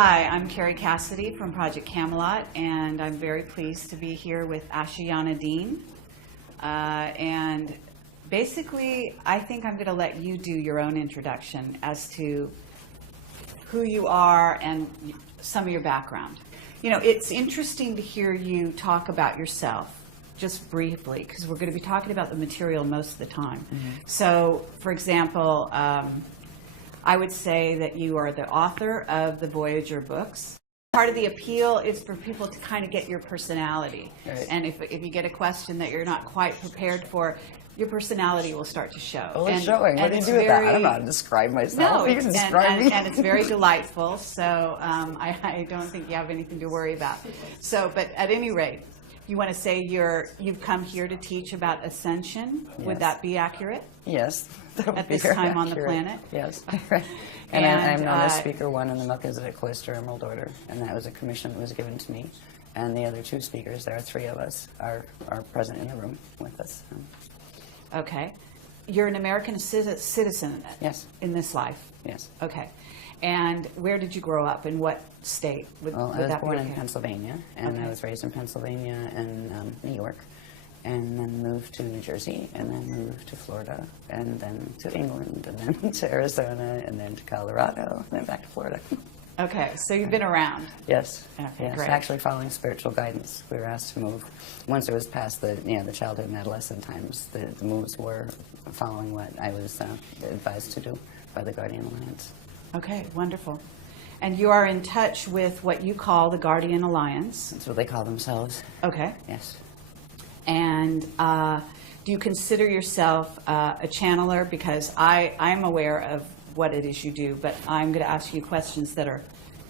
Hi, I'm Carrie Cassidy from Project Camelot, and I'm very pleased to be here with Ashayana Dean. And basically, I think I'm going to let you do your own introduction as to who you are and some of your background. You know, it's interesting to hear you talk about yourself, just briefly, because we're going to be talking about the material most of the time. Mm-hmm. So, for example, I would say that you are the author of the Voyager books. Part of the appeal is for people to kind of get your personality. Right. And if you get a question that you're not quite prepared for, your personality will start to show. Well, it's showing. What do you do with that? I don't know how to describe myself. No, you can describe me. And it's very delightful, so I don't think you have anything to worry about. So, but at any rate, you want to say you've come here to teach about ascension. Yes. Would that be accurate? Yes. At this time on the planet? Yes. And I'm known as Speaker 1 in the Melchizedek Cloister, Emerald Order, and that was a commission that was given to me. And the other two speakers, there are three of us, are present in the room with us. Okay. You're an American citizen. Yes. In this life? Yes. Okay. And where did you grow up? In what state? Well, I was born in Pennsylvania, and I was raised in Pennsylvania and New York, and then moved to New Jersey, and then moved to Florida, and then to England, and then to Arizona, and then to Colorado, and then back to Florida. Okay, so you've been around. Yes. Okay, yes. Great. Actually, following spiritual guidance, we were asked to move. Once it was past the childhood and adolescent times, the moves were following what I was advised to do by the Guardian Alliance. Okay, wonderful. And you are in touch with what you call the Guardian Alliance. That's what they call themselves. Okay. Yes. And do you consider yourself a channeler? Because I'm aware of what it is you do, but I'm going to ask you questions that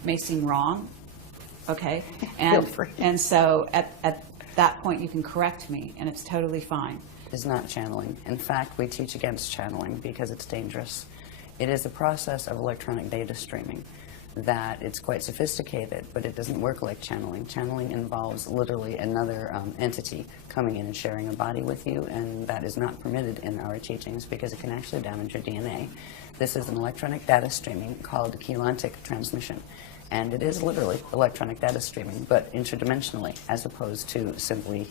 may seem wrong. Okay? And, Feel free. And so at that point you can correct me, and it's totally fine. It's not channeling. In fact, we teach against channeling because it's dangerous. It is a process of electronic data streaming that it's quite sophisticated, but it doesn't work like channeling. Channeling involves literally another entity coming in and sharing a body with you, and that is not permitted in our teachings because it can actually damage your DNA. This is an electronic data streaming called chelantic transmission, and it is literally electronic data streaming, but interdimensionally, as opposed to simply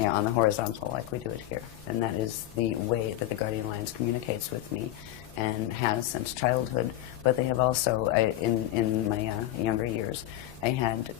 on the horizontal like we do it here. And that is the way that the Guardian Alliance communicates with me and has since childhood. But they have also, in my younger years, I had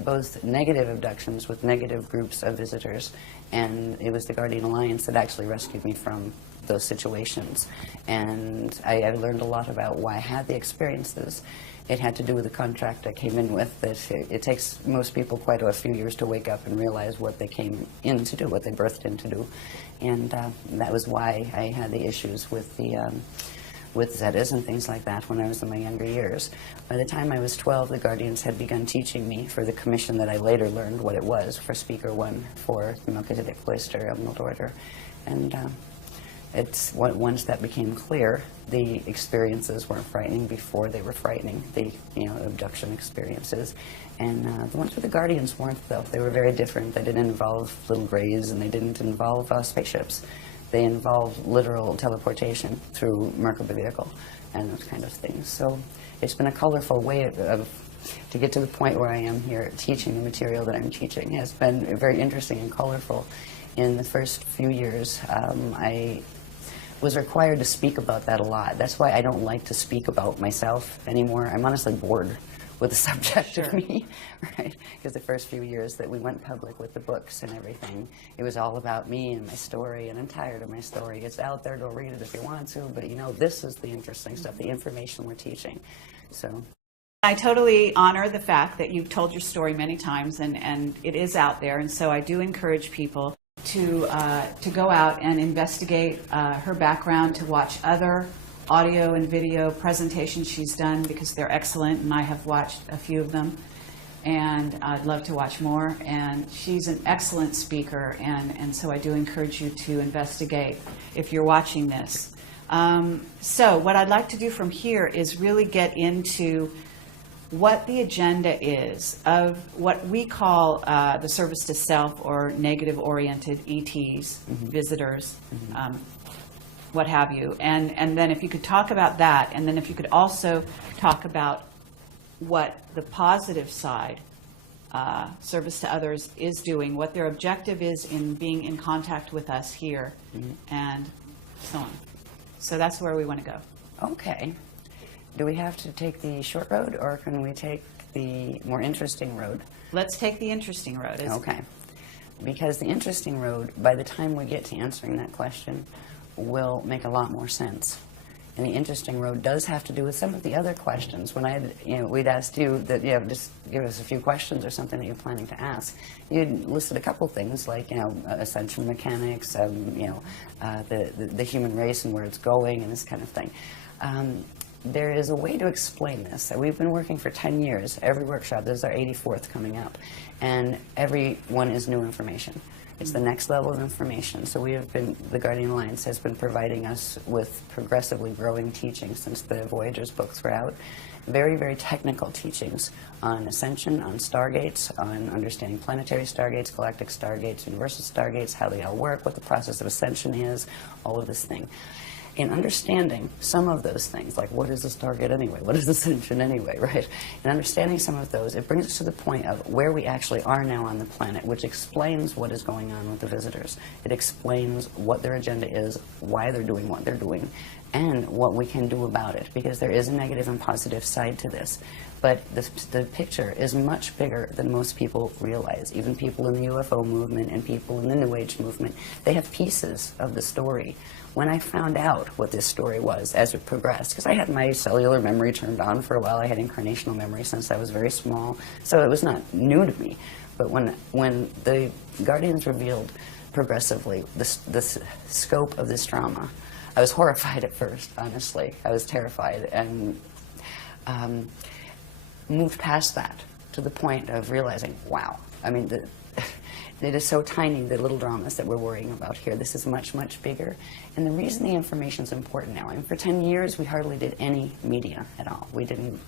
both negative abductions with negative groups of visitors, and it was the Guardian Alliance that actually rescued me from those situations. And I learned a lot about why I had the experiences. It had to do with the contract I came in with, that it takes most people quite a few years to wake up and realize what they came in to do, what they birthed in to do. And that was why I had the issues with Zetas and things like that when I was in my younger years. By the time I was 12, the Guardians had begun teaching me for the commission that I later learned what it was, for Speaker 1 for the Melchizedek Cloister, Emerald Order. And once that became clear, the experiences weren't frightening before they were frightening, the abduction experiences. And the ones with the Guardians weren't, though. They were very different. They didn't involve little grays, and they didn't involve spaceships. They involved literal teleportation through Merkaba vehicle and those kind of things. So it's been a colorful way to get to the point where I am here teaching the material that I'm teaching. It's been very interesting and colorful. In the first few years, I was required to speak about that a lot. That's why I don't like to speak about myself anymore. I'm honestly bored with the subject of me, right? Because the first few years that we went public with the books and everything, it was all about me and my story, and I'm tired of my story. It's out there, go read it if you want to, but this is the interesting stuff, the information we're teaching. So I totally honor the fact that you've told your story many times, and it is out there, and so I do encourage people to go out and investigate her background, to watch other audio and video presentations she's done, because they're excellent, and I have watched a few of them, and I'd love to watch more. And she's an excellent speaker, and so I do encourage you to investigate if you're watching this. So what I'd like to do from here is really get into what the agenda is of what we call the service to self, or negative-oriented ETs, visitors, what have you. And then if you could talk about that, and then if you could also talk about what the positive side, service to others, is doing, what their objective is in being in contact with us here, and so on. So that's where we want to go. Okay. Do we have to take the short road, or can we take the more interesting road? Let's take the interesting road. Okay. Because the interesting road, by the time we get to answering that question, will make a lot more sense. And the interesting road does have to do with some of the other questions. When we'd asked you that, just give us a few questions or something that you're planning to ask. You'd listed a couple things like, ascension mechanics, the human race and where it's going and this kind of thing. There is a way to explain this. We've been working for 10 years. Every workshop, this is our 84th coming up, and every one is new information. It's the next level of information. So the Guardian Alliance has been providing us with progressively growing teaching since the Voyagers books were out. Very, very technical teachings on ascension, on stargates, on understanding planetary stargates, galactic stargates, universal stargates, how they all work, what the process of ascension is, all of this thing. In understanding some of those things, like what is a stargate anyway, what is ascension anyway, right? In understanding some of those, it brings us to the point of where we actually are now on the planet, which explains what is going on with the visitors. It explains what their agenda is, why they're doing what they're doing, and what we can do about it, because there is a negative and positive side to this. But the picture is much bigger than most people realize. Even people in the UFO movement and people in the New Age movement, they have pieces of the story. When I found out what this story was as it progressed, because I had my cellular memory turned on for a while, I had incarnational memory since I was very small, so it was not new to me. But when the Guardians revealed progressively the scope of this drama, I was horrified at first, honestly. I was terrified, and moved past that to the point of realizing, wow, I mean, it is so tiny, the little dramas that we're worrying about here. This is much, much bigger. And the reason the information is important now, I mean, for 10 years, we hardly did any media at all. We didn't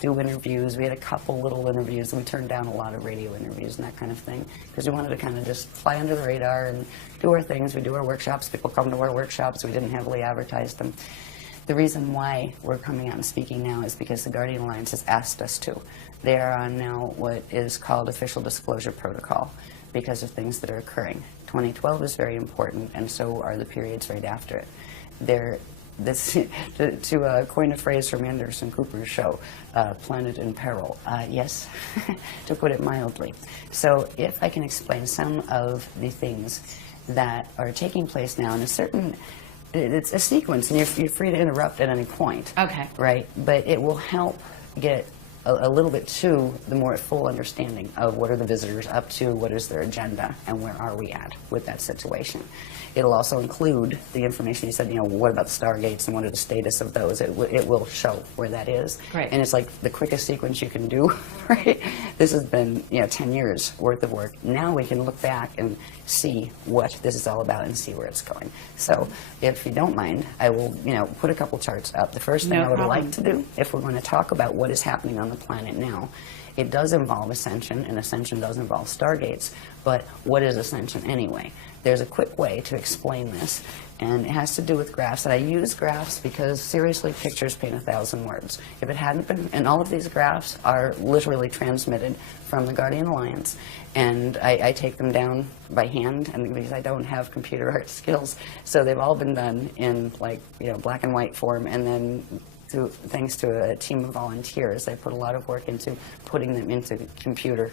do interviews. We had a couple little interviews, and we turned down a lot of radio interviews and that kind of thing, because we wanted to kind of just fly under the radar and do our things. We do our workshops. People come to our workshops. We didn't heavily advertise them. The reason why we're coming out and speaking now is because the Guardian Alliance has asked us to. They are on now what is called Official Disclosure Protocol, because of things that are occurring. 2012 is very important, and so are the periods right after it. To coin a phrase from Anderson Cooper's show, Planet in Peril, yes, to put it mildly. So if I can explain some of the things that are taking place now in it's a sequence, and you're free to interrupt at any point. Okay. Right? But it will help get a little bit to the more full understanding of what are the visitors up to, what is their agenda, and where are we at with that situation. It'll also include the information you said, what about the stargates and what are the status of those. It will show where that is. Right. And it's like the quickest sequence you can do, right? This has been 10 years worth of work. Now we can look back and see what this is all about and see where it's going. So if you don't mind, I will put a couple charts up. The first thing I would like to do, if we're going to talk about what is happening on the planet now, it does involve ascension, and ascension does involve stargates, but what is ascension anyway? There's a quick way to explain this, and it has to do with graphs. And I use graphs because, seriously, pictures paint 1,000 words. If it hadn't been, and all of these graphs are literally transmitted from the Guardian Alliance, and I take them down by hand, and because I don't have computer art skills, so they've all been done in black and white form, and then thanks to a team of volunteers, they put a lot of work into putting them into computer,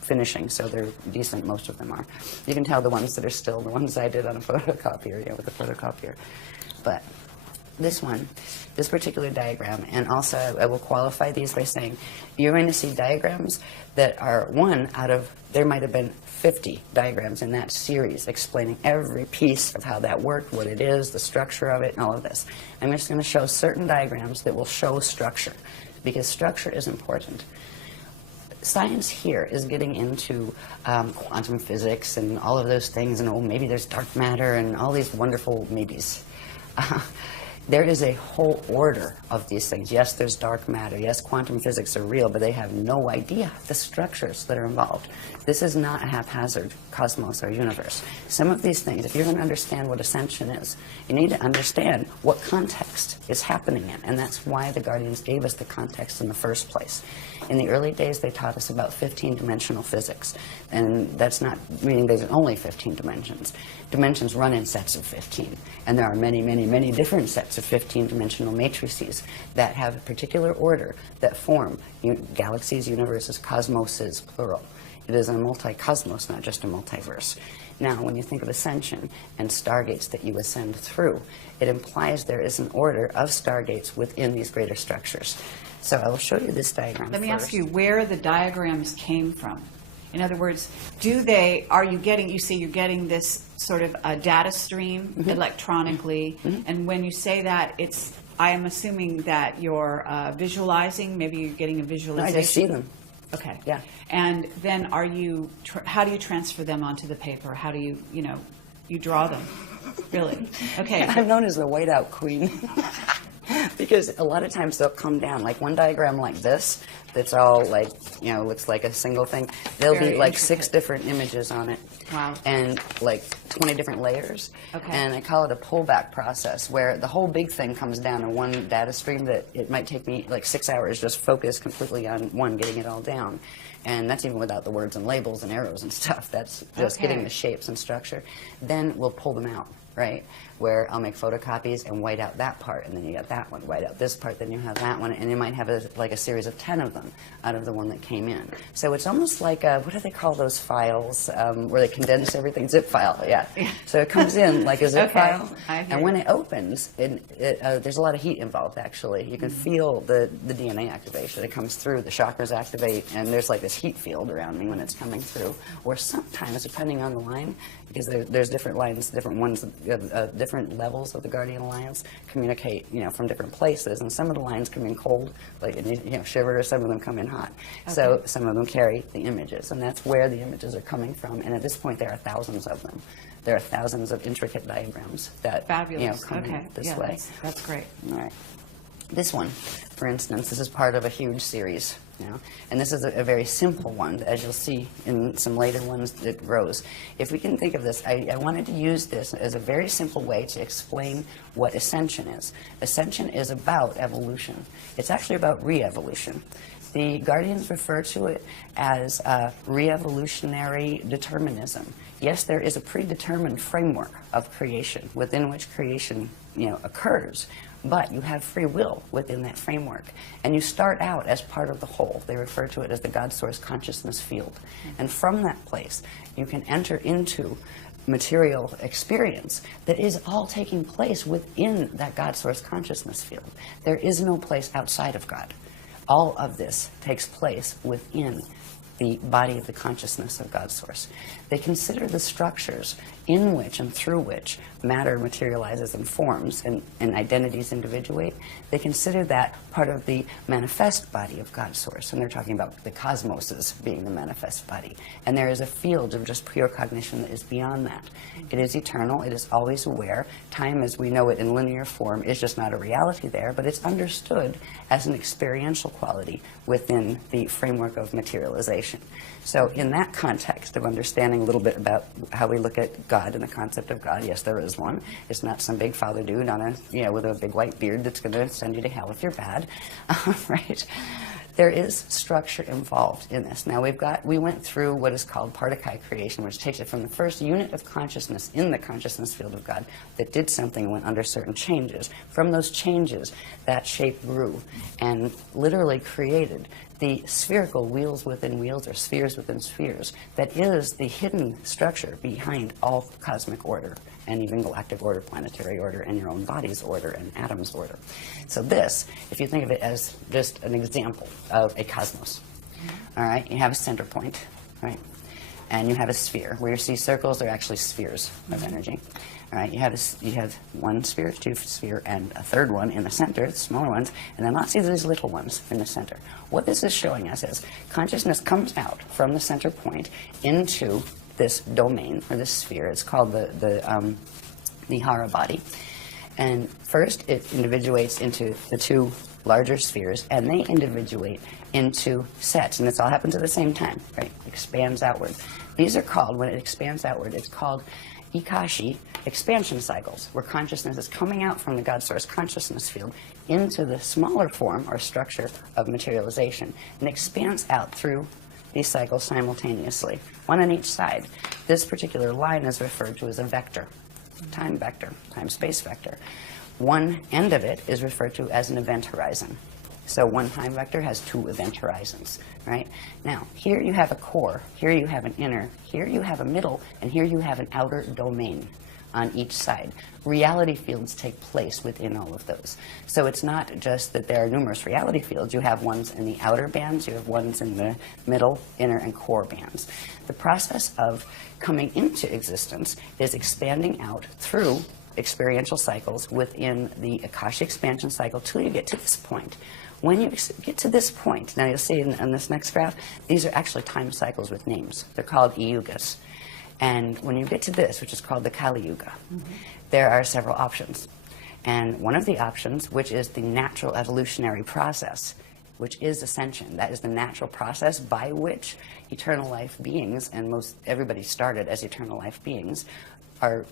finishing, so they're decent, most of them are. You can tell the ones that are still the ones I did on a photocopier, with a photocopier. But this particular diagram, and also I will qualify these by saying you're going to see diagrams that are one out of, there might have been 50 diagrams in that series explaining every piece of how that worked, what it is, the structure of it, and all of this. I'm just going to show certain diagrams that will show structure, because structure is important. Science here is getting into quantum physics and all of those things, and maybe there's dark matter and all these wonderful maybes. there is a whole order of these things. Yes, there's dark matter. Yes, quantum physics are real, but they have no idea the structures that are involved. This is not a haphazard cosmos or universe. Some of these things, if you're going to understand what ascension is, you need to understand what context is happening in, and that's why the Guardians gave us the context in the first place. In the early days, they taught us about 15-dimensional physics, and that's not meaning there's only 15 dimensions. Dimensions run in sets of 15, and there are many, many, many different sets of 15-dimensional matrices that have a particular order that form galaxies, universes, cosmoses, plural. It is a multi-cosmos, not just a multiverse. Now, when you think of ascension and stargates that you ascend through, it implies there is an order of stargates within these greater structures. So I will show you this diagram Let me first. ask you where the diagrams came from. In other words, are you getting, you see you're getting this sort of a data stream electronically, and when you say that, I am assuming that you're visualizing, maybe you're getting a visualization. I just see them. Okay. Yeah. And then how do you transfer them onto the paper? How do you draw them? Really? Okay. I'm known as the whiteout queen. Because a lot of times they'll come down, like one diagram like this, that's all like, looks like a single thing. There'll be like 6 different images on it. Wow. And like 20 different layers. Okay. And I call it a pullback process, where the whole big thing comes down in one data stream that it might take me like 6 hours just focus completely on one, getting it all down. And that's even without the words and labels and arrows and stuff. That's just getting the shapes and structure. Then we'll pull them out, right? Where I'll make photocopies and white out that part, and then you got that one, white out this part, then you have that one, and you might have like a series of 10 of them out of the one that came in. So it's almost like what do they call those files where they condense everything? Zip file, yeah. So it comes in like a zip file, and when it opens, there's a lot of heat involved, actually. You can feel the DNA activation. It comes through, the chakras activate, and there's like this heat field around me when it's coming through. Or sometimes, depending on the line, because there's different lines, different ones, different levels of the Guardian Alliance communicate, from different places, and some of the lines come in cold, like shiver, some of them come in hot. Okay. So some of them carry the images, and that's where the images are coming from. And at this point, there are thousands of them. There are thousands of intricate diagrams that come in this way. That's great. All right. This one, for instance, this is part of a huge series. And this is a very simple one. As you'll see in some later ones, it grows. If we can think of this, I wanted to use this as a very simple way to explain what ascension is. Ascension is about evolution. It's actually about re-evolution. The Guardians refer to it as re-evolutionary determinism. Yes, there is a predetermined framework of creation within which creation occurs. But you have free will within that framework. And you start out as part of the whole. They refer to it as the God Source consciousness field. And from that place, you can enter into material experience that is all taking place within that God Source consciousness field. There is no place outside of God. All of this takes place within the body of the consciousness of God Source. They consider the structures in which and through which matter materializes and forms and identities individuate. They consider that part of the manifest body of God Source, and they're talking about the cosmoses being the manifest body. And there is a field of just pure cognition that is beyond that. It is eternal, it is always aware. Time as we know it in linear form is just not a reality there, but it's understood as an experiential quality within the framework of materialization. So in that context of understanding a little bit about how we look at God and the concept of God, yes, there is one. It's not some big father dude on with a big white beard that's going to send you to hell if you're bad, right? There is structure involved in this. Now we went through what is called Partakai creation, which takes it from the first unit of consciousness in the consciousness field of God that did something and went under certain changes. From those changes, that shape grew and literally created the spherical wheels within wheels, or spheres within spheres, that is the hidden structure behind all cosmic order, and even galactic order, planetary order, and your own body's order, and atoms' order. So this, if you think of it as just an example of a cosmos, all right, you have a center point, right, and you have a sphere. Where you see circles, they're actually spheres of energy. All right, you have one sphere, two sphere, and a third one in the center, the smaller ones, and then lots of these little ones in the center. What this is showing us is consciousness comes out from the center point into this domain, or this sphere. It's called the Hara body. And first, it individuates into the two larger spheres, and they individuate into sets, and this all happens at the same time, right? Expands outward. These are called, when it expands outward, it's called Ikashi expansion cycles, where consciousness is coming out from the God Source consciousness field into the smaller form or structure of materialization, and expands out through these cycles simultaneously, one on each side. This particular line is referred to as a vector, time-space vector. One end of it is referred to as an event horizon. So one time vector has two event horizons, right? Now, here you have a core, here you have an inner, here you have a middle, and here you have an outer domain on each side. Reality fields take place within all of those. So it's not just that there are numerous reality fields. You have ones in the outer bands, you have ones in the middle, inner, and core bands. The process of coming into existence is expanding out through experiential cycles within the Akashic expansion cycle till you get to this point. When you get to this point, now you'll see in this next graph, these are actually time cycles with names. They're called yugas. And when you get to this, which is called the Kali Yuga, there are several options. And one of the options, which is the natural evolutionary process, which is ascension. That is the natural process by which eternal life beings, and everybody started as eternal life beings,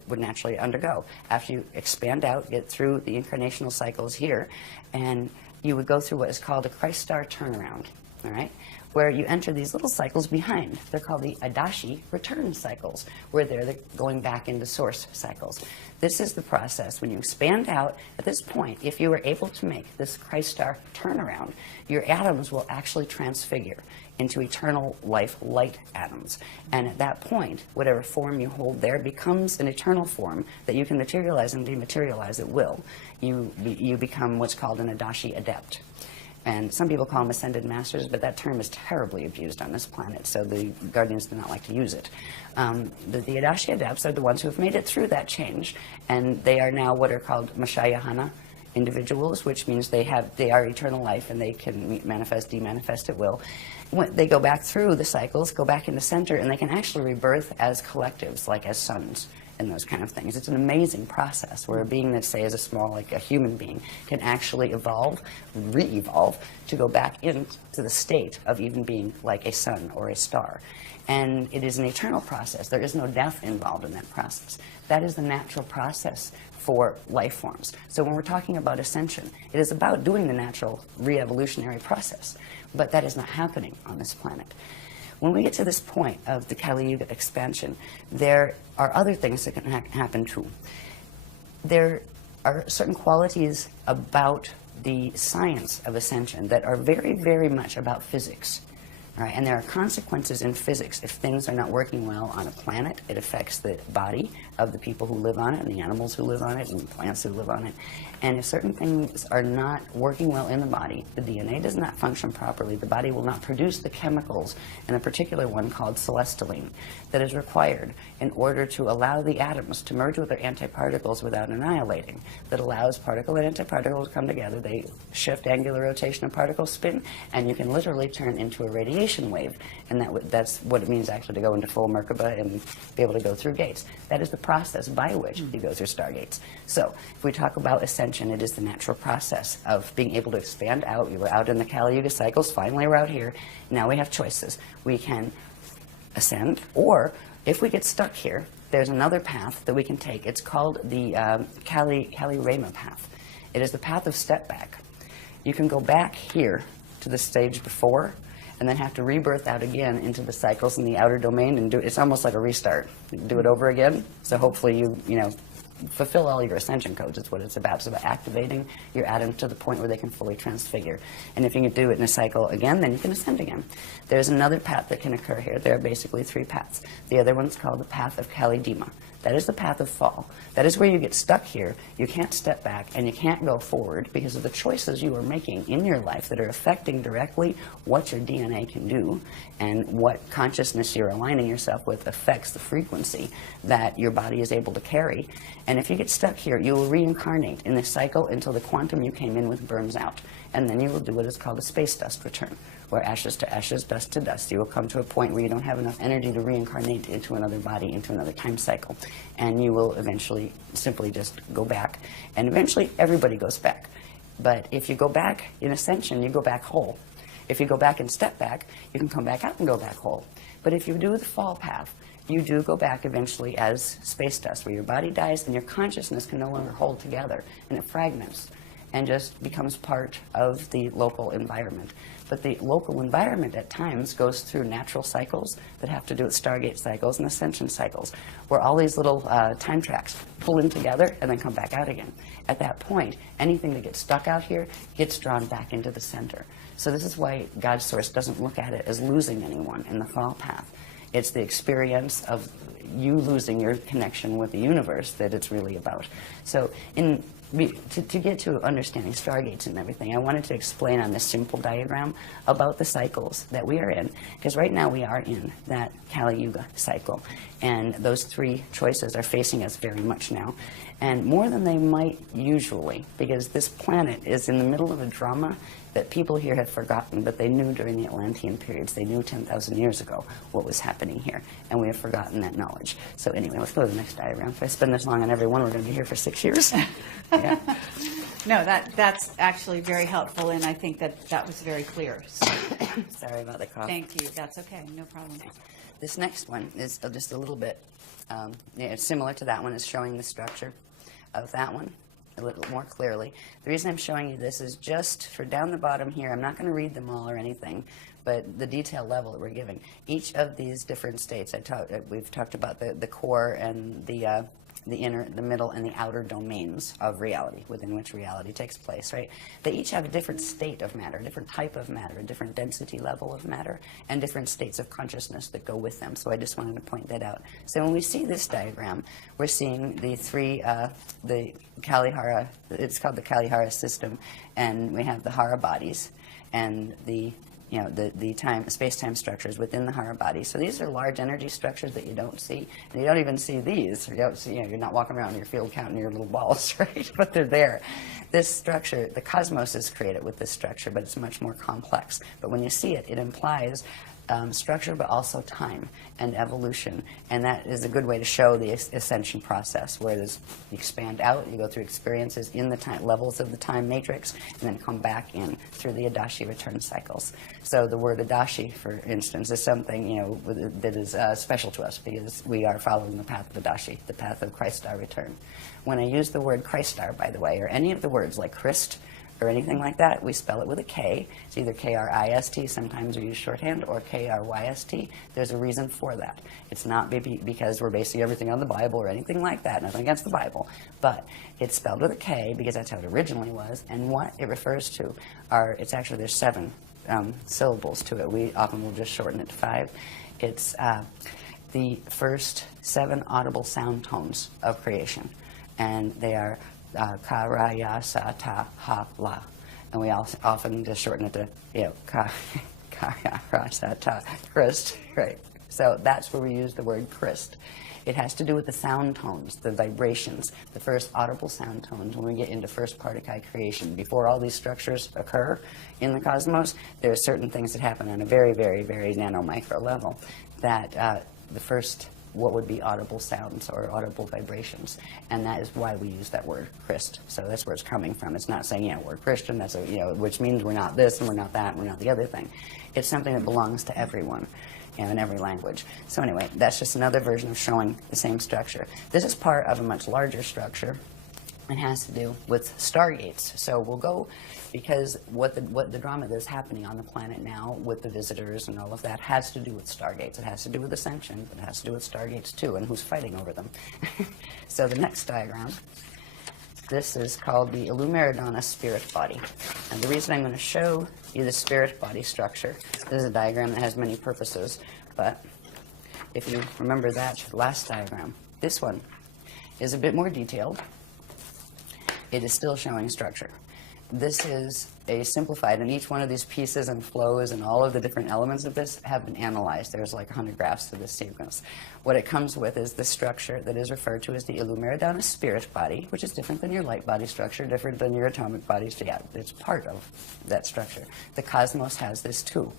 would naturally undergo. After you expand out, get through the incarnational cycles here, and you would go through what is called a Christ star turnaround, all right? Where you enter these little cycles behind. They're called the Adashi return cycles, where they're going back into source cycles. This is the process. When you expand out, at this point, if you were able to make this Christ star turnaround, your atoms will actually transfigure into eternal life light atoms. And at that point, whatever form you hold there becomes an eternal form that you can materialize and dematerialize at will. You become what's called an Adashi adept. And some people call them ascended masters, but that term is terribly abused on this planet, so the Guardians do not like to use it. The Adashi adepts are the ones who have made it through that change, and they are now what are called Mashayahana individuals, which means they are eternal life and they can manifest, demanifest at will. When they go back through the cycles, go back into center, and they can actually rebirth as collectives, like as suns and those kind of things. It's an amazing process where a being that, say, is a small, like a human being, can actually evolve, re-evolve, to go back into the state of even being like a sun or a star. And it is an eternal process. There is no death involved in that process. That is the natural process for life forms. So when we're talking about ascension, it is about doing the natural re-evolutionary process. But that is not happening on this planet. When we get to this point of the Kali Yuga expansion, there are other things that can happen too. There are certain qualities about the science of ascension that are very, very much about physics. Right? And there are consequences in physics. If things are not working well on a planet, it affects the body of the people who live on it, and the animals who live on it, and the plants who live on it. And if certain things are not working well in the body, the DNA does not function properly, the body will not produce the chemicals, and a particular one called celestaline, that is required in order to allow the atoms to merge with their antiparticles without annihilating. That allows particle and antiparticle to come together. They shift angular rotation of particle spin, and you can literally turn into a radiation wave. And that's what it means actually to go into full Merkaba and be able to go through gates. That is the process by which you go through stargates. So if we talk about ascension, it is the natural process of being able to expand out. We were out in the Kali Yuga cycles, finally we're out here. Now we have choices. We can ascend, or if we get stuck here, there's another path that we can take. It's called the Kali Rama path. It is the path of step back. You can go back here to the stage before, and then have to rebirth out again into the cycles in the outer domain, and it's almost like a restart. Do it over again. So hopefully you know, fulfill all your ascension codes. It's what it's about. It's about activating your atoms to the point where they can fully transfigure. And if you can do it in a cycle again, then you can ascend again. There's another path that can occur here. There are basically three paths. The other one's called the path of Kali Dima. That is the path of fall. That is where you get stuck here. You can't step back and you can't go forward because of the choices you are making in your life that are affecting directly what your DNA can do, and what consciousness you're aligning yourself with affects the frequency that your body is able to carry. And if you get stuck here, you will reincarnate in this cycle until the quantum you came in with burns out. And then you will do what is called a space dust return, where ashes to ashes, dust to dust. You will come to a point where you don't have enough energy to reincarnate into another body, into another time cycle. and you will eventually simply just go back, and eventually everybody goes back. But if you go back in ascension, you go back whole. If you go back and step back, you can come back out and go back whole. But if you do the fall path, you do go back eventually as space dust, where your body dies and your consciousness can no longer hold together, and it fragments and just becomes part of the local environment. But the local environment at times goes through natural cycles that have to do with Stargate cycles and ascension cycles, where all these little time tracks pull in together and then come back out again. At that point, anything that gets stuck out here gets drawn back into the center. So this is why God's Source doesn't look at it as losing anyone in the fall path. It's the experience of you losing your connection with the universe that it's really about. So to get to understanding Stargates and everything, I wanted to explain on this simple diagram about the cycles that we are in, because right now we are in that Kali Yuga cycle, and those three choices are facing us very much now, and more than they might usually, because this planet is in the middle of a drama that people here have forgotten, but they knew during the Atlantean periods. They knew 10,000 years ago what was happening here, and we have forgotten that knowledge. So anyway, let's go to the next diagram. If I spend this long on every one, we're going to be here for 6 years. Yeah. No, that's actually very helpful, and I think that was very clear. So, sorry about the cough. thank you. That's okay. No problem. This next one is just a little bit it's similar to that one. It's showing the structure of that one a little more clearly. The reason I'm showing you this is just for down the bottom here. I'm not going to read them all or anything, but the detail level that we're giving. Each of these different states, we've talked about the core and the inner, the middle, and the outer domains of reality, within which reality takes place, right? They each have a different state of matter, a different type of matter, a different density level of matter, and different states of consciousness that go with them. So I just wanted to point that out. So when we see this diagram, we're seeing the three, the Kalihara, it's called the Kalihara system, and we have the Hara bodies, and the space-time structures within the Hara body. So these are large energy structures that you don't see. And you don't even see these. You don't see, you're not walking around in your field counting your little balls, right? But they're there. This structure, the cosmos is created with this structure, but it's much more complex. But when you see it, it implies structure, but also time and evolution. And that is a good way to show the ascension process, where you expand out, you go through experiences in the time levels of the time matrix, and then come back in through the Adashi return cycles. So the word Adashi, for instance, is something that is special to us, because we are following the path of Adashi, the path of Christ-star return. When I use the word Christ-star, by the way, or any of the words like Christ, or anything like that, we spell it with a K. It's either K-R-I-S-T, sometimes we use shorthand, or K-R-Y-S-T. There's a reason for that. It's not because we're basing everything on the Bible or anything like that, nothing against the Bible, but it's spelled with a K because that's how it originally was, and what it refers to there's 7 syllables to it. We often will just shorten it to 5. It's the first 7 audible sound tones of creation, and they are ka, ra, ya, sa, ta, ha, la. And we also often just shorten it to, ka, ya, ra, sa, ta, Christ, right? So that's where we use the word Christ. It has to do with the sound tones, the vibrations, the first audible sound tones when we get into first particle creation. Before all these structures occur in the cosmos, there are certain things that happen on a very, very, very nano-micro level that the first what would be audible sounds or audible vibrations, and that is why we use that word Christ. So that's where it's coming from. It's not saying, we're Christian, that's which means we're not this and we're not that and we're not the other thing. It's something that belongs to everyone, in every language. So anyway, that's just another version of showing the same structure. This is part of a much larger structure. It has to do with stargates. So we'll go, because what the drama that's happening on the planet now with the visitors and all of that has to do with stargates. It has to do with ascension, but it has to do with stargates too, and who's fighting over them. So the next diagram, this is called the Illumeridana spirit body. And the reason I'm going to show you the spirit body structure, this is a diagram that has many purposes, but if you remember that last diagram, this one is a bit more detailed. It is still showing structure. This is a simplified, and each one of these pieces and flows and all of the different elements of this have been analyzed. There's like 100 graphs to this sequence. What it comes with is the structure that is referred to as the Illumeridana spirit body, which is different than your light body structure, different than your atomic bodies. Yeah, it's part of that structure. The cosmos has this too.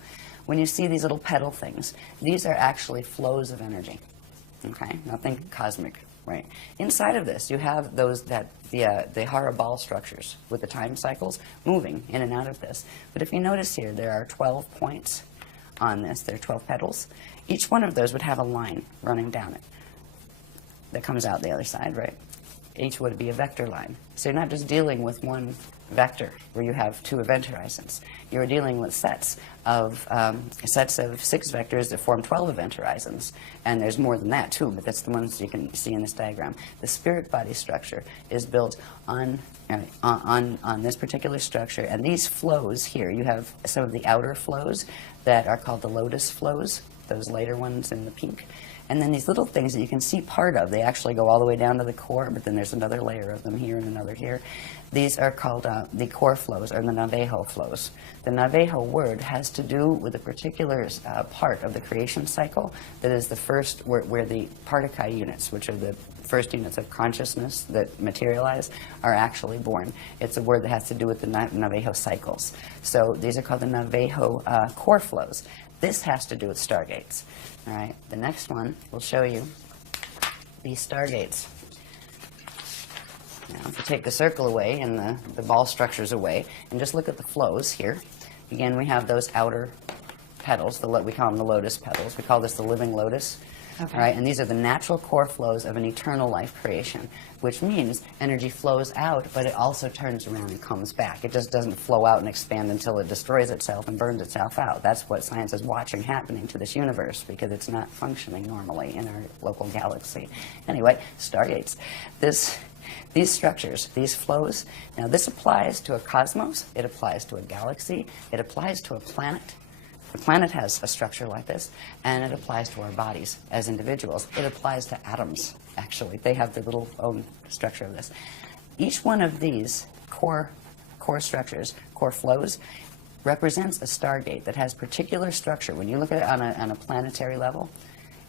When you see these little petal things, these are actually flows of energy. Okay, now think cosmic right? Inside of this, you have the Hara ball structures with the time cycles moving in and out of this. But if you notice here, there are 12 points on this. There are 12 petals. Each one of those would have a line running down it that comes out the other side, right? Each would be a vector line. So you're not just dealing with one vector where you have 2 event horizons. You're dealing with sets of 6 vectors that form 12 event horizons. And there's more than that too, but that's the ones you can see in this diagram. The spirit body structure is built on this particular structure. And these flows here, you have some of the outer flows that are called the lotus flows, those later ones in the pink. And then these little things that you can see part of, they actually go all the way down to the core, but then there's another layer of them here and another here. These are called the core flows, or the Navajo flows. The Navajo word has to do with a particular part of the creation cycle that is the first, where the Partakai units, which are the first units of consciousness that materialize, are actually born. It's a word that has to do with the Navajo cycles. So these are called the Navajo core flows. This has to do with stargates. All right, the next one will show you these stargates. Now, if you take the circle away and the ball structures away, and just look at the flows here, again, we have those outer petals, we call them the lotus petals. We call this the living lotus. Okay. Right? And these are the natural core flows of an eternal life creation, which means energy flows out, but it also turns around and comes back. It just doesn't flow out and expand until it destroys itself and burns itself out. That's what science is watching happening to this universe, because it's not functioning normally in our local galaxy. Anyway, stargates. These structures, these flows, now this applies to a cosmos, it applies to a galaxy, it applies to a planet. The planet has a structure like this, and it applies to our bodies as individuals. It applies to atoms, actually. They have their little own structure of this. Each one of these core structures, core flows, represents a stargate that has particular structure. When you look at it on a planetary level,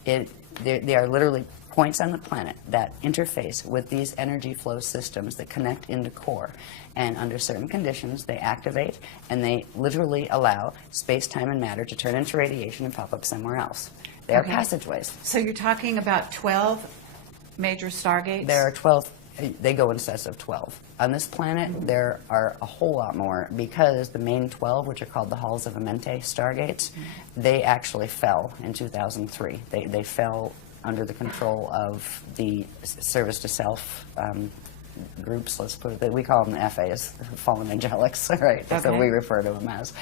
they are literally points on the planet that interface with these energy flow systems that connect into core. And under certain conditions, they activate, and they literally allow space, time, and matter to turn into radiation and pop up somewhere else. They are passageways. So you're talking about 12 major stargates? There are 12. They go in sets of 12. On this planet, there are a whole lot more, because the main 12, which are called the Halls of Amente stargates, they actually fell in 2003. They fell under the control of the service to self groups, let's put it that. We call them the FAs, fallen angelics, right? Okay. So we refer to them as.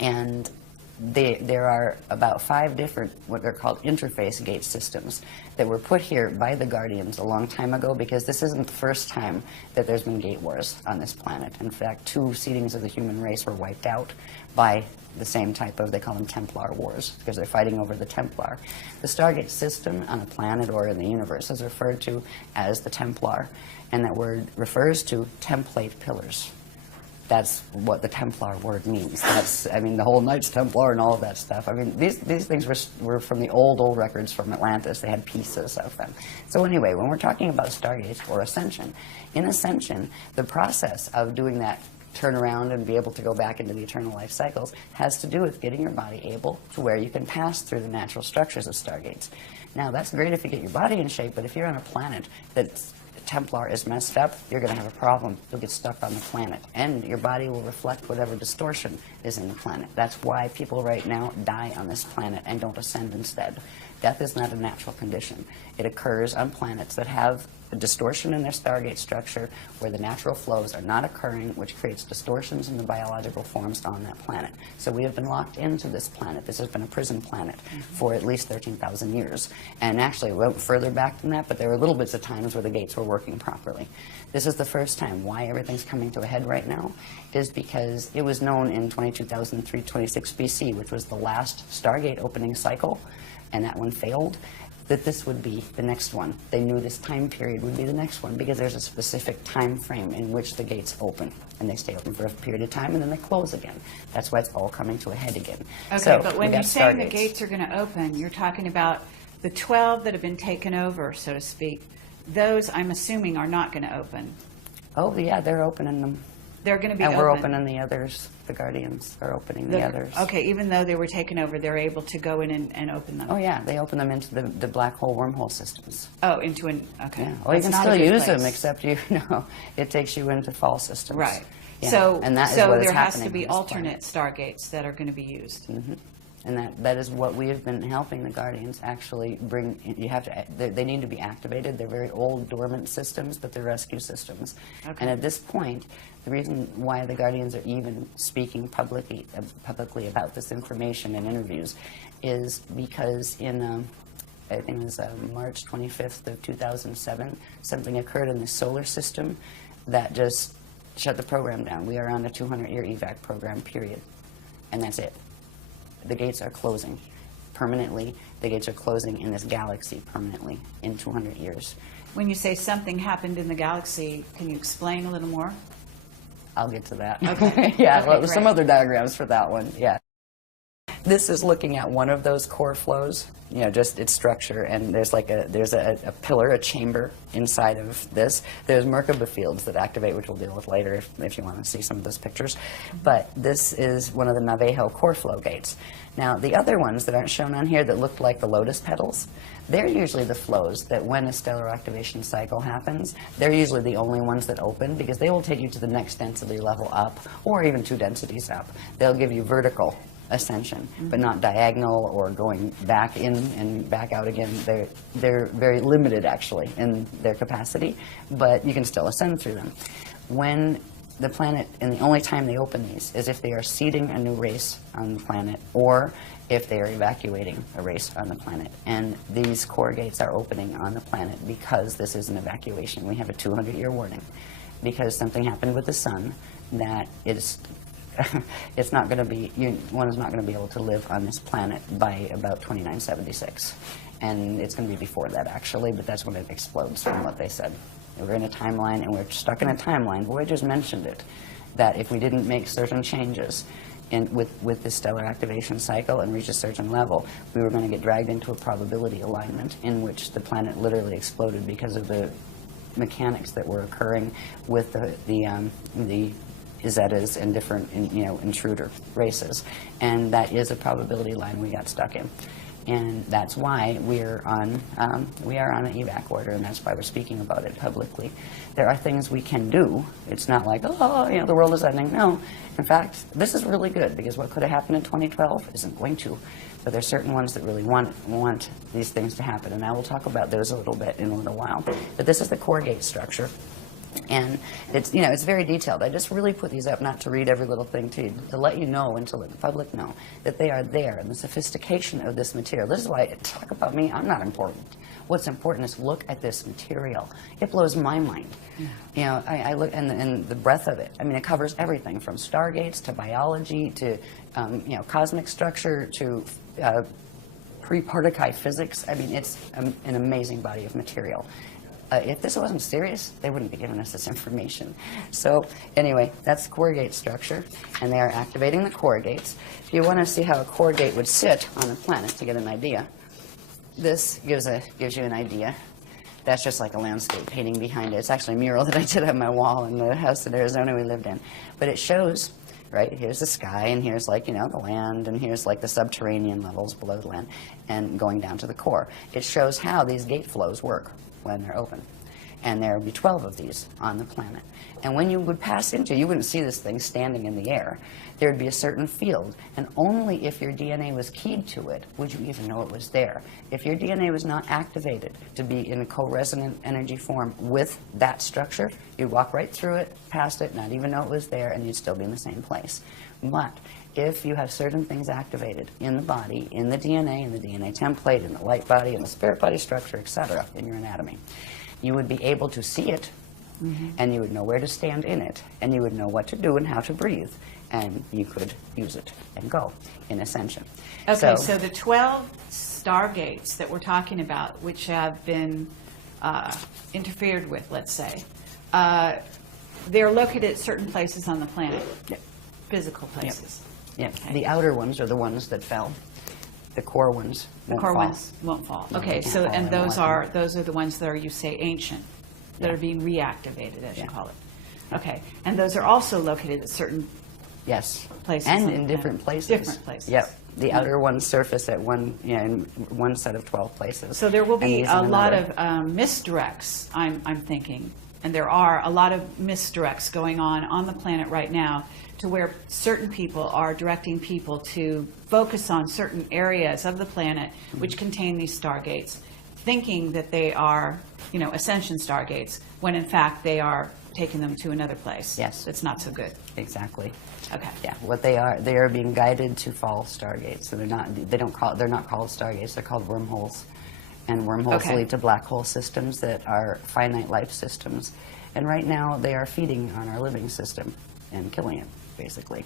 And there are about 5 different, what they're called interface gate systems, that were put here by the Guardians a long time ago, because this isn't the first time that there's been gate wars on this planet. In fact, 2 seedings of the human race were wiped out by the same type of, they call them Templar wars, because they're fighting over the Templar. The Stargate system on a planet or in the universe is referred to as the Templar, and that word refers to template pillars. That's what the Templar word means. That's, I mean, the whole Knights Templar and all of that stuff. I mean, these things were from the old records from Atlantis. They had pieces of them. So anyway, when we're talking about Stargate or Ascension, in Ascension, the process of doing that turn around and be able to go back into the eternal life cycles has to do with getting your body able to where you can pass through the natural structures of stargates. Now, that's great if you get your body in shape, but if you're on a planet that's Templar is messed up, you're going to have a problem. You'll get stuck on the planet, and your body will reflect whatever distortion is in the planet. That's why people right now die on this planet and don't ascend instead. Death is not a natural condition. It occurs on planets that have a distortion in their stargate structure, where the natural flows are not occurring, which creates distortions in the biological forms on that planet. So we have been locked into this planet. This has been a prison planet for at least 13,000 years. And actually, it went further back than that, but there were little bits of times where the gates were working properly. This is the first time. Why everything's coming to a head right now is because it was known in 22,326 BC, which was the last stargate opening cycle, and that one failed, that this would be the next one. They knew this time period would be the next one, because there's a specific time frame in which the gates open, and they stay open for a period of time, and then they close again. That's why it's all coming to a head again. Okay, so, but when you're saying the gates are going to open, you're talking about the 12 that have been taken over, so to speak. Those, I'm assuming, are not going to open. Oh, yeah, they're opening them. They're going to be and open. we're opening the others. The Guardians are opening the others. Okay, even though they were taken over, they're able to go in and open them. Oh yeah, they open them into the black hole wormhole systems. Oh, into an, okay. Yeah. Well, you That's can not a still good use them, place. except it takes you into fall systems. Right. Yeah. So, and that is so what is there has happening to be on this alternate stargates that are going to be used. planet. And that is what we have been helping the Guardians actually bring. You have to. They need to be activated. They're very old, dormant systems, but they're rescue systems. Okay. And at this point, the reason why the Guardians are even speaking publicly about this information in interviews is because in I think it was March 25th of 2007, something occurred in the solar system that just shut the program down. We are on a 200-year evac program, period, and that's it. The gates are closing permanently. The gates are closing in this galaxy permanently in 200 years. When you say something happened in the galaxy, can you explain a little more? I'll get to that. Okay. Yeah, Okay, well, there's some great. other diagrams for that one. Yeah. This is looking at one of those core flows, just its structure, and there's a pillar, a chamber inside of this. There's Merkaba fields that activate, which we'll deal with later if you want to see some of those pictures. But this is one of the Navajo core flow gates. Now, the other ones that aren't shown on here that look like the lotus petals, they're usually the flows that when a stellar activation cycle happens, they're usually the only ones that open because they will take you to the next density level up, or even 2 densities up. They'll give you vertical ascension, but not diagonal or going back in and back out again. They're very limited actually in their capacity, but you can still ascend through them. When the planet, and the only time they open these is if they are seeding a new race on the planet or if they are evacuating a race on the planet. And these core gates are opening on the planet because this is an evacuation. We have a 200-year warning because something happened with the sun that is it's not going to be, one is not going to be able to live on this planet by about 2976. And it's going to be before that, actually, but that's when it explodes from what they said. We're in a timeline, and we're stuck in a timeline. Voyager's mentioned it, that if we didn't make certain changes with the stellar activation cycle and reach a certain level, we were going to get dragged into a probability alignment in which the planet literally exploded because of the mechanics that were occurring with the Zetas and different, intruder races, and that is a probability line we got stuck in, and that's why we are on an evac order, and that's why we're speaking about it publicly. There are things we can do. It's not like the world is ending. No, in fact, this is really good because what could have happened in 2012 isn't going to. But there's certain ones that really want these things to happen, and I will talk about those a little bit in a little while. But this is the core gate structure. And it's it's very detailed. I just really put these up not to read every little thing to you, to let you know and to let the public know that they are there and the sophistication of this material. This is why talk about me, I'm not important. What's important is look at this material. It blows my mind. Yeah. I look and the breadth of it. I mean, it covers everything from stargates to biology to cosmic structure to pre-Particuli physics. I mean, it's an amazing body of material. If this wasn't serious, they wouldn't be giving us this information. So anyway, that's the core gate structure, and they are activating the core gates. If you want to see how a core gate would sit on the planet to get an idea, this gives you an idea. That's just like a landscape painting behind it. It's actually a mural that I did on my wall in the house in Arizona we lived in. But it shows, right, here's the sky, and here's like, the land, and here's like the subterranean levels below the land, and going down to the core. It shows how these gate flows work when they're open. And there would be 12 of these on the planet. And when you would pass into, you wouldn't see this thing standing in the air. There would be a certain field, and only if your DNA was keyed to it would you even know it was there. If your DNA was not activated to be in a co-resonant energy form with that structure, you'd walk right through it, past it, not even know it was there, and you'd still be in the same place. But if you have certain things activated in the body, in the DNA template, in the light body, in the spirit body structure, etc., in your anatomy, you would be able to see it, and you would know where to stand in it, and you would know what to do and how to breathe, and you could use it and go in ascension. Okay, so the 12 stargates that we're talking about, which have been interfered with, let's say, they're located at certain places on the planet, physical places. Yeah, Okay. the outer ones are the ones that fell. The core ones won't fall. Ones won't fall. No, Okay, they can't so fall and anymore. those are the ones that are, you say, ancient, that Yeah. are being reactivated, as you Yeah. call it. Okay, and those are also located at certain Yes. places. And on in the different planet. places. Different places. Yep. The outer ones surface at one, in one set of 12 places. So there will and be these a in lot another. of misdirects, I'm thinking, and there are a lot of misdirects going on the planet right now, to where certain people are directing people to focus on certain areas of the planet which contain these stargates, thinking that they are, ascension stargates, when in fact they are taking them to another place. Yes. It's not so good. Exactly. Okay. Yeah, what they are being guided to false stargates. So they're not called stargates, they're called wormholes. And wormholes Okay. lead to black hole systems that are finite life systems. And right now they are feeding on our living system and killing it, basically.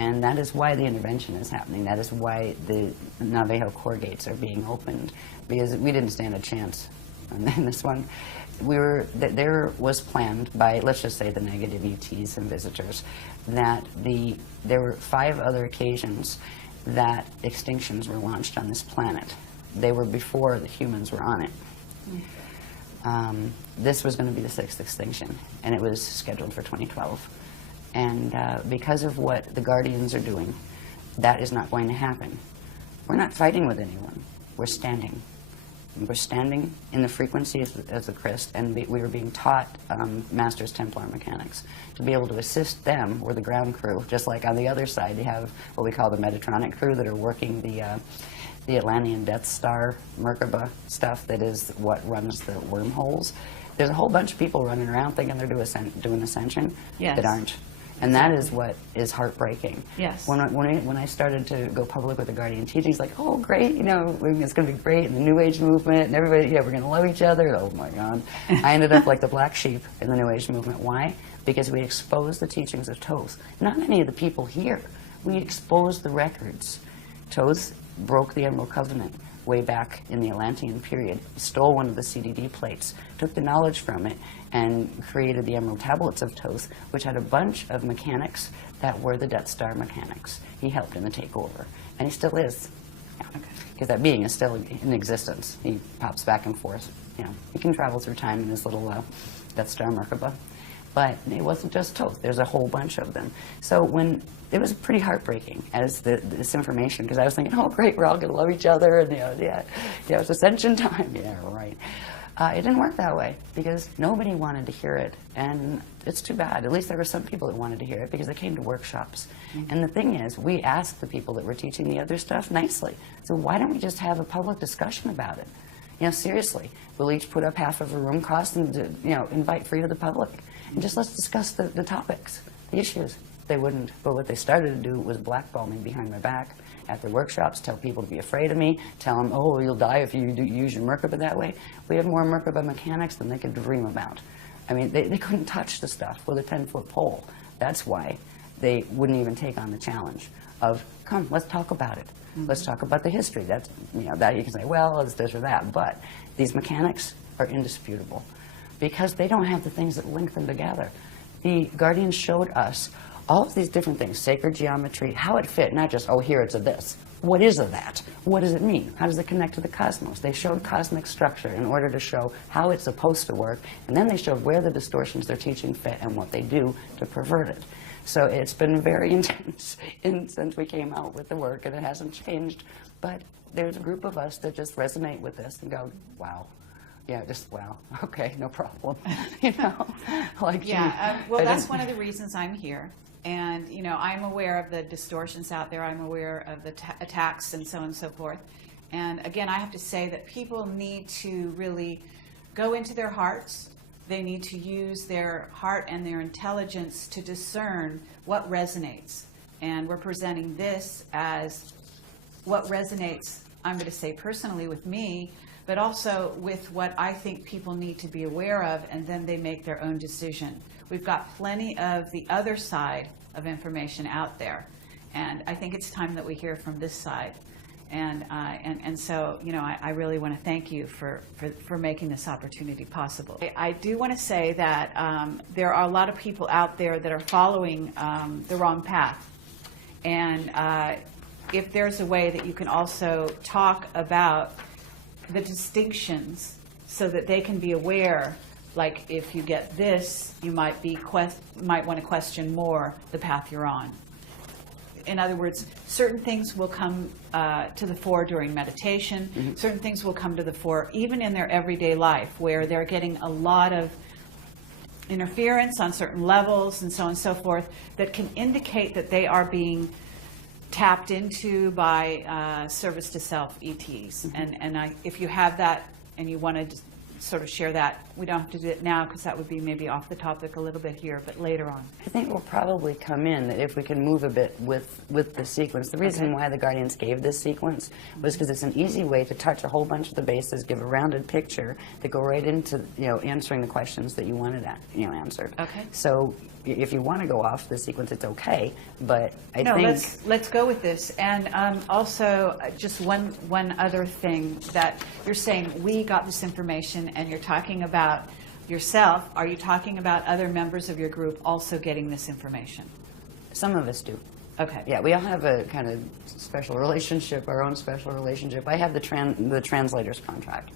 And that is why the intervention is happening. That is why the Navajo core gates are being opened, because we didn't stand a chance in this one. There was planned by, let's just say, the negative ETs and visitors, that there were 5 other occasions that extinctions were launched on this planet. They were before the humans were on it. This was going to be the 6th extinction, and it was scheduled for 2012. And because of what the Guardians are doing, that is not going to happen. We're not fighting with anyone. We're standing. We're standing in the frequency of the Christ, and we were being taught Masters Templar mechanics to be able to assist them. We're the ground crew, just like on the other side you have what we call the Metatronic crew that are working the Atlantean Death Star Merkaba stuff that is what runs the wormholes. There's a whole bunch of people running around thinking they're doing Ascension Yes. that aren't. And that is what is heartbreaking. Yes. When I started to go public with the Guardian teachings, like, oh, great, it's going to be great, and the New Age movement, and everybody, we're going to love each other. Oh, my God. I ended up like the black sheep in the New Age movement. Why? Because we exposed the teachings of Thoth. Not any of the people here. We exposed the records. Thoth broke the Emerald Covenant way back in the Atlantean period, stole one of the CDD plates, took the knowledge from it, and created the Emerald Tablets of Thoth, which had a bunch of mechanics that were the Death Star mechanics. He helped in the takeover, and he still is. Because that being is still in existence. He pops back and forth. He can travel through time in his little Death Star Merkaba. But it wasn't just Thoth. There's a whole bunch of them. So when it was pretty heartbreaking as this information, because I was thinking, oh, great, we're all going to love each other, and it's Ascension time. Yeah, right. It didn't work that way, because nobody wanted to hear it, and it's too bad. At least there were some people that wanted to hear it, because they came to workshops. And the thing is, we asked the people that were teaching the other stuff nicely. So why don't we just have a public discussion about it? Seriously, we'll each put up half of a room cost and invite free to the public, and just let's discuss the topics, the issues. They wouldn't. But what they started to do was blackball me behind my back at their workshops, tell people to be afraid of me, tell them, oh, you'll die if you use your Merkaba that way. We had more Merkaba mechanics than they could dream about. I mean, they couldn't touch the stuff with a 10-foot pole. That's why they wouldn't even take on the challenge of, come, let's talk about it. Let's talk about the history. That's, that you can say, well, it's this or that. But these mechanics are indisputable because they don't have the things that link them together. The Guardians showed us all of these different things, sacred geometry, how it fit, not just, oh, here it's a this. What is a that? What does it mean? How does it connect to the cosmos? They showed cosmic structure in order to show how it's supposed to work, and then they showed where the distortions they're teaching fit and what they do to pervert it. So it's been very intense since we came out with the work, and it hasn't changed. But there's a group of us that just resonate with this and go, wow. Yeah, just, wow, okay, no problem. Well, that's one of the reasons I'm here. And, I'm aware of the distortions out there. I'm aware of the attacks and so on and so forth. And again, I have to say that people need to really go into their hearts. They need to use their heart and their intelligence to discern what resonates. And we're presenting this as what resonates, I'm going to say personally with me, but also with what I think people need to be aware of, and then they make their own decision. We've got plenty of the other side of information out there, and I think it's time that we hear from this side. And so, I really want to thank you for making this opportunity possible. I do want to say that there are a lot of people out there that are following the wrong path, and if there's a way that you can also talk about the distinctions so that they can be aware, like if you get this, you might want to question more the path you're on. In other words, certain things will come to the fore during meditation. Certain things will come to the fore even in their everyday life, where they're getting a lot of interference on certain levels and so on and so forth that can indicate that they are being tapped into by service to self ETs. And if you have that and you want to sort of share that, we don't have to do it now because that would be maybe off the topic a little bit here, but later on. I think we'll probably come in if we can move a bit with the sequence. The reason why the Guardians gave this sequence was because it's an easy way to touch a whole bunch of the bases, give a rounded picture that go right into answering the questions that you wanted answered. Okay. So if you want to go off the sequence, it's okay, but I no, think let's go with this. And also, just one other thing, that you're saying we got this information, and you're talking about yourself. Are you talking about other members of your group also getting this information? some of us do. Okay. Yeah, we all have a kind of special relationship, our own special relationship. I have the translator's contract,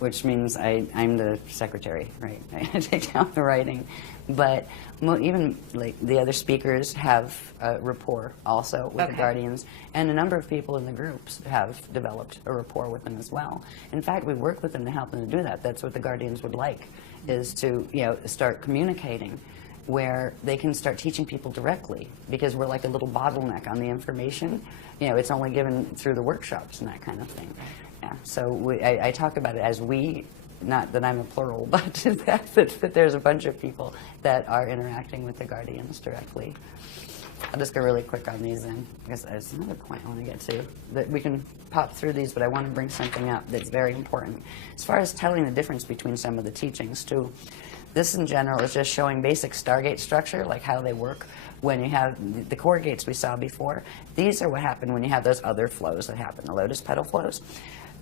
which means I'm the secretary, right? I take down the writing. But even like the other speakers have a rapport also with the Guardians, and a number of people in the groups have developed a rapport with them as well. In fact, we work with them to help them to do that. That's what the Guardians would like, is to start communicating where they can start teaching people directly, because we're like a little bottleneck on the information. It's only given through the workshops and that kind of thing. Yeah, so I talk about it as we, not that I'm a plural, but that there's a bunch of people that are interacting with the Guardians directly. I'll just go really quick on these then, because there's another point I want to get to. That we can pop through these, but I want to bring something up that's very important. As far as telling the difference between some of the teachings too, this in general is just showing basic Stargate structure, like how they work when you have the core gates we saw before. These are what happen when you have those other flows that happen, the lotus petal flows.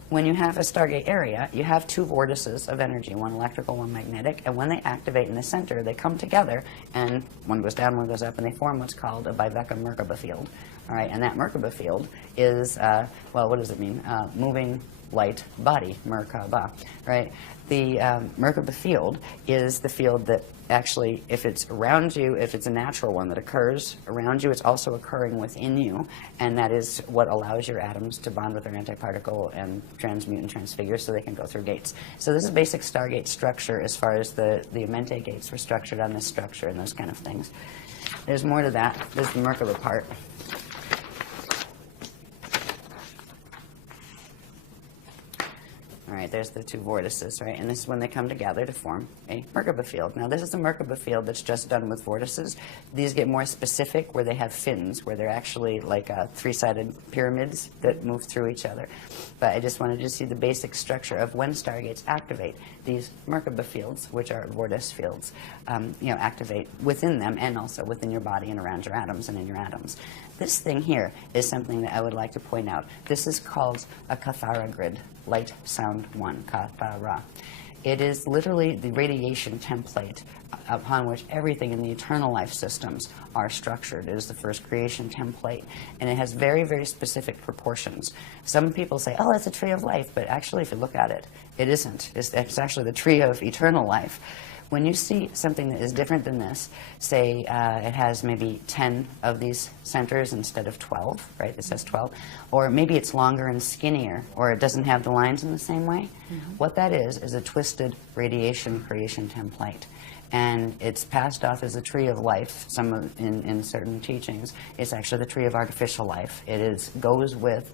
When you have a Stargate area, you have two vortices of energy, one electrical, one magnetic, and when they activate in the center, they come together, and one goes down, one goes up, and they form what's called a Biveka Merkaba field. All right, and that Merkaba field is, well, what does it mean? Moving light body, Merkaba, right? The Merkaba field is the field that actually, if it's around you, if it's a natural one that occurs around you, it's also occurring within you, and that is what allows your atoms to bond with their antiparticle and transmute and transfigure so they can go through gates. So this is basic Stargate structure as far as the Amente gates were structured on this structure and those kind of things. There's more to that. There's the Merkaba part. All right, there's the two vortices, right? And this is when they come together to form a Merkaba field. Now, this is a Merkaba field that's just done with vortices. These get more specific where they have fins, where they're actually like three-sided pyramids that move through each other. But I just wanted to see the basic structure of when Stargates activate. These Merkaba fields, which are vortice fields, activate within them and also within your body and around your atoms and in your atoms. This thing here is something that I would like to point out. This is called a Kathara grid, light, sound, one, Kathara. It is literally the radiation template upon which everything in the eternal life systems are structured. It is the first creation template, and it has very, very specific proportions. Some people say, oh, it's a tree of life, but actually, if you look at it, it isn't. It's actually the tree of eternal life. When you see something that is different than this, say it has maybe 10 of these centers instead of 12, right? It says 12. Or maybe it's longer and skinnier, or it doesn't have the lines in the same way. What that is a twisted radiation creation template. And it's passed off as a tree of life. In certain teachings, it's actually the tree of artificial life. It goes with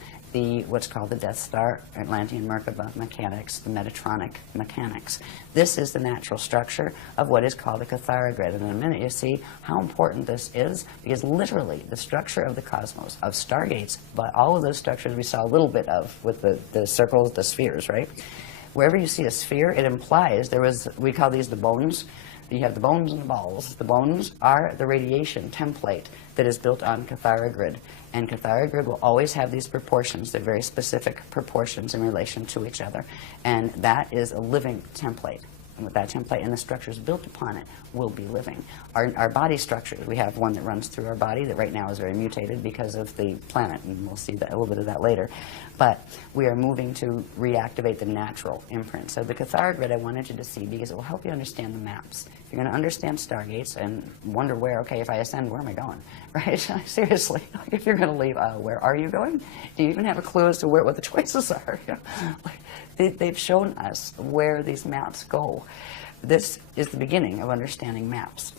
what's called the Death Star, Atlantean Merkaba mechanics, the Metatronic mechanics. This is the natural structure of what is called a Kathara grid. And in a minute, you see how important this is, because literally the structure of the cosmos, of stargates, but all of those structures we saw a little bit of with the circles, the spheres, right? Wherever you see a sphere, it implies we call these the bones. You have the bones and the balls. The bones are the radiation template that is built on Kathara grid. And Kathara grid will always have these proportions. They're very specific proportions in relation to each other. And that is a living template with that template, and the structures built upon it will be living. Our body structures, we have one that runs through our body that right now is very mutated because of the planet, and we'll see that, a little bit of that later. But we are moving to reactivate the natural imprint. So the Cathar grid I wanted you to see because it will help you understand the maps. If you're going to understand stargates and wonder where, okay, if I ascend, where am I going? Right? Seriously, like if you're going to leave, where are you going? Do you even have a clue as to what the choices are? You know? Like, they've shown us where these maps go. This is the beginning of understanding maps.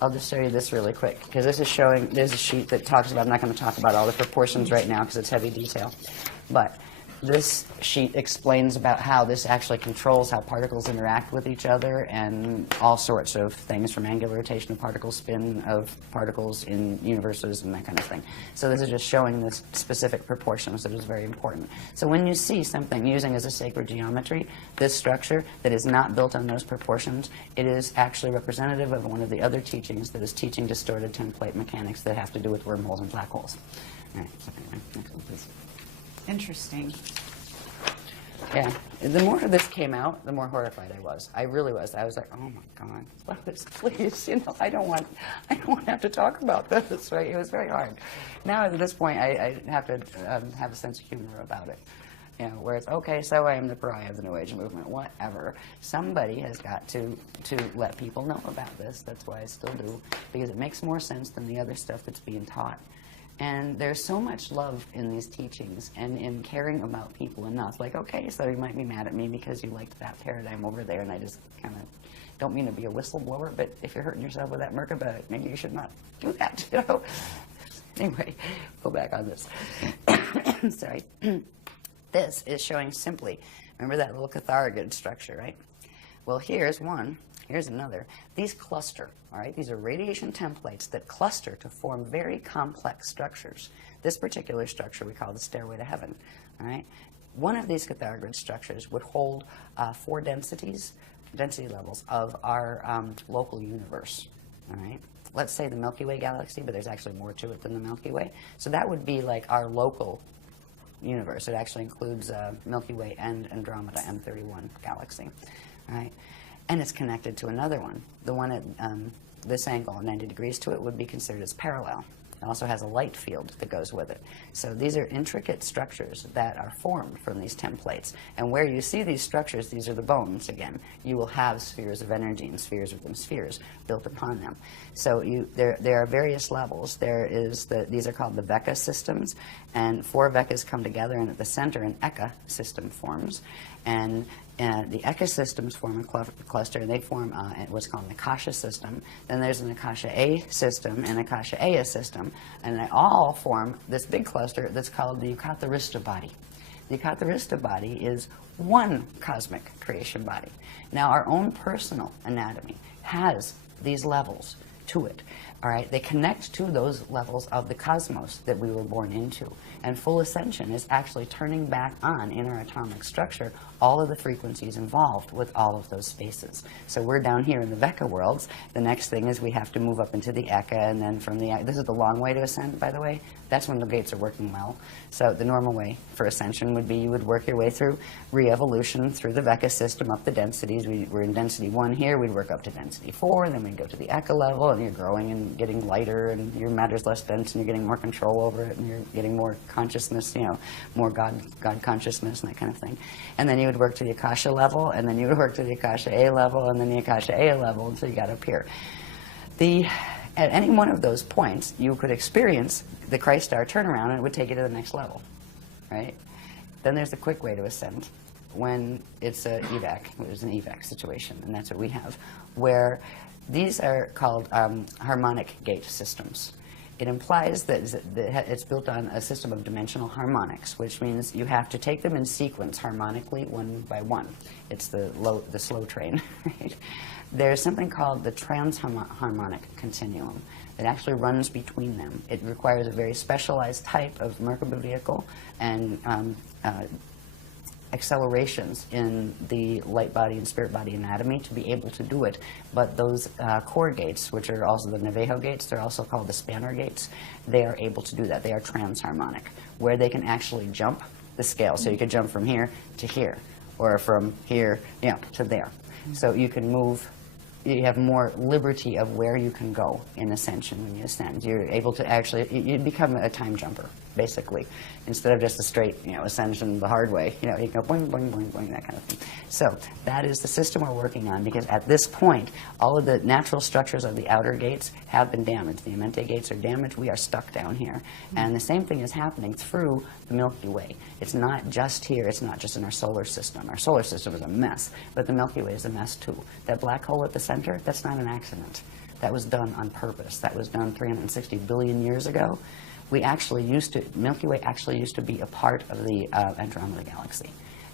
I'll just show you this really quick, because this is showing, there's a sheet that talks about, I'm not going to talk about all the proportions right now because it's heavy detail, but this sheet explains about how this actually controls how particles interact with each other and all sorts of things, from angular rotation of particles, spin of particles in universes, and that kind of thing. So this is just showing the specific proportions that is very important. So when you see something using as a sacred geometry, this structure that is not built on those proportions, it is actually representative of one of the other teachings that is teaching distorted template mechanics that have to do with wormholes and black holes. All right, so anyway, next one, please. Interesting. Yeah, the more this came out, the more horrified I was. I really was. I was like, oh my God, please, you know, I don't want to have to talk about this, right? It was very hard. Now at this point, I have to have a sense of humor about it. You know, where it's, okay, so I am the pariah of the New Age movement, whatever. Somebody has got to let people know about this. That's why I still do, because it makes more sense than the other stuff that's being taught. And there's so much love in these teachings and in caring about people enough. Like, okay, so you might be mad at me because you liked that paradigm over there, and I just kind of don't mean to be a whistleblower, but if you're hurting yourself with that Merkaba, maybe you should not do that, you know? Anyway, go back on this. Sorry. This is showing simply, remember that little Cathar structure, right? Well, here's one. Here's another. These cluster, all right? These are radiation templates that cluster to form very complex structures. This particular structure we call the Stairway to Heaven, all right? One of these Cathar grid structures would hold 4 density levels of our local universe, all right? Let's say the Milky Way galaxy, but there's actually more to it than the Milky Way. So that would be like our local universe. It actually includes Milky Way and Andromeda M31 galaxy, all right? And it's connected to another one. The one at this angle, 90 degrees to it, would be considered as parallel. It also has a light field that goes with it. So these are intricate structures that are formed from these templates. And where you see these structures, these are the bones again. You will have spheres of energy and spheres within spheres built upon them. So there are various levels. These are called the Veka systems, and 4 Vekas come together, and at the center an Eka system forms. And the Eka systems form a cluster, and they form what's called an Akasha system. Then there's an Akasha A system and Akasha Aya system, and they all form this big cluster that's called the Yukatarista body. The Yukatarista body is one cosmic creation body. Now, our own personal anatomy has these levels to it. All right, they connect to those levels of the cosmos that we were born into. And full ascension is actually turning back on in our atomic structure all of the frequencies involved with all of those spaces. So we're down here in the Veka worlds. The next thing is we have to move up into the Eka, and then from the Eka, this is the long way to ascend, by the way. That's when the gates are working well. So the normal way for ascension would be you would work your way through re-evolution through the Veka system up the densities. We're in density 1 here, we'd work up to density 4, then we'd go to the Eka level, and you're growing and getting lighter, and your matter's less dense, and you're getting more control over it, and you're getting more consciousness, you know, more God consciousness and that kind of thing. And then you would work to the Akasha level, and then you would work to the Akasha A level, and then the Akasha A level until you got up here. At any one of those points, you could experience the Christ star turnaround, and it would take you to the next level, right? Then there's a quick way to ascend when it's an evac, which is an evac situation, and that's what we have, where these are called harmonic gate systems. It implies that it's built on a system of dimensional harmonics, which means you have to take them in sequence harmonically, one by one. It's the slow train, right? There's something called the transharmonic continuum that actually runs between them. It requires a very specialized type of Merkaba vehicle and accelerations in the light body and spirit body anatomy to be able to do it. But those core gates, which are also the Navajo gates, they're also called the spanner gates, they are able to do that. They are transharmonic, where they can actually jump the scale. So you could jump from here to here, or from here, you know, to there. So you can move, you have more liberty of where you can go in ascension when you ascend. You're able to actually, you become a time jumper, basically. Instead of just a straight, ascension the hard way, you can go boing, boing, boing, boing, that kind of thing. So that is the system we're working on, because at this point, all of the natural structures of the outer gates have been damaged. The Amenti gates are damaged. We are stuck down here. And the same thing is happening through the Milky Way. It's not just here. It's not just in our solar system. Our solar system is a mess, but the Milky Way is a mess too. That black hole at the center, that's not an accident. That was done on purpose. That was done 360 billion years ago. Milky Way actually used to be a part of the Andromeda galaxy.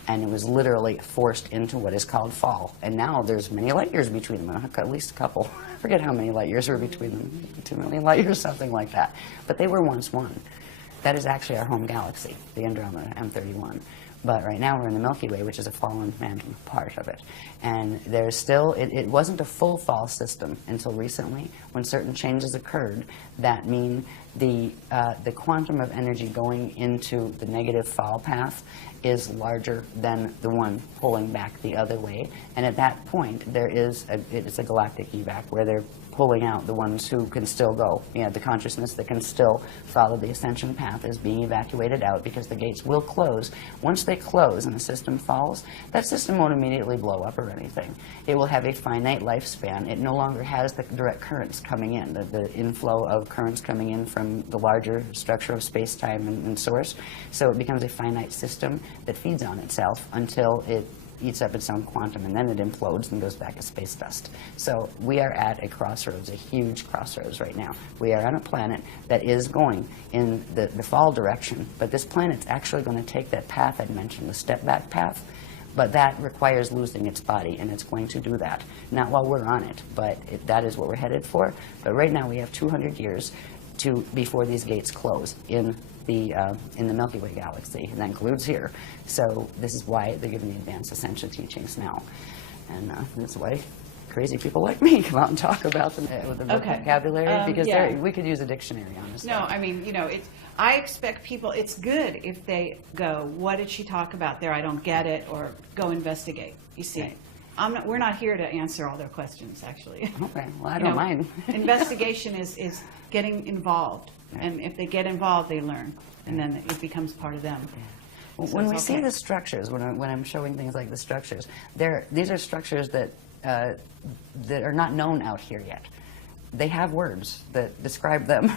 And it was literally forced into what is called fall. And now there's many light years between them, at least a couple. I forget how many light years were between them, 2 million light years, something like that. But they were once one. That is actually our home galaxy, the Andromeda M31. But right now we're in the Milky Way, which is a fallen phantom part of it. And there's still, it wasn't a full fall system until recently, when certain changes occurred that mean the quantum of energy going into the negative fall path is larger than the one pulling back the other way. And at that point, it's a galactic evac where they're pulling out the ones who can still go. The consciousness that can still follow the ascension path is being evacuated out, because the gates will close. Once they close and the system falls, that system won't immediately blow up or anything. It will have a finite lifespan. It no longer has the direct currents coming in, the inflow of currents coming in from the larger structure of space-time and source. So it becomes a finite system that feeds on itself until it eats up its own quantum, and then it implodes and goes back as space dust. So we are at a crossroads, a huge crossroads right now. We are on a planet that is going in the fall direction, but this planet's actually going to take that path I mentioned, the step-back path, but that requires losing its body, and it's going to do that. Not while we're on it, but that is what we're headed for. But right now we have 200 years before these gates close in the Milky Way galaxy, and that includes here. So this is why they're giving the advanced ascension teachings now, and that's why crazy people like me come out and talk about them with the vocabulary, because we could use a dictionary on this. No, I mean, I expect people, it's good if they go, what did she talk about there? I don't get it, or go investigate. You see, right. We're not here to answer all their questions, actually. Okay, well, I don't mind. Investigation is getting involved. Right. And if they get involved, they learn, and then it becomes part of them. Well, so when we see the structures, when I'm showing things like the structures, these are structures that are not known out here yet. They have words that describe them.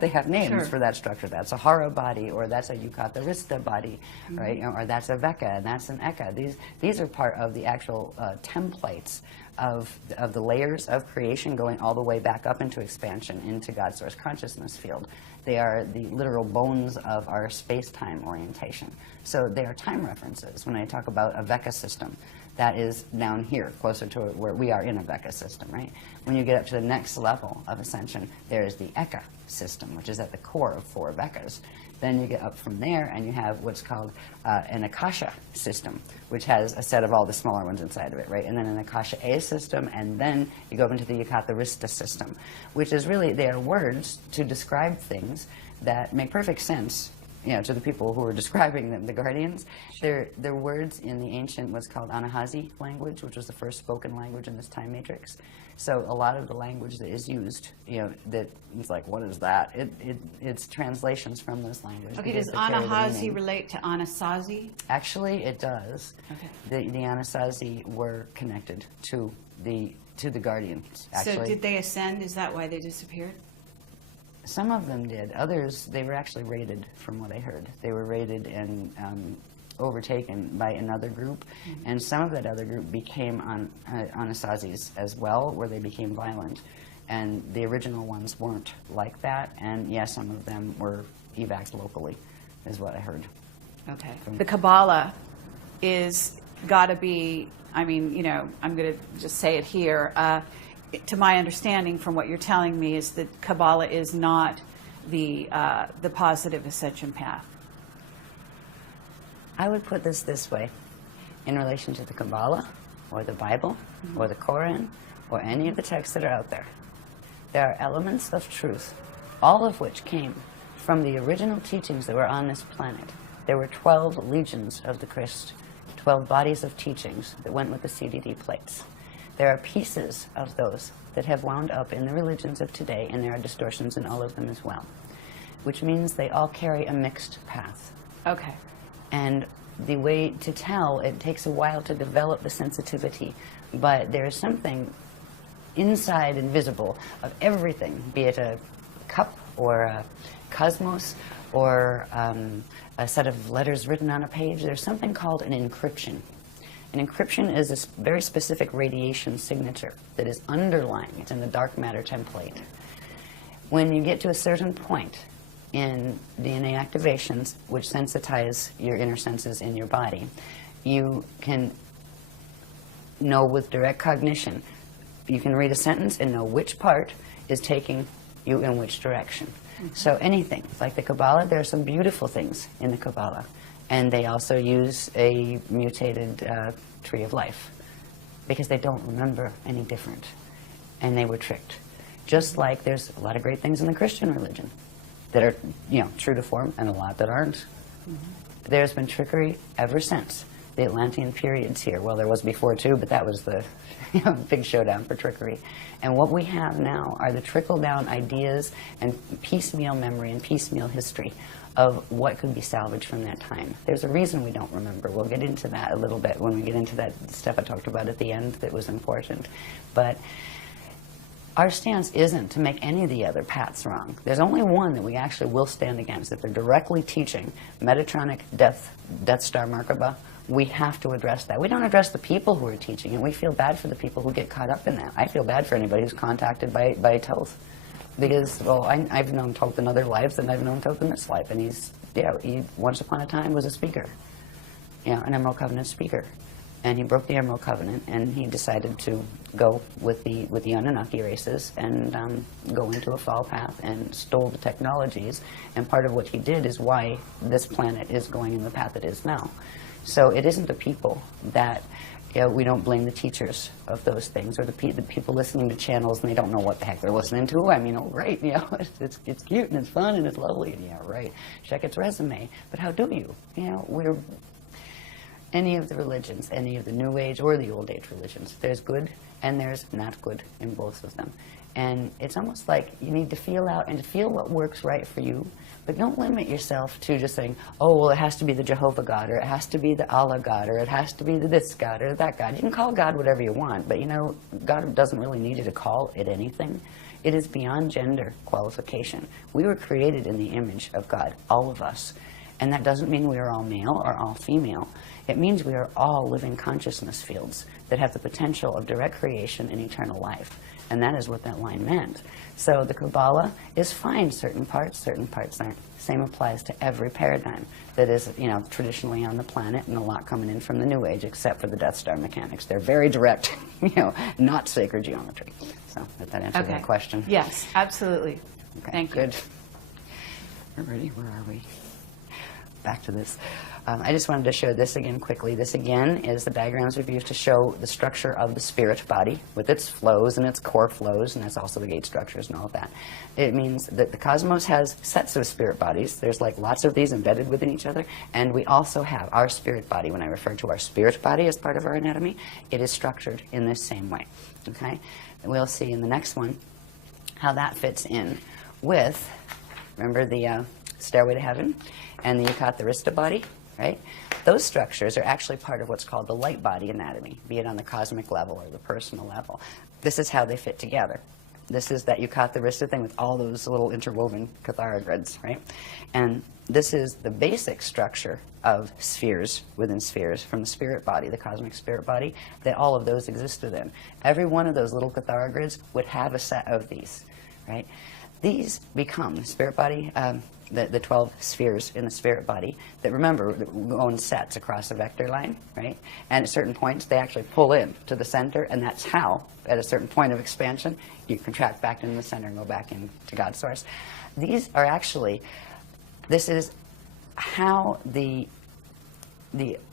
They have names for that structure. That's a Hara body, or that's a Yucatharista body, right? Or that's a Veka, and that's an Eka. These are part of the actual templates of the layers of creation, going all the way back up into expansion, into God's source consciousness field. They are the literal bones of our space-time orientation. So they are time references. When I talk about a Veka system, that is down here, closer to where we are in a Veka system, right? When you get up to the next level of ascension, there is the Eka system, which is at the core of 4 Vekas. Then you get up from there, and you have what's called an Akasha system, which has a set of all the smaller ones inside of it, right? And then an Akasha A system, and then you go up into the Yucatharista system, which is really, they are words to describe things that make perfect sense, to the people who are describing them, the guardians. They're words in the ancient, what's called Anahazi language, which was the first spoken language in this time matrix. So a lot of the language that is used, that it's like, what is that? It's translations from those languages. Okay, does Anahazi relate to Anasazi? Actually, it does. Okay. The Anasazi were connected to the guardians, actually. So did they ascend? Is that why they disappeared? Some of them did. Others, they were actually raided, from what I heard. They were raided and overtaken by another group, and some of that other group became Anasazis as well, where they became violent. And the original ones weren't like that, and yes, some of them were evacs locally, is what I heard. Okay. The Kabbalah is got to be, I'm going to just say it here, to my understanding from what you're telling me, is that Kabbalah is not the positive ascension path. I would put this way, in relation to the Kabbalah, or the Bible, or the Quran, or any of the texts that are out there. There are elements of truth, all of which came from the original teachings that were on this planet. There were 12 legions of the Christ, 12 bodies of teachings that went with the CDD plates. There are pieces of those that have wound up in the religions of today, and there are distortions in all of them as well, which means they all carry a mixed path. Okay. And the way to tell, it takes a while to develop the sensitivity, but there is something inside and visible of everything, be it a cup or a cosmos or a set of letters written on a page. There's something called an encryption. An encryption is this very specific radiation signature that is underlying. It's in the dark matter template. When you get to a certain point in DNA activations, which sensitize your inner senses in your body, you can know with direct cognition. You can read a sentence and know which part is taking you in which direction. Mm-hmm. So anything, like the Kabbalah, there are some beautiful things in the Kabbalah. And they also use a mutated tree of life because they don't remember any different. And they were tricked. Just like there's a lot of great things in the Christian religion that are, true to form, and a lot that aren't. Mm-hmm. There's been trickery ever since the Atlantean periods here. Well, there was before too, but that was the big showdown for trickery. And what we have now are the trickle-down ideas and piecemeal memory and piecemeal history of what could be salvaged from that time. There's a reason we don't remember. We'll get into that a little bit when we get into that stuff I talked about at the end that was important. But our stance isn't to make any of the other paths wrong. There's only one that we actually will stand against. If they're directly teaching Metatronic Death Star Merkaba, we have to address that. We don't address the people who are teaching it. We feel bad for the people who get caught up in that. I feel bad for anybody who's contacted by Toth. Because, well, I've known Toth in other lives, and I've known Toth in this life. And he once upon a time was a speaker, an Emerald Covenant speaker. And he broke the Emerald Covenant, and he decided to go with the Anunnaki races and go into a fall path and stole the technologies. And part of what he did is why this planet is going in the path it is now. So it isn't the people that, we don't blame the teachers of those things, or the people listening to channels and they don't know what the heck they're listening to. I mean, great, it's cute and it's fun and it's lovely, and right, check its resume. But how do you? We're any of the religions, any of the New Age or the Old Age religions, there's good and there's not good in both of them. And it's almost like you need to feel out and to feel what works right for you, but don't limit yourself to just saying, oh, well, it has to be the Jehovah God, or it has to be the Allah God, or it has to be the this God or that God. You can call God whatever you want, but God doesn't really need you to call it anything. It is beyond gender qualification. We were created in the image of God, all of us. And that doesn't mean we are all male or all female. It means we are all living consciousness fields that have the potential of direct creation and eternal life. And that is what that line meant. So the Kabbalah is fine, certain parts aren't. Same applies to every paradigm that is, traditionally on the planet, and a lot coming in from the New Age, except for the Death Star mechanics. They're very direct, not sacred geometry. So did that answer that question? Yes, absolutely. Okay, Thank you. Good. We're ready. Where are we? Back to this. I just wanted to show this again quickly. This again is the diagrams we've used to show the structure of the spirit body with its flows and its core flows, and that's also the gate structures and all of that. It means that the cosmos has sets of spirit bodies. There's like lots of these embedded within each other, and we also have our spirit body. When I refer to our spirit body as part of our anatomy, it is structured in this same way. Okay? And we'll see in the next one how that fits in with, remember the Stairway to Heaven and the Yucatharista body? Right? Those structures are actually part of what's called the light body anatomy, be it on the cosmic level or the personal level. This is how they fit together. This is that Yucatharista thing with all those little interwoven cathara grids, right? And this is the basic structure of spheres within spheres from the spirit body, the cosmic spirit body, that all of those exist within. Every one of those little cathara grids would have a set of these, right? These become the spirit body, the 12 spheres in the spirit body that, remember, go in sets across a vector line, right? And at certain points, they actually pull in to the center, and that's how, at a certain point of expansion, you contract back into the center and go back into God's source. These are actually, this is how the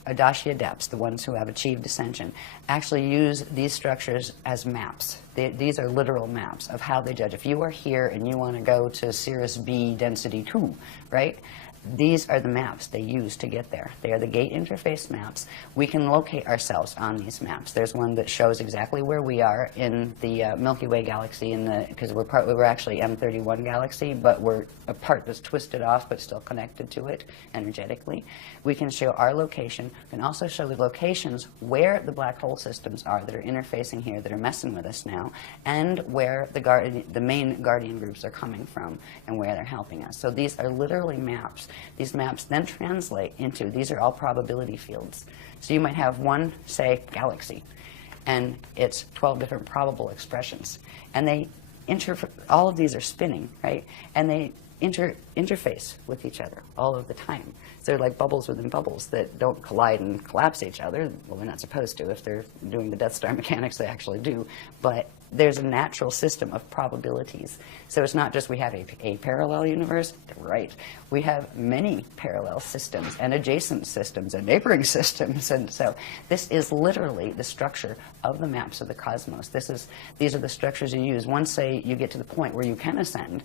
Adashya Adepts, the ones who have achieved ascension, actually use these structures as maps. These are literal maps of how they judge. If you are here and you want to go to Cirrus B density 2, right, these are the maps they use to get there. They are the gate interface maps. We can locate ourselves on these maps. There's one that shows exactly where we are in the Milky Way galaxy, because we're actually M31 galaxy, but we're a part that's twisted off but still connected to it energetically. We can show our location. We can also show the locations where the black hole systems are that are interfacing here, that are messing with us now, and where the main guardian groups are coming from and where they're helping us. So these are literally maps. These maps then translate into, these are all probability fields. So you might have one, say, galaxy, and it's 12 different probable expressions. And they all of these are spinning, right? And they interface with each other all of the time. So they're like bubbles within bubbles that don't collide and collapse each other. Well, they're not supposed to. If they're doing the Death Star mechanics, they actually do. But there's a natural system of probabilities. So it's not just we have a parallel universe. Right. We have many parallel systems and adjacent systems and neighboring systems. And so this is literally the structure of the maps of the cosmos. These are the structures you use. Once, say, you get to the point where you can ascend,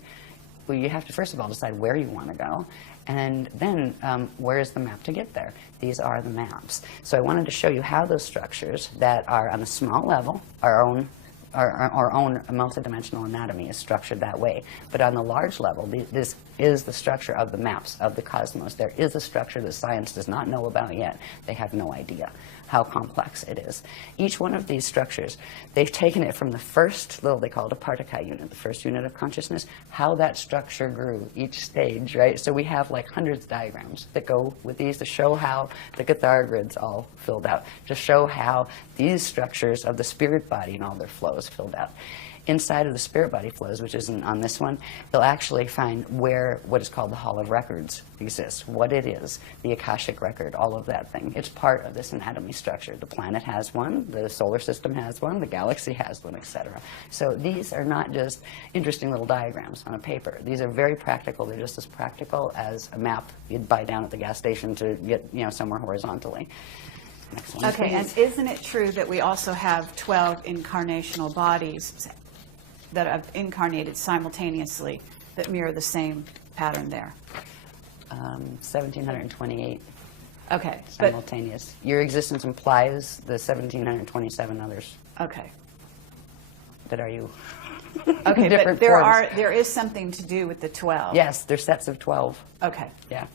well, you have to first of all decide where you want to go, and then where is the map to get there. These are the maps. So I wanted to show you how those structures that are on a small level, our own multidimensional anatomy is structured that way. But on the large level, this is the structure of the maps of the cosmos. There is a structure that science does not know about yet. They have no idea how complex it is. Each one of these structures, they've taken it from the first little, they call it a Partakai unit, the first unit of consciousness, how that structure grew, each stage, right? So we have like hundreds of diagrams that go with these to show how the Cathar grid's all filled out, to show how these structures of the spirit body and all their flows filled out. Inside of the spirit body flows, which isn't on this one, they'll actually find where what is called the Hall of Records exists, what it is, the Akashic record, all of that thing. It's part of this anatomy structure. The planet has one, the solar system has one, the galaxy has one, etc. So these are not just interesting little diagrams on a paper. These are very practical. They're just as practical as a map you'd buy down at the gas station to get somewhere horizontally. Next one, okay, please. and isn't it true that we also have 12 incarnational bodies that have incarnated simultaneously that mirror the same pattern there? 1,728 Okay. simultaneous. Your existence implies the 1,727 others Okay. that are you. Okay, but Different forms. there is something to do with the 12. Yes, they're sets of 12. Okay. Yeah.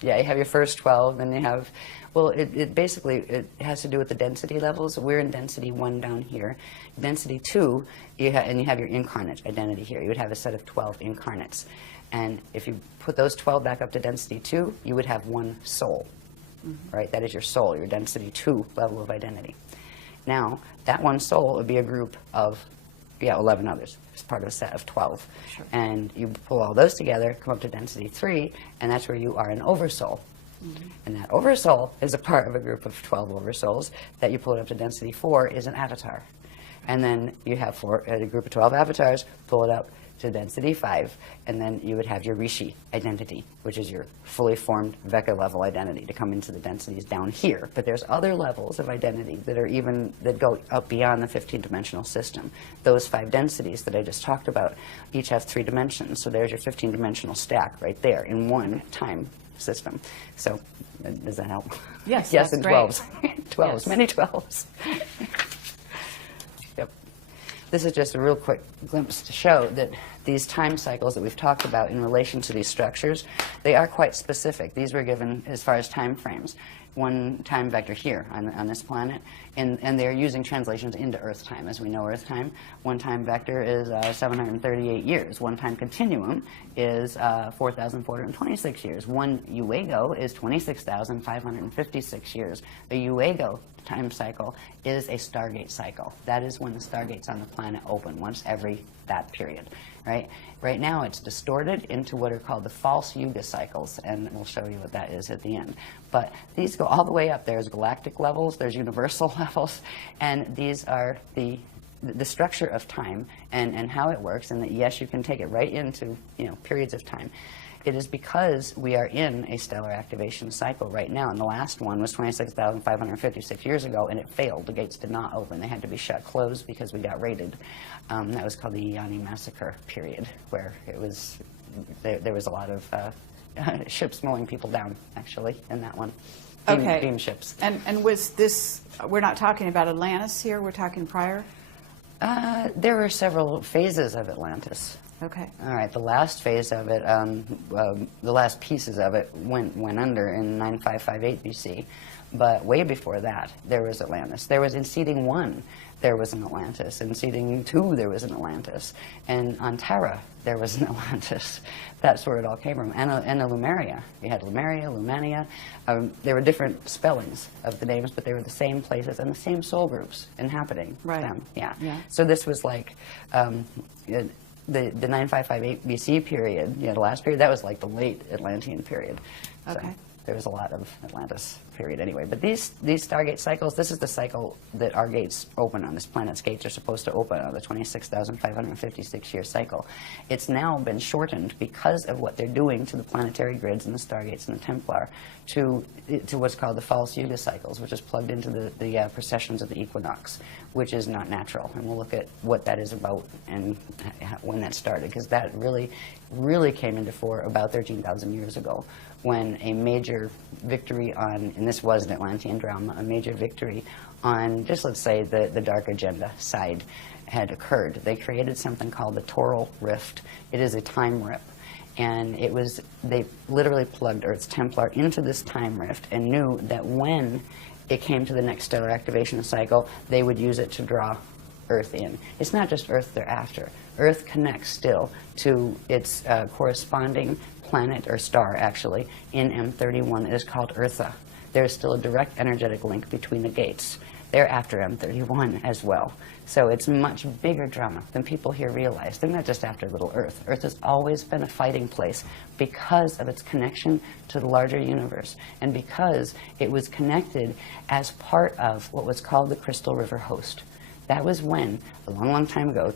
Yeah, you have your first 12, then you have, well, it basically, it has to do with the density levels. We're in density 1 down here. Density 2, and you have your incarnate identity here. You would have a set of 12 incarnates. And if you put those 12 back up to density 2, you would have one soul, right? That is your soul, your density 2 level of identity. Now, that one soul would be a group of 11 others. It's part of a set of 12. Sure. And you pull all those together, come up to density 3, and that's where you are an oversoul. And that oversoul is a part of a group of 12 oversouls. That you pull it up to density 4 is an avatar. And then you have a group of 12 avatars, pull it up to density 5, and then you would have your Rishi identity, which is your fully formed Veka level identity to come into the densities down here. But there's other levels of identity that go up beyond the 15-dimensional system. Those 5 densities that I just talked about each have 3 dimensions. So there's your 15-dimensional stack right there in one time system. So does that help? Yes, Yes, that's and great. 12s. 12s, Yes. many 12s. Yep. This is just a real quick glimpse to show that these time cycles that we've talked about in relation to these structures, they are quite specific. These were given as far as time frames. One time vector here on this planet, and they're using translations into Earth time. As we know Earth time, one time vector is 738 years. One time continuum is 4,426 years. One Uego is 26,556 years. A Uego time cycle is a Stargate cycle. That is when the Stargates on the planet open, once every that period. Right? Right now it's distorted into what are called the false Yuga cycles, and we'll show you what that is at the end. But these go all the way up. There's galactic levels, there's universal levels, and these are the structure of time and how it works, and that yes, you can take it right into periods of time. It is because we are in a stellar activation cycle right now, and the last one was 26,556 years ago, and it failed. The gates did not open. They had to be shut closed because we got raided. That was called the Iani Massacre period, where it was there was a lot of ships mowing people down, actually, in that one. Okay. Beam ships. And was this, we're not talking about Atlantis here, we're talking prior? There were several phases of Atlantis. Okay. All right, the last phase of it, the last pieces of it went under in 9558 BC. But way before that, there was Atlantis. There was in seeding 1, there was an Atlantis. In seeding 2, there was an Atlantis. And on Terra, there was an Atlantis. That's where it all came from. And a Lemuria. You had Lemuria, Lumania. There were different spellings of the names, but they were the same places and the same soul groups inhabiting them. Yeah. So this was like the 9558 BC period, the last period, that was like the late Atlantean period. So Okay. there was a lot of Atlantis period anyway. But these Stargate cycles, this is the cycle that our gates open on. This planet's gates are supposed to open on the 26,556-year cycle. It's now been shortened because of what they're doing to the planetary grids and the Stargates and the Templar to what's called the false Yuga cycles, which is plugged into the precessions of the equinox, which is not natural. And we'll look at what that is about and when that started, because that really came into fore about 13,000 years ago, when a major victory on, and this was an Atlantean drama, a major victory on, just let's say, the dark agenda side had occurred. They created something called the Toral Rift. It is a time rip. And they literally plugged Earth's Templar into this time rift and knew that when it came to the next stellar activation cycle, they would use it to draw Earth in. It's not just Earth they're after. Earth connects still to its corresponding planet, or star actually, in M31 that is called Eartha. There is still a direct energetic link between the gates. They're after M31 as well. So it's much bigger drama than people here realize. They're not just after little Earth. Earth has always been a fighting place because of its connection to the larger universe, and because it was connected as part of what was called the Crystal River Host. That was when, a long, long time ago,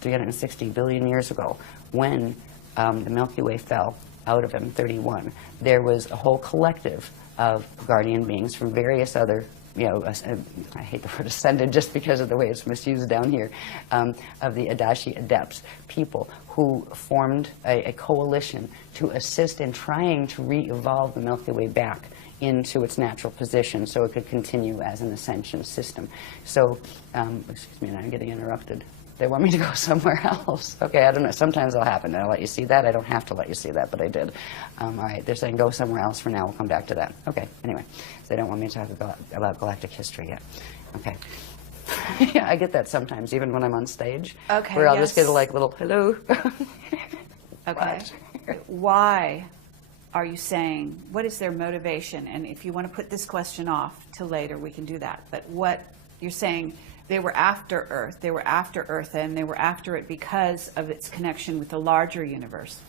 360 billion years ago, when the Milky Way fell out of M31, there was a whole collective of guardian beings from various other, I hate the word ascended just because of the way it's misused down here, of the Adashi Adepts, people who formed a coalition to assist in trying to re-evolve the Milky Way back into its natural position so it could continue as an ascension system. So, excuse me, I'm getting interrupted. They want me to go somewhere else. Okay, I don't know. Sometimes it'll happen. I'll let you see that. I don't have to let you see that, but I did. All right, they're saying go somewhere else for now. We'll come back to that. Okay, anyway. So they don't want me to talk about galactic history yet. Okay. Yeah, I get that sometimes, even when I'm on stage. Okay, where I'll just get a little, hello. Okay. Why are you saying, what is their motivation? And if you want to put this question off till later, we can do that. But what you're saying, they were after Earth. They were after Earth, and they were after it because of its connection with the larger universe.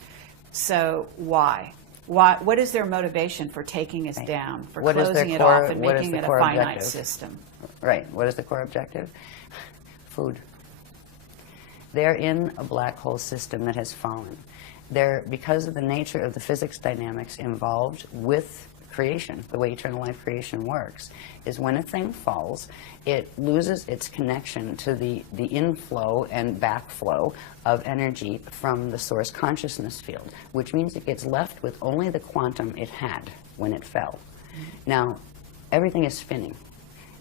So why? What is their motivation for taking us down, for closing it off and making it a finite system? Right. What is the core objective? Food. They're in a black hole system that has fallen. Because of the nature of the physics dynamics involved with creation, the way eternal life creation works, is when a thing falls, it loses its connection to the inflow and backflow of energy from the source consciousness field, which means it gets left with only the quantum it had when it fell. Now, everything is spinning.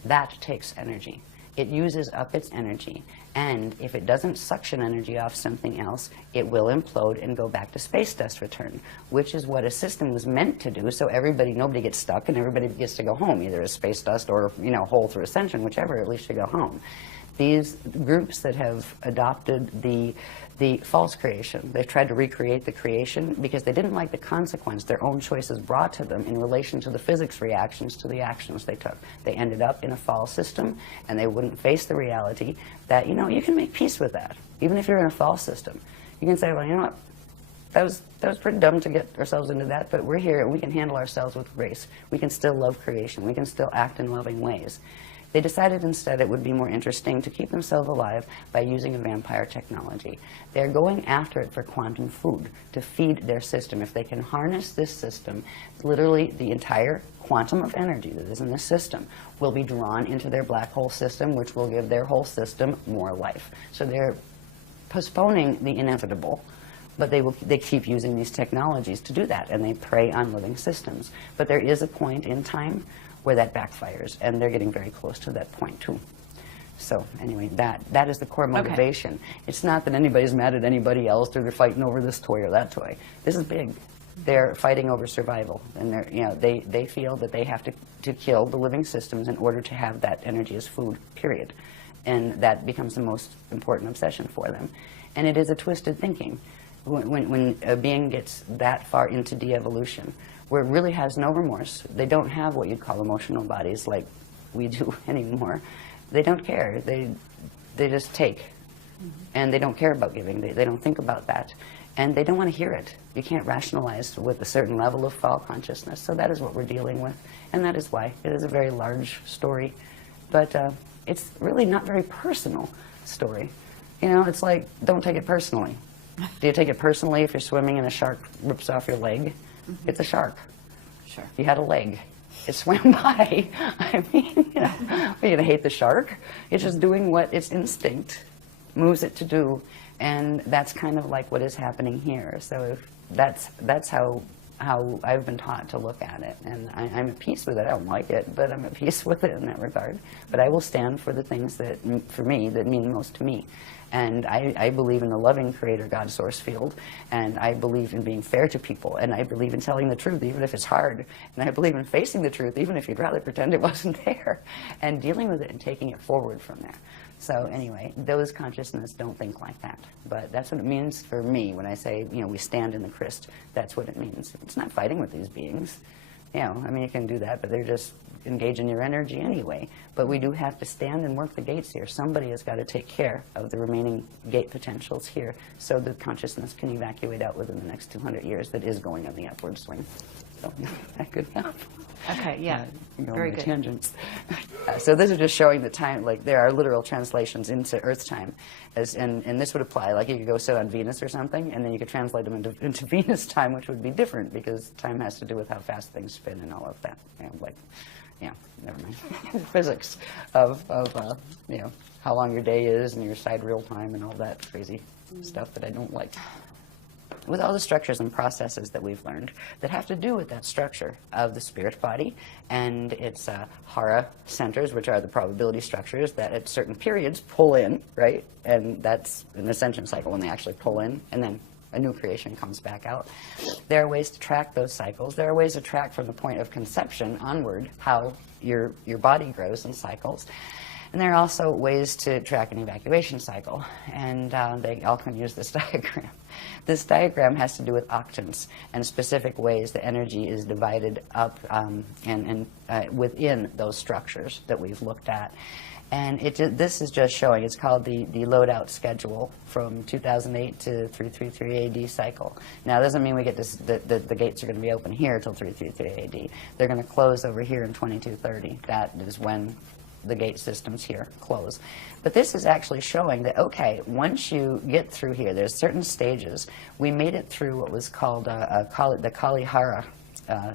That takes energy. It uses up its energy, and if it doesn't suction energy off something else, it will implode and go back to space dust return, which is what a system was meant to do, so nobody gets stuck and everybody gets to go home, either as space dust or, whole through ascension, whichever, at least you go home. These groups that have adopted the false creation, they've tried to recreate the creation because they didn't like the consequence their own choices brought to them in relation to the physics reactions to the actions they took. They ended up in a false system, and they wouldn't face the reality that, you can make peace with that. Even if you're in a false system, you can say, well, you know what, that was pretty dumb to get ourselves into that, but we're here and we can handle ourselves with grace. We can still love creation. We can still act in loving ways. They decided instead it would be more interesting to keep themselves alive by using a vampire technology. They're going after it for quantum food, to feed their system. If they can harness this system, literally the entire quantum of energy that is in the system will be drawn into their black hole system, which will give their whole system more life. So they're postponing the inevitable But they keep using these technologies to do that, and they prey on living systems. But there is a point in time where that backfires, and they're getting very close to that point too. So anyway, that is the core motivation. Okay. It's not that anybody's mad at anybody else, or they're fighting over this toy or that toy. This is big. They're fighting over survival, and they feel that they have to kill the living systems in order to have that energy as food, period. And that becomes the most important obsession for them. And it is a twisted thinking. When a being gets that far into de-evolution, where it really has no remorse, they don't have what you'd call emotional bodies like we do anymore. They don't care. They just take. And they don't care about giving. They don't think about that. And they don't want to hear it. You can't rationalize with a certain level of fall consciousness. So that is what we're dealing with. And that is why. It is a very large story. But it's really not very personal story. You know, it's like, don't take it personally. Do you take it personally if you're swimming and a shark rips off your leg? It's a shark. Sure. You had a leg. It swam by. I mean, you know, are you going to hate the shark? It's just doing what its instinct moves it to do. And that's kind of like what is happening here. So that's how I've been taught to look at it. And I'm at peace with it. I don't like it, but I'm at peace with it in that regard. But I will stand for the things that, for me, that mean most to me. And I believe in the loving creator God source field, and I believe in being fair to people, and I believe in telling the truth even if it's hard, and I believe in facing the truth even if you'd rather pretend it wasn't there, and dealing with it and taking it forward from there. So anyway, those consciousness don't think like that, but that's what it means for me when I say, you know, we stand in the Christ. That's what it means. It's not fighting with these beings. You know, I mean, you can do that, but they're just engaging your energy anyway. But we do have to stand and work the gates here. Somebody has got to take care of the remaining gate potentials here so the consciousness can evacuate out within the next 200 years that is going on the upward swing. So, that good enough? Okay, yeah, very good. Tangents. So this is just showing the time, like there are literal translations into Earth time, and this would apply, like you could go sit on Venus or something, and then you could translate them into Venus time, which would be different, because time has to do with how fast things spin and all of that. You know, like, yeah, never mind. Physics of you know, how long your day is and your sidereal time and all that crazy stuff that I don't like. With all the structures and processes that we've learned that have to do with that structure of the spirit body and its hara centers, which are the probability structures that at certain periods pull in, right? And that's an ascension cycle when they actually pull in, and then a new creation comes back out. There are ways to track those cycles. There are ways to track from the point of conception onward how your body grows in cycles. And there are also ways to track an evacuation cycle, and they all can use this diagram. This diagram has to do with octants and specific ways the energy is divided up and within those structures that we've looked at. And this is just showing, it's called the load-out schedule from 2008 to 333 AD cycle. Now, it doesn't mean we get this, the gates are going to be open here until 333 AD. They're going to close over here in 2230. That is when the gate systems here close. But this is actually showing that, okay, once you get through here, there's certain stages. We made it through what was called the Kali Hara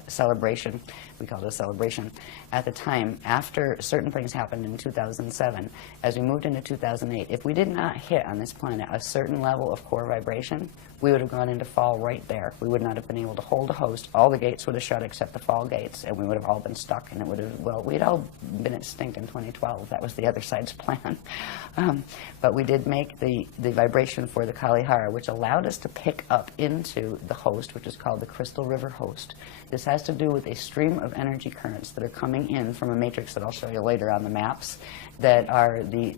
celebration. We called it a celebration at the time after certain things happened in 2007. As we moved into 2008, if we did not hit on this planet a certain level of core vibration, we would have gone into fall right there. We would not have been able to hold a host. All the gates would have shut except the fall gates, and we would have all been stuck, and it would have, well, we'd all been extinct in 2012. That was the other side's plan. But we did make the vibration for the Kali Hara, which allowed us to pick up into the host, which is called the Crystal River host. This has to do with a stream of energy currents that are coming in from a matrix that I'll show you later on the maps that are the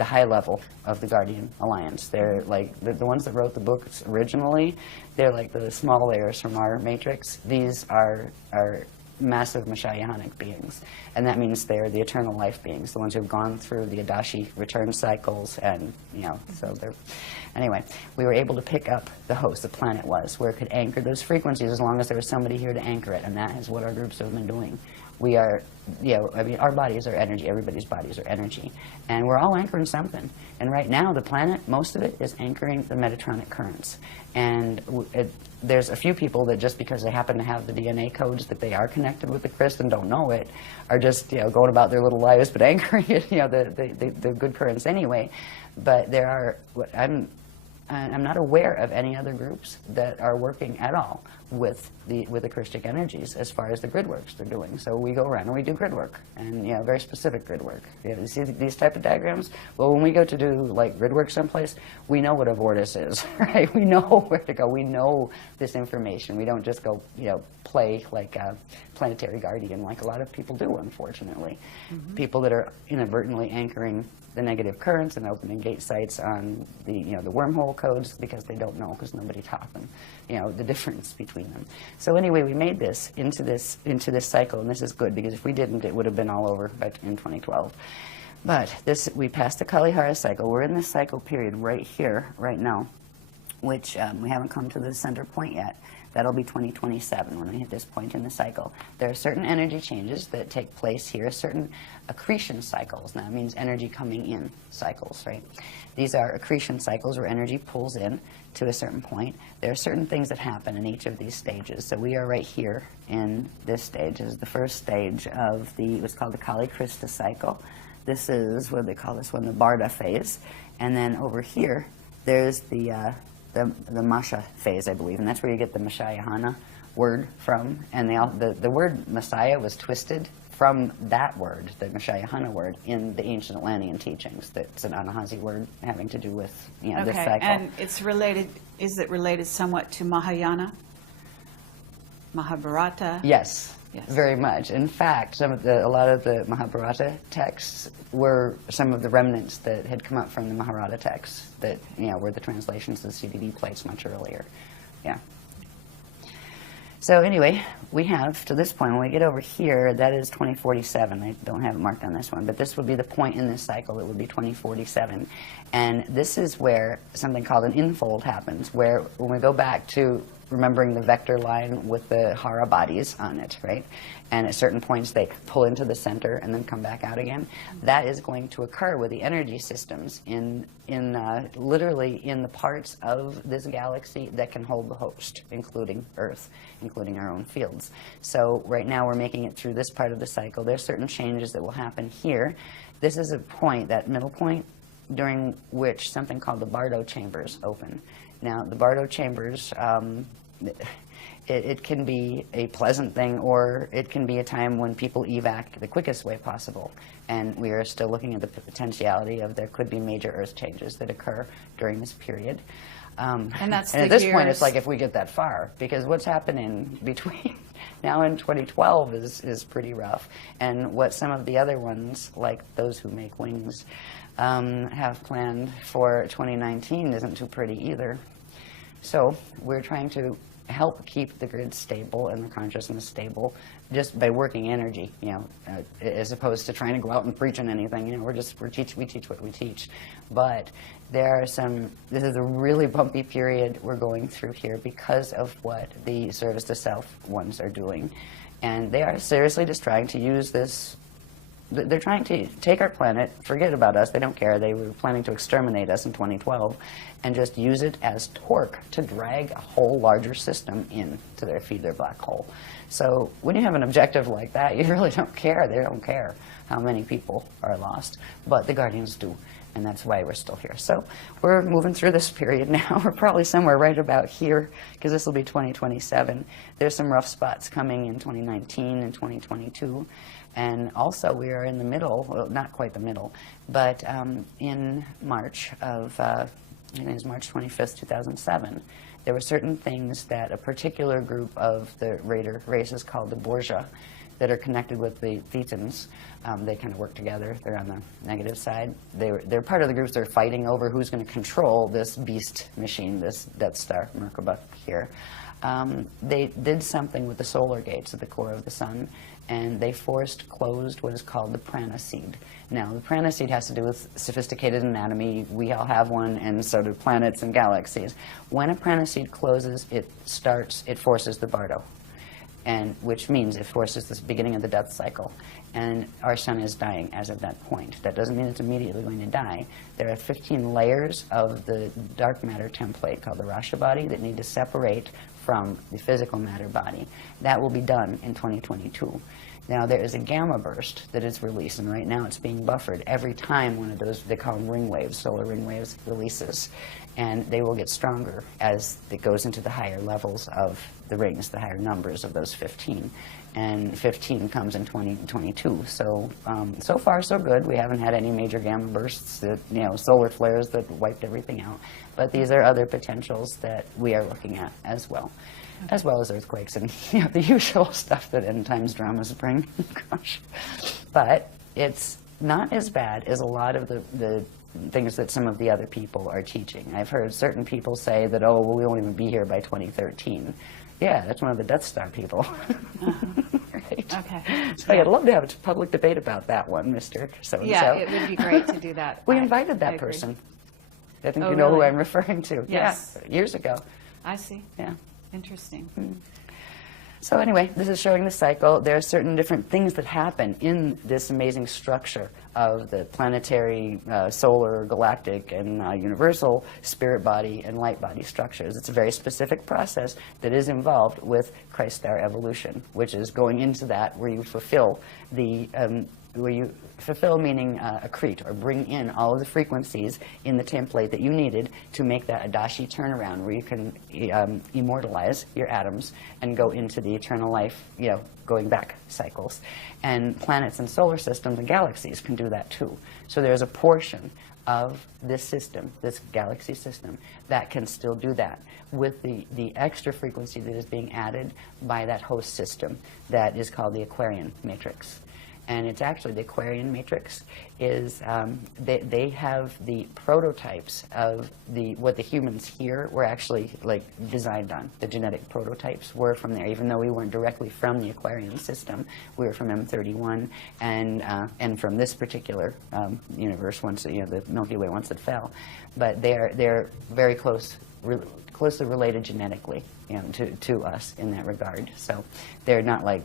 high level of the Guardian Alliance. They're like the ones that wrote the books originally. They're like the small layers from our matrix. These are massive Messianic beings, and that means they're the eternal life beings, the ones who've gone through the Adashi return cycles, and so they're. Anyway, we were able to pick up the host, the planet was, where it could anchor those frequencies as long as there was somebody here to anchor it, and that is what our groups have been doing. We are, I mean, our bodies are energy, everybody's bodies are energy, and we're all anchoring something. And right now, the planet, most of it is anchoring the Metatronic currents. And there's a few people that just because they happen to have the DNA codes that they are connected with the Christ and don't know it, are just, going about their little lives, but anchoring it, the good currents anyway. But there are, I'm not aware of any other groups that are working at all with the Christic energies as far as the grid works they're doing. So we go around and we do grid work, and very specific grid work. You see these type of diagrams? Well, when we go to do like grid work someplace, we know what a vortice is, right? We know where to go. We know this information. We don't just go play like a planetary guardian like a lot of people do, unfortunately. People that are inadvertently anchoring the negative currents and opening gate sites on the the wormhole codes because they don't know, because nobody taught them the difference between them. So anyway, we made this into this cycle, and this is good, because if we didn't, it would have been all over in 2012. But we passed the Kalihara cycle. We're in this cycle period right here, right now, which we haven't come to the center point yet. That'll be 2027 when we hit this point in the cycle. There are certain energy changes that take place here, certain accretion cycles. Now, that means energy coming in cycles, right? These are accretion cycles where energy pulls in to a certain point. There are certain things that happen in each of these stages. So we are right here in this stage. This is the first stage of what's called the Kali Krista cycle. This is, what do they call this one, the Barda phase. And then over here, there's the Masha phase, I believe, and that's where you get the Mashayahana word from. And the word Messiah was twisted from that word, the Mashayahana word, in the ancient Atlantean teachings. That's an Anahazi word having to do with this cycle. And it's related. Is it related somewhat to Mahayana, Mahabharata? Yes. Yes. Very much. In fact, a lot of the Mahabharata texts were some of the remnants that had come up from the Mahabharata texts that were the translations of the CDD plates much earlier. Yeah. So anyway, we have to this point, when we get over here, that is 2047. I don't have it marked on this one, but this would be the point in this cycle. It would be 2047. And this is where something called an infold happens, where when we go back to remembering the vector line with the hara bodies on it, right? And at certain points they pull into the center and then come back out again. That is going to occur with the energy systems literally in the parts of this galaxy that can hold the host, including Earth, including our own fields. So right now we're making it through this part of the cycle. There's certain changes that will happen here. This is a point, that middle point, during which something called the Bardo chambers open. Now, the Bardo chambers, it can be a pleasant thing, or it can be a time when people evac the quickest way possible. And we are still looking at the potentiality of there could be major Earth changes that occur during this period. And that's and at this point, it's like if we get that far, because what's happening between now and 2012 is pretty rough. And what some of the other ones, like those who make wings, have planned for 2019 isn't too pretty either. So we're trying to help keep the grid stable and the consciousness stable just by working energy, as opposed to trying to go out and preach on anything. We teach what we teach. But there are this is a really bumpy period we're going through here because of what the service to self ones are doing. And they are seriously just trying to use this. They're trying to take our planet, forget about us, they don't care. They were planning to exterminate us in 2012 and just use it as torque to drag a whole larger system into feed their black hole. So when you have an objective like that, you really don't care. They don't care how many people are lost, but the Guardians do, and that's why we're still here. So we're moving through this period now. We're probably somewhere right about here, because this will be 2027. There's some rough spots coming in 2019 and 2022. And also we are in the middle, well, not quite the middle, but in March of, I think it was March 25th, 2007, there were certain things that a particular group of the Raider races called the Borgia that are connected with the Thetans. They kind of work together. They're on the negative side. They're part of the groups that are fighting over who's going to control this beast machine, this Death Star Merkaba here. They did something with the solar gates at the core of the sun, and they forced closed what is called the prana seed. Now, the prana seed has to do with sophisticated anatomy. We all have one, and so do planets and galaxies. When a prana seed closes, it forces the Bardo, and which means it forces the beginning of the death cycle. And our sun is dying as of that point. That doesn't mean it's immediately going to die. There are 15 layers of the dark matter template called the Rasha body that need to separate from the physical matter body. That will be done in 2022. Now there is a gamma burst that is released, and right now it's being buffered every time one of those, they call them ring waves, solar ring waves, releases. And they will get stronger as it goes into the higher levels of the rings, the higher numbers of those 15. And 15 comes in 2022. So, so far so good. We haven't had any major gamma bursts, that, solar flares that wiped everything out. But these are other potentials that we are looking at as well. As well as earthquakes and the usual stuff that end times dramas bring. Gosh. But it's not as bad as a lot of the things that some of the other people are teaching. I've heard certain people say that, oh, well, we won't even be here by 2013. Yeah, that's one of the Death Star people. Right? Okay. So I'd love to have a public debate about that one, Mr. So-and-so. Yeah, it would be great to do that. We invited that person. I think you know who I'm referring to. Yes. Yeah, years ago. I see. Yeah. Interesting. So anyway, this is showing the cycle. There are certain different things that happen in this amazing structure of the planetary, solar, galactic, and universal spirit body and light body structures. It's a very specific process that is involved with Christ Star evolution, which is going into that where you fulfill the meaning accrete, or bring in all of the frequencies in the template that you needed to make that Adashi turnaround, where you can immortalize your atoms and go into the eternal life, going back cycles. And planets and solar systems and galaxies can do that too. So there's a portion of this system, this galaxy system, that can still do that with the extra frequency that is being added by that host system that is called the Aquarian matrix. And it's actually, the Aquarian matrix is, they have the prototypes of what the humans here were actually designed on. The genetic prototypes were from there, even though we weren't directly from the Aquarian system. We were from M31 and from this particular universe once, the Milky Way once it fell. But they're very closely related genetically, to us in that regard. So they're not like,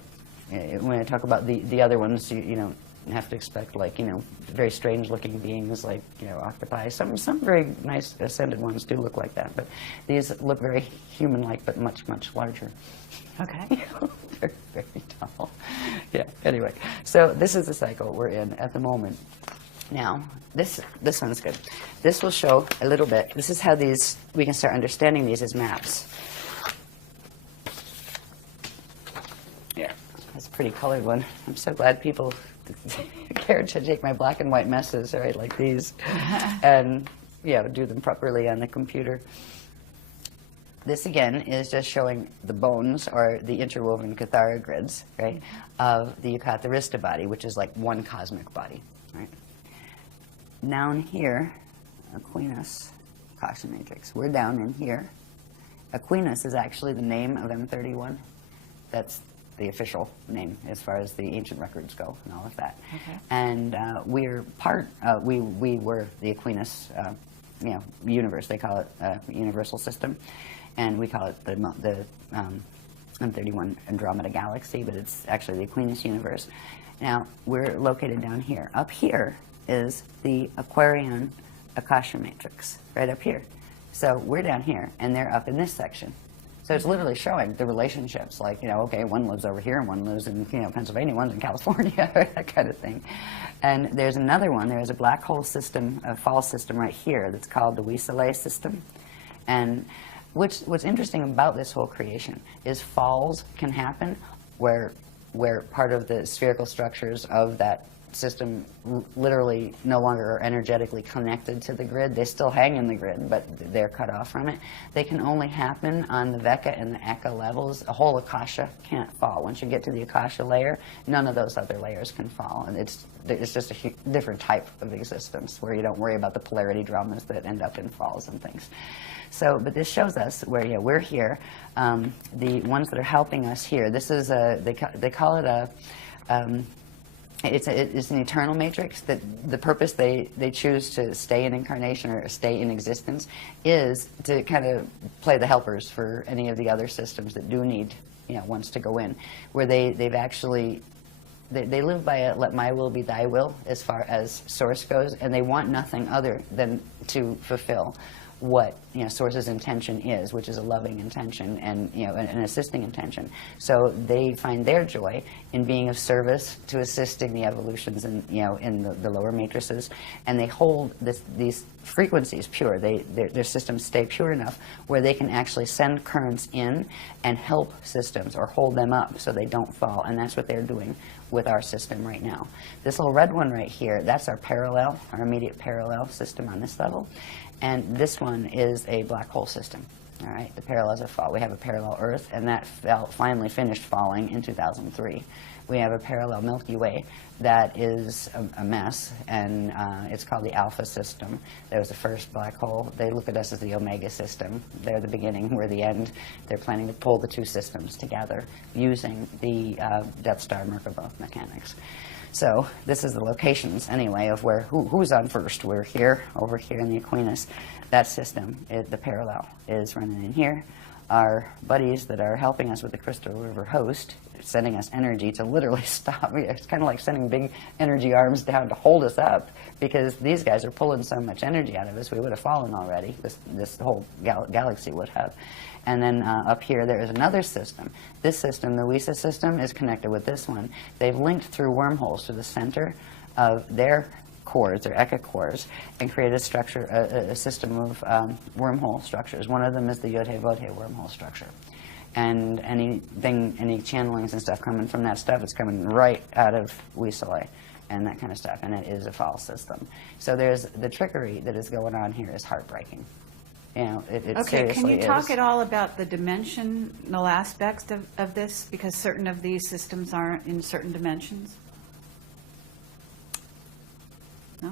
when I talk about the other ones, you don't have to expect very strange looking beings like octopi. Some very nice ascended ones do look like that, but these look very human like, but much larger. Okay. Very, very tall. Yeah. Anyway, so this is the cycle we're in at the moment. Now, this one's good. This will show a little bit. This is how we can start understanding these as maps. Yeah. That's a pretty colored one. I'm so glad people cared to take my black and white messes, right, like these, and do them properly on the computer. This again is just showing the bones, or the interwoven Cathara grids, right, of the Yucatharista body, which is like one cosmic body, right. Down here, Aquinas, Akasha matrix. We're down in here. Aquinas is actually the name of M31. That's the official name as far as the ancient records go and all of that. Okay. And we're we were the Aquinas, universe. They call it universal system, and we call it the M31 Andromeda galaxy, but it's actually the Aquinas universe. Now, we're located down here. Up here is the Aquarian Akasha matrix, right up here. So we're down here, and they're up in this section. So it's literally showing the relationships, like, okay, one lives over here and one lives in, Pennsylvania, one's in California, that kind of thing. And there's another one, there's a black hole system, a fall system right here that's called the Weaselay system. And what's interesting about this whole creation is falls can happen where part of the spherical structures of that system literally no longer are energetically connected to the grid. They still hang in the grid, but they're cut off from it. They can only happen on the Veka and the Eka levels. A whole Akasha can't fall. Once you get to the Akasha layer, none of those other layers can fall. And it's just a different type of existence where you don't worry about the polarity dramas that end up in falls and things. So, but this shows us where we're here. The ones that are helping us here, this is they call it a it's an eternal matrix. That the purpose they choose to stay in incarnation or stay in existence is to kind of play the helpers for any of the other systems that do need ones to go in, where they've actually they live by a let my will be thy will as far as source goes, and they want nothing other than to fulfill what Source's intention is, which is a loving intention and an assisting intention. So they find their joy in being of service to assisting the evolutions in the lower matrices, and they hold these frequencies pure. Their systems stay pure enough where they can actually send currents in and help systems or hold them up so they don't fall, and that's what they're doing with our system right now. This little red one right here, that's our parallel, our immediate parallel system on this level, and this one is a black hole system. All right, the parallels are fall. We have a parallel Earth, and that finally finished falling in 2003. We have a parallel Milky Way that is a mess, and it's called the Alpha system. There was the first black hole. They look at us as the Omega system. They're the beginning, we're the end. They're planning to pull the two systems together using the Death Star Merkaba mechanics. So this is the locations, anyway, of where who's on first. We're here, over here in the Aquinas. That system, the parallel, is running in here. Our buddies that are helping us with the Crystal River host, sending us energy to literally stop. It's kind of like sending big energy arms down to hold us up, because these guys are pulling so much energy out of us, we would have fallen already. This whole galaxy would have. And then up here, there is another system. This system, the WISA system, is connected with this one. They've linked through wormholes to the center of their cores, their Eka cores, and created a structure, a system of wormhole structures. One of them is the Yodhe-Vodhe wormhole structure. And any channelings and stuff coming from that stuff, it's coming right out of Wisale and that kind of stuff, and it is a false system. So there's the trickery that is going on here is heartbreaking. It okay, can you talk is. at all about the dimensional aspects of this? Because certain of these systems aren't in certain dimensions. No?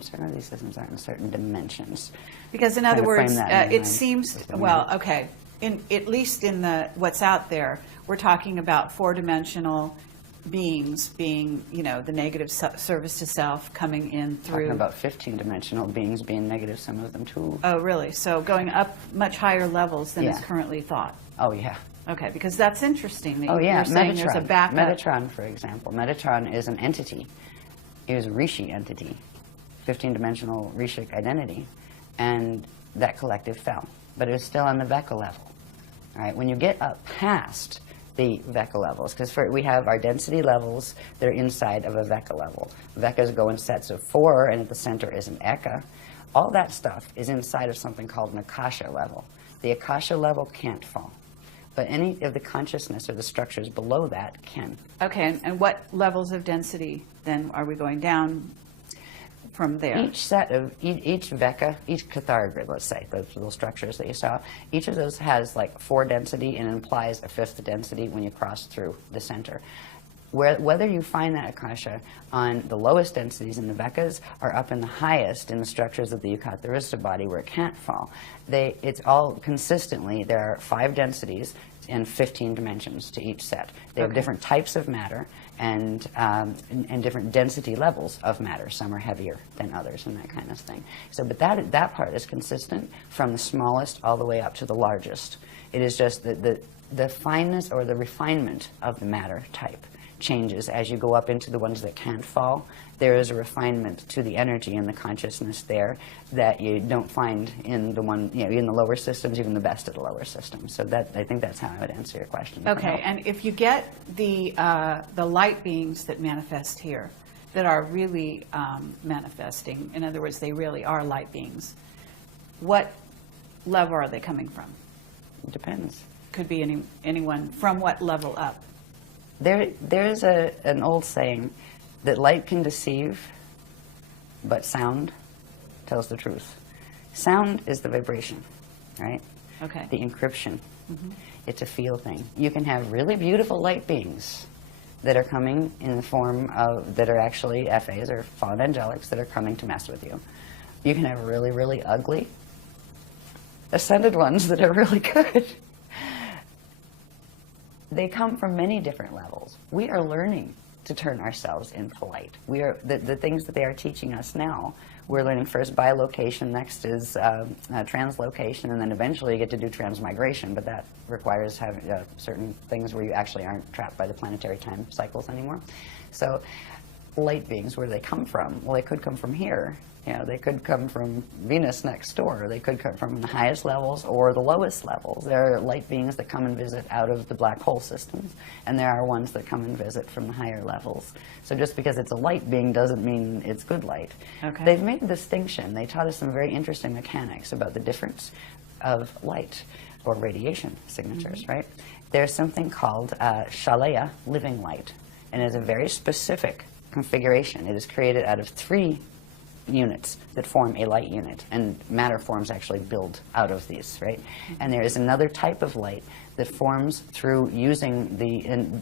Certain of these systems aren't in certain dimensions. Because in other words, it seems, well, mind. okay, at least in what's out there, we're talking about four-dimensional beings being, the negative service to self coming in through. Talking about 15-dimensional beings being negative, some of them too. Oh, really? So going up much higher levels than is currently thought. Oh, yeah. Okay, because that's interesting that yeah, you're saying Metatron. there's a backup. Metatron, for example. Metatron is an entity. It was a Rishi entity, 15-dimensional Rishic identity, and that collective fell. But it was still on the Veka level. All right, when you get up past the Veka levels, because we have our density levels that are inside of a Veka level. Vekas go in sets of 4, and at the center is an Eka. All that stuff is inside of something called an Akasha level. The Akasha level can't fall, but any of the consciousness or the structures below that can. Okay, and what levels of density then are we going down from there? Each set of, each Veka, each Cathar grid, let's say, those little structures that you saw, each of those has like 4 density and implies a 5th density when you cross through the center. Whether you find that Akasha on the lowest densities in the Vekas or up in the highest in the structures of the Yukatharista body where it can't fall, it's all consistently, there are 5 densities and 15 dimensions to each set. They have different types of matter and different density levels of matter. Some are heavier than others and that kind of thing. So, but that part is consistent from the smallest all the way up to the largest. It is just the fineness or the refinement of the matter type changes as you go up into the ones that can't fall. There is a refinement to the energy and the consciousness there that you don't find in the one, in the lower systems, even the best of the lower systems. So I think that's how I would answer your question. Okay, and if you get the light beings that manifest here, that are really manifesting, in other words, they really are light beings, what level are they coming from? It depends. Could be anyone. From what level up? There's an old saying that light can deceive, but sound tells the truth. Sound is the vibration, right? Okay. The encryption. It's a feel thing. You can have really beautiful light beings that are coming in the form of, that are actually FAs or fallen angelics that are coming to mess with you. You can have really, really ugly ascended ones that are really good. They come from many different levels. We are learning to turn ourselves into light. We are the things that they are teaching us now. We're learning first bilocation, next is translocation, and then eventually you get to do transmigration, but that requires having certain things where you actually aren't trapped by the planetary time cycles anymore. So light beings, where do they come from? Well, they could come from here. You know, they could come from Venus next door. They could come from the highest levels or the lowest levels. There are light beings that come and visit out of the black hole systems, and there are ones that come and visit from the higher levels. So just because it's a light being doesn't mean it's good light. Okay. They've made a distinction. They taught us some very interesting mechanics about the difference of light or radiation signatures, right? There's something called Shalaya, living light, and it is a very specific configuration. It is created out of 3 units that form a light unit, and matter forms actually build out of these, right? And there is another type of light that forms through using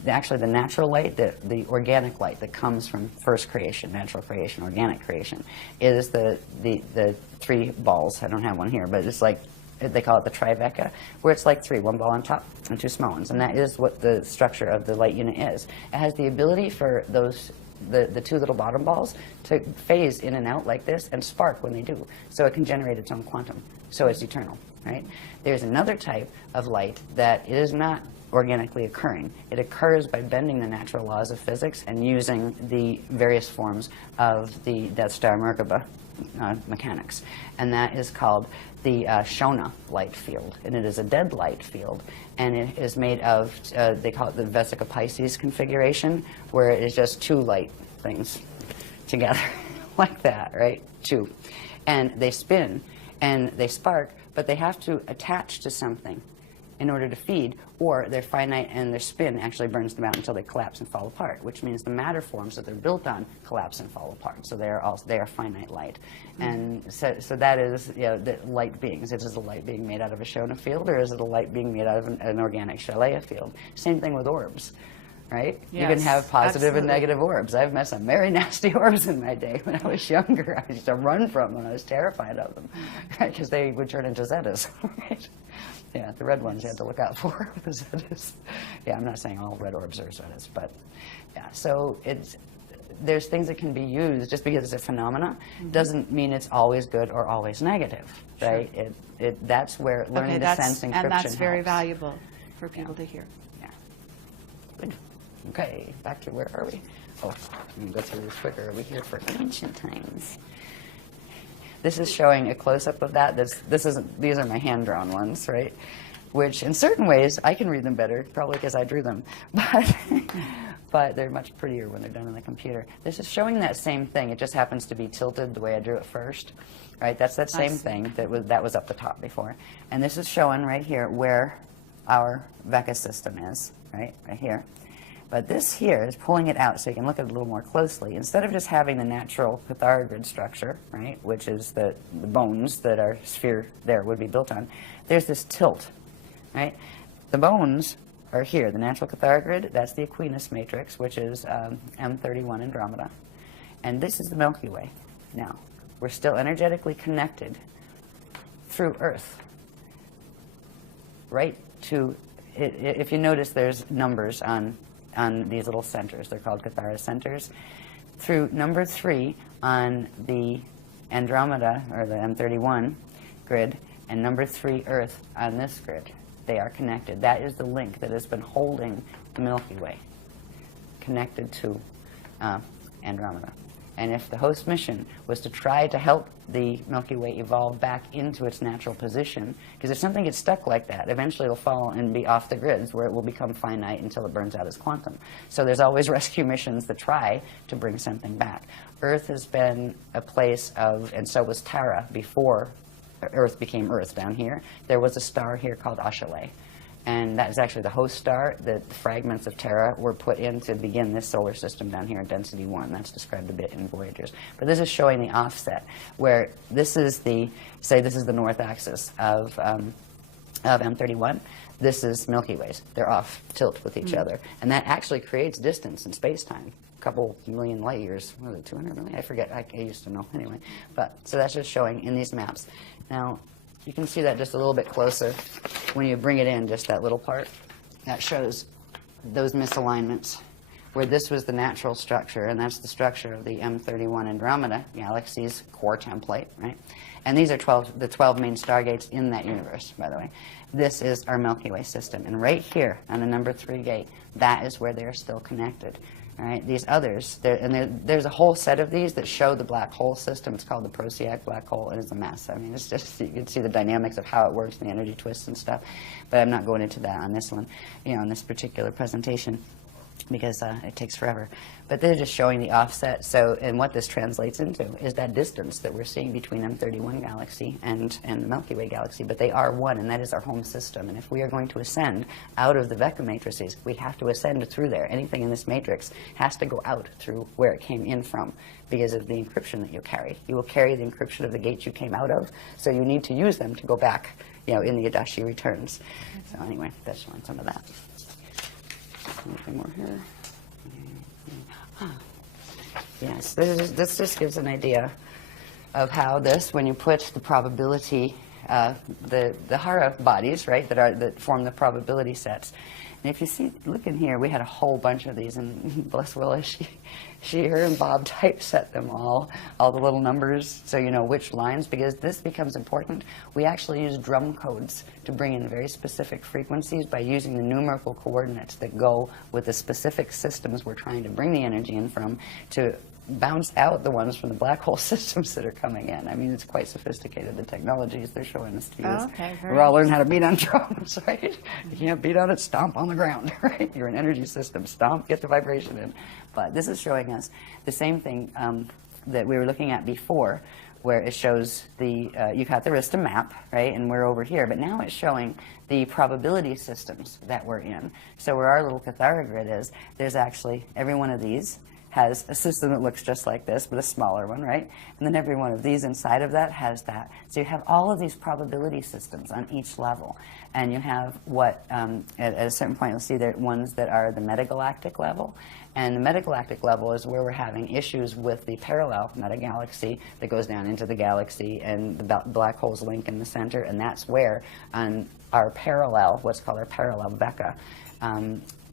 actually the natural light, the organic light that comes from first creation, natural creation, organic creation, is the 3 balls. I don't have one here, but it's like, they call it the tribeca, where it's like 3, 1 ball on top and 2 small ones, and that is what the structure of the light unit is. It has the ability for those the 2 little bottom balls to phase in and out like this and spark when they do. So it can generate its own quantum. So it's eternal, right? There's another type of light that is not organically occurring. It occurs by bending the natural laws of physics and using the various forms of the Death Star Merkaba mechanics. And that is called the Shona light field. And it is a dead light field. And it is made of, they call it the Vesica Pisces configuration, where it is just 2 light things together like that, right? 2. And they spin and they spark, but they have to attach to something in order to feed, or they're finite and their spin actually burns them out until they collapse and fall apart, which means the matter forms that they're built on collapse and fall apart. So they are finite light. And so that is, you know, the light beings. Is it a light being made out of a Shona field, or is it a light being made out of an organic Shalaya field? Same thing with orbs, right? Yes, you can have positive absolutely. and negative orbs. I've met some very nasty orbs in my day when I was younger. I used to run from them. I was terrified of them, right? Because they would turn into Zetas, right? Yeah, the red ones you had to look out for, the Zetas. Yeah, I'm not saying all red orbs are Zetas, but yeah, so there's things that can be used. Just because it's a phenomena doesn't mean it's always good or always negative, right? Sure. That's where learning the sense encryption and that's very helps. valuable for people to hear. Yeah. Good. Okay, back to where are we? Oh, let me go through this quicker. Are we here for ancient times? This is showing a close-up of that. These are my hand-drawn ones, right? Which, in certain ways, I can read them better, probably because I drew them. But they're much prettier when they're done on the computer. This is showing that same thing. It just happens to be tilted the way I drew it first, right? That's that same thing that was up the top before. And this is showing right here where our Vecca system is, right here. But this here is pulling it out so you can look at it a little more closely. Instead of just having the natural Cathara grid structure, right, which is the bones that our sphere there would be built on, there's this tilt, right? The bones are here. The natural Cathara grid, that's the Aquinas matrix, which is M31 Andromeda. And this is the Milky Way. Now, we're still energetically connected through Earth, right to, if you notice, there's numbers on these little centers. They're called Cathara centers. Through number 3 on the Andromeda, or the M31 grid, and number 3 Earth on this grid, they are connected. That is the link that has been holding the Milky Way connected to Andromeda. And if the host mission was to try to help the Milky Way evolve back into its natural position, because if something gets stuck like that, eventually it'll fall and be off the grids where it will become finite until it burns out as quantum. So there's always rescue missions that try to bring something back. Earth has been a place of, and so was Tara before Earth became Earth down here. There was a star here called Ashale. And that is actually the host star that the fragments of Terra were put in to begin this solar system down here in density 1. That's described a bit in Voyagers. But this is showing the offset, where this is the, say this is the north axis of M31. This is Milky Ways. They're off tilt with each other. And that actually creates distance in space-time. A couple million light years. What was it, 200 million? I forget. I used to know. Anyway. But so that's just showing in these maps. Now, you can see that just a little bit closer when you bring it in, just that little part. That shows those misalignments, where this was the natural structure, and that's the structure of the M31 Andromeda galaxy's core template, right? And these are the 12 main stargates in that universe, by the way. This is our Milky Way system. And right here on the number 3 gate, that is where they're still connected, All right, these others, there's a whole set of these that show the black hole system. It's called the Procyon black hole, and it's a mess. I mean, it's just, you can see the dynamics of how it works and the energy twists and stuff, but I'm not going into that on this one, on this particular presentation, because it takes forever. But they're just showing the offset. So, and what this translates into is that distance that we're seeing between M31 galaxy and the Milky Way galaxy. But they are one, and that is our home system. And if we are going to ascend out of the Vecca matrices, we have to ascend through there. Anything in this matrix has to go out through where it came in from because of the encryption that you carry. You will carry the encryption of the gates you came out of, so you need to use them to go back, in the Adashi returns. So anyway, that's showing some of that. Anything more here? Yes, this just gives an idea of how this, when you put the probability, the Hara bodies, right, that form the probability sets. And if you see, look in here, we had a whole bunch of these, and bless Willa, her and Bob typeset them all the little numbers, so you know which lines, because this becomes important. We actually use drum codes to bring in very specific frequencies by using the numerical coordinates that go with the specific systems we're trying to bring the energy in from to bounce out the ones from the black hole systems that are coming in. I mean, it's quite sophisticated, the technologies they're showing us to use. Oh, okay, we're all learning how to beat on drums, right? You can't beat on it, stomp on the ground, right? You're an energy system, stomp, get the vibration in. But this is showing us the same thing that we were looking at before, where it shows you've got the Arista map, right? And we're over here, but now it's showing the probability systems that we're in. So where our little Cathara grid is, there's actually every one of these has a system that looks just like this, but a smaller one, right? And then every one of these inside of that has that. So you have all of these probability systems on each level. And you have what, at a certain point, you'll see there ones that are the metagalactic level. And the metagalactic level is where we're having issues with the parallel metagalaxy that goes down into the galaxy, and the black holes link in the center. And that's where, on our parallel, what's called our parallel Vecca,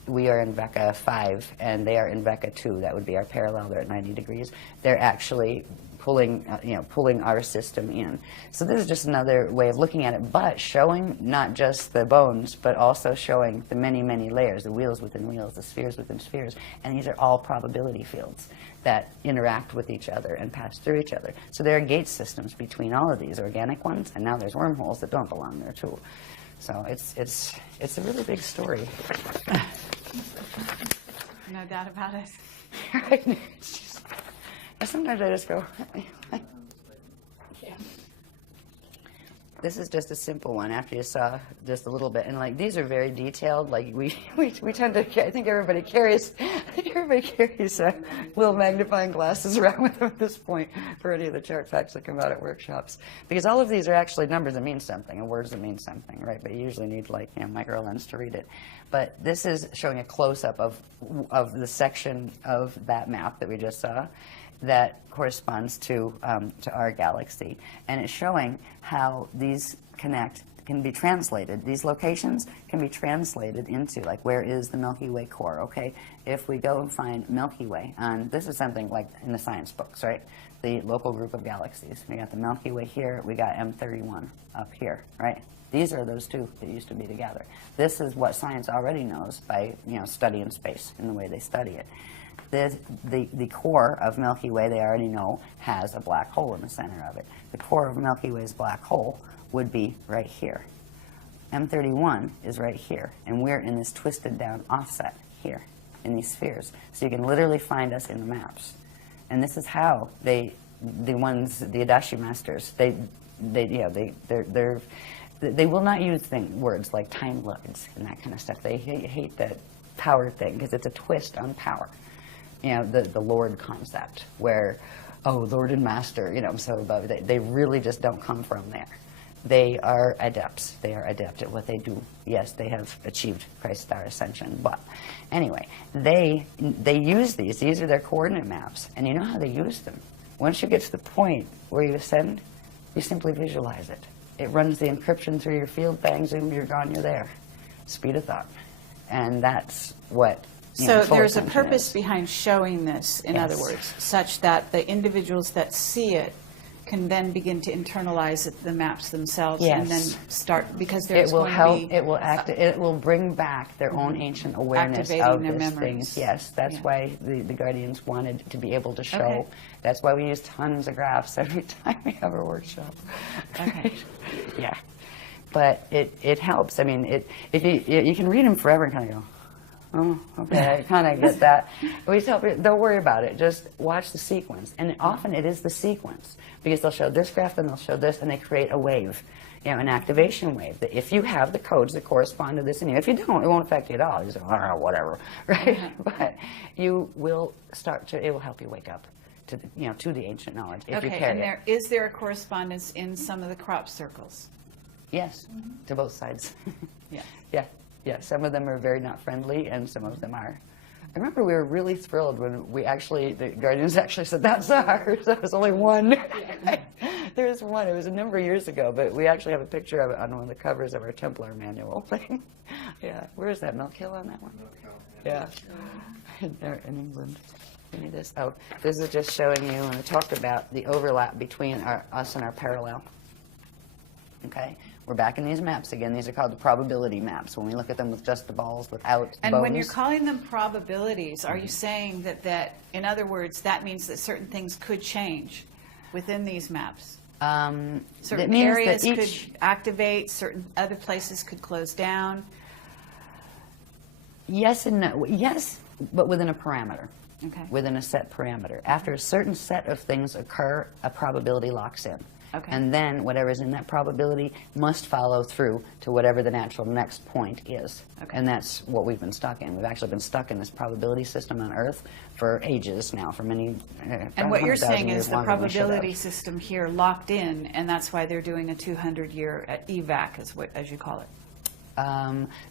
we are in Vecca 5, and they are in Vecca 2. That would be our parallel. They're at 90 degrees. They're actually pulling, pulling our system in. So this is just another way of looking at it, but showing not just the bones, but also showing the many, many layers, the wheels within wheels, the spheres within spheres. And these are all probability fields that interact with each other and pass through each other. So there are gate systems between all of these organic ones, and now there's wormholes that don't belong there too. So it's a really big story. No doubt about it. Right? Sometimes I just go, yeah. This is just a simple one after you saw just a little bit. And like, these are very detailed. Like we tend to, I think everybody carries little magnifying glasses around with them at this point for any of the chart facts that come out at workshops. Because all of these are actually numbers that mean something and words that mean something, right? But you usually need like, micro lens to read it. But this is showing a close-up of the section of that map that we just saw that corresponds to our galaxy. And it's showing how these can be translated. These locations can be translated into, like, where is the Milky Way core, okay? If we go and find Milky Way, and this is something like in the science books, right? The local group of galaxies. We got the Milky Way here, we got M31 up here, right? These are those two that used to be together. This is what science already knows by, studying space and the way they study it. The core of Milky Way, they already know, has a black hole in the center of it. The core of Milky Way's black hole would be right here. M31 is right here, and we're in this twisted down offset here in these spheres. So you can literally find us in the maps. And this is how the Adashi masters, they will not use words like time lords and that kind of stuff. They hate that power thing because it's a twist on power. The Lord concept where, oh, Lord and Master, so above. They really just don't come from there. They are adepts. They are adept at what they do. Yes, they have achieved Christ's star ascension. But anyway, they use these. These are their coordinate maps. And you know how they use them? Once you get to the point where you ascend, you simply visualize it. It runs the encryption through your field, bang, zoom, you're gone, you're there. Speed of thought. And that's what So there's a purpose behind showing this, in other words, such that the individuals that see it can then begin to internalize the maps themselves Yes. and then start, because It there's will going help. to be It will act. It will bring back their own ancient awareness Activating of their these memories. things. Yes, that's Yeah. why the guardians wanted to be able to show. Okay. That's why we use tons of graphs every time we have a workshop. Okay. Yeah, but it helps. I mean, if you can read them forever and kind of go, oh, okay, I kind of get that. We tell people, don't worry about it. Just watch the sequence. And often it is the sequence, because they'll show this graph, then they'll show this, and they create a wave, an activation wave. That if you have the codes that correspond to this in you, if you don't, it won't affect you at all. You say, oh, whatever, right? But you will start to, it will help you wake up to the, to the ancient knowledge if you Okay, carry and it. is there a correspondence in some of the crop circles? Yes, to both sides. Yeah. Yeah, yeah. Some of them are very not friendly, and some of them are. I remember we were really thrilled when the guardians actually said, that's ours. There was only one. There was one. It was a number of years ago, but we actually have a picture of it on one of the covers of our Templar manual thing. Yeah. Where is that? Milk Hill on that one? Yeah. There in England. Give me this. Oh, this is just showing you, and I talked about the overlap between us and our parallel. Okay, we're back in these maps again. These are called the probability maps. When we look at them with just the balls, without And bones. when you're calling them probabilities, are you saying that, in other words, that means that certain things could change within these maps? It Certain means areas that could activate, certain other places could close down? Yes and no. Yes, but within a parameter. Okay. Within a set parameter. After a certain set of things occur, a probability locks in. Okay. And then whatever's in that probability must follow through to whatever the natural next point is. Okay. And that's what we've been stuck in. We've actually been stuck in this probability system on Earth for ages now, for many And what you're 100,000 saying years is the longer than we should have. probability system here locked in, and that's why they're doing a 200-year evac, as you call it.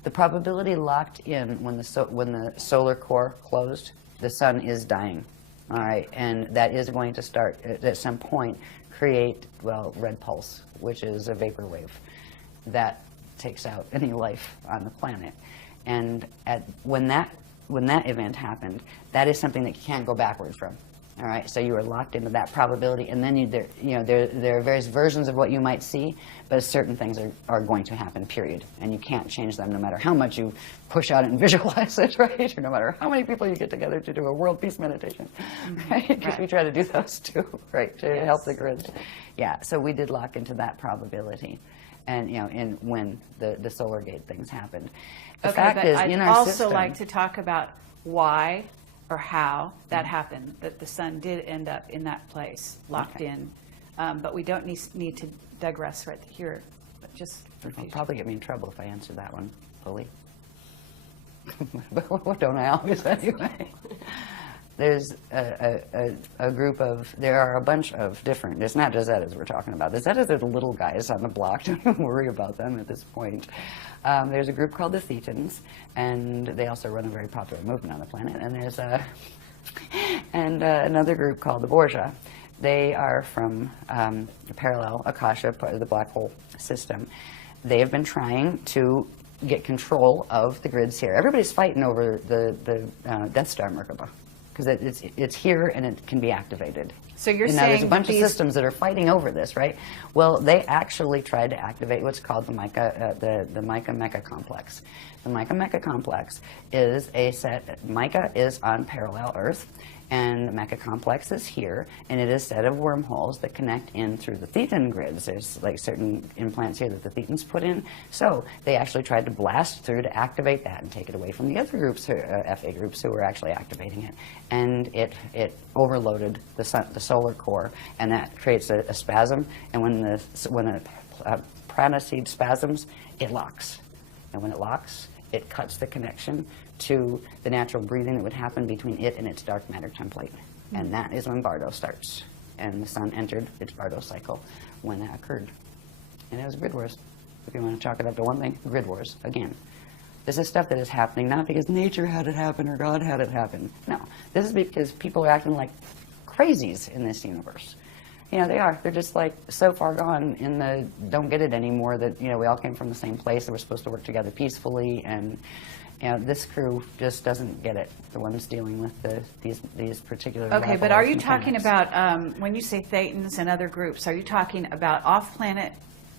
The probability locked in when the solar core closed, the sun is dying. All right, and that is going to start at some point create, red pulse, which is a vapor wave that takes out any life on the planet. And when that event happened, that is something that you can't go backward from. All right, so you are locked into that probability, and then there are various versions of what you might see, but certain things are going to happen, period. And you can't change them no matter how much you push out and visualize it, right? Or no matter how many people you get together to do a world peace meditation, right? Because we try to do those too, right, to help the grid. Yeah, so we did lock into that probability, and when the solar gate things happened. The fact is, I'd in our also system, like to talk about why or how that happened, that the sun did end up in that place, locked in. But we don't need to digress right here, but just for It'll future. probably get me in trouble if I answer that one fully. But don't I always anyway? There's there are a bunch of different, it's not just Zetas we're talking about. The Zetas are the little guys on the block. Don't worry about them at this point. There's a group called the Thetans, and they also run a very popular movement on the planet. And there's another group called the Borgia. They are from the parallel Akasha, part of the black hole system. They have been trying to get control of the grids here. Everybody's fighting over the Death Star Merkaba, because it's here and it can be activated. So you're Now there's a saying bunch of these- systems that are fighting over this, right? Well, they actually tried to activate what's called the Mica Mecha complex. The Mica Mecha complex is a set. Mica is on parallel Earth, and the Mecha complex is here, and it is a set of wormholes that connect in through the Thetan grids. There's like certain implants here that the Thetans put in. So they actually tried to blast through to activate that and take it away from the other groups, FA groups, who were actually activating it. And it overloaded the solar core, and that creates a spasm. And when a prana seed spasms, it locks. And when it locks, it cuts the connection to the natural breathing that would happen between it and its dark matter template. And that is when Bardo starts. And the sun entered its Bardo cycle when that occurred. And it was grid wars. If you want to chalk it up to one thing, grid wars, again. This is stuff that is happening not because nature had it happen or God had it happen. No, this is because people are acting like crazies in this universe. You know, they are. They're just like so far gone in the don't get it anymore that, you know, we all came from the same place and we're supposed to work together peacefully. And, you know, this crew just doesn't get it, the ones dealing with these particular Okay, but are you mechanics. talking about, when you say Thetans and other groups, are you talking about off-planet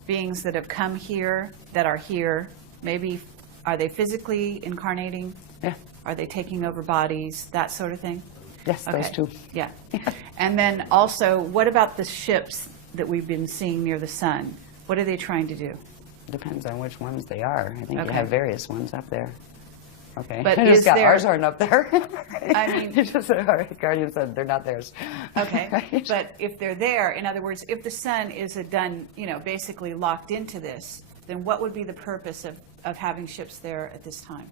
beings that have come here, that are here? Maybe, are they physically incarnating? Yeah. Are they taking over bodies, that sort of thing? Yes, those Okay. two. Yeah. And then also, what about the ships that we've been seeing near the sun? What are they trying to do? Depends on which ones they are. I think Okay. you have various ones up there. Okay. But I just is got, there- ours aren't up there. I mean- You just said, all right, Guardian said they're not theirs. Okay, Right? but if they're there, in other words, if the sun is basically locked into this, then what would be the purpose of having ships there at this time?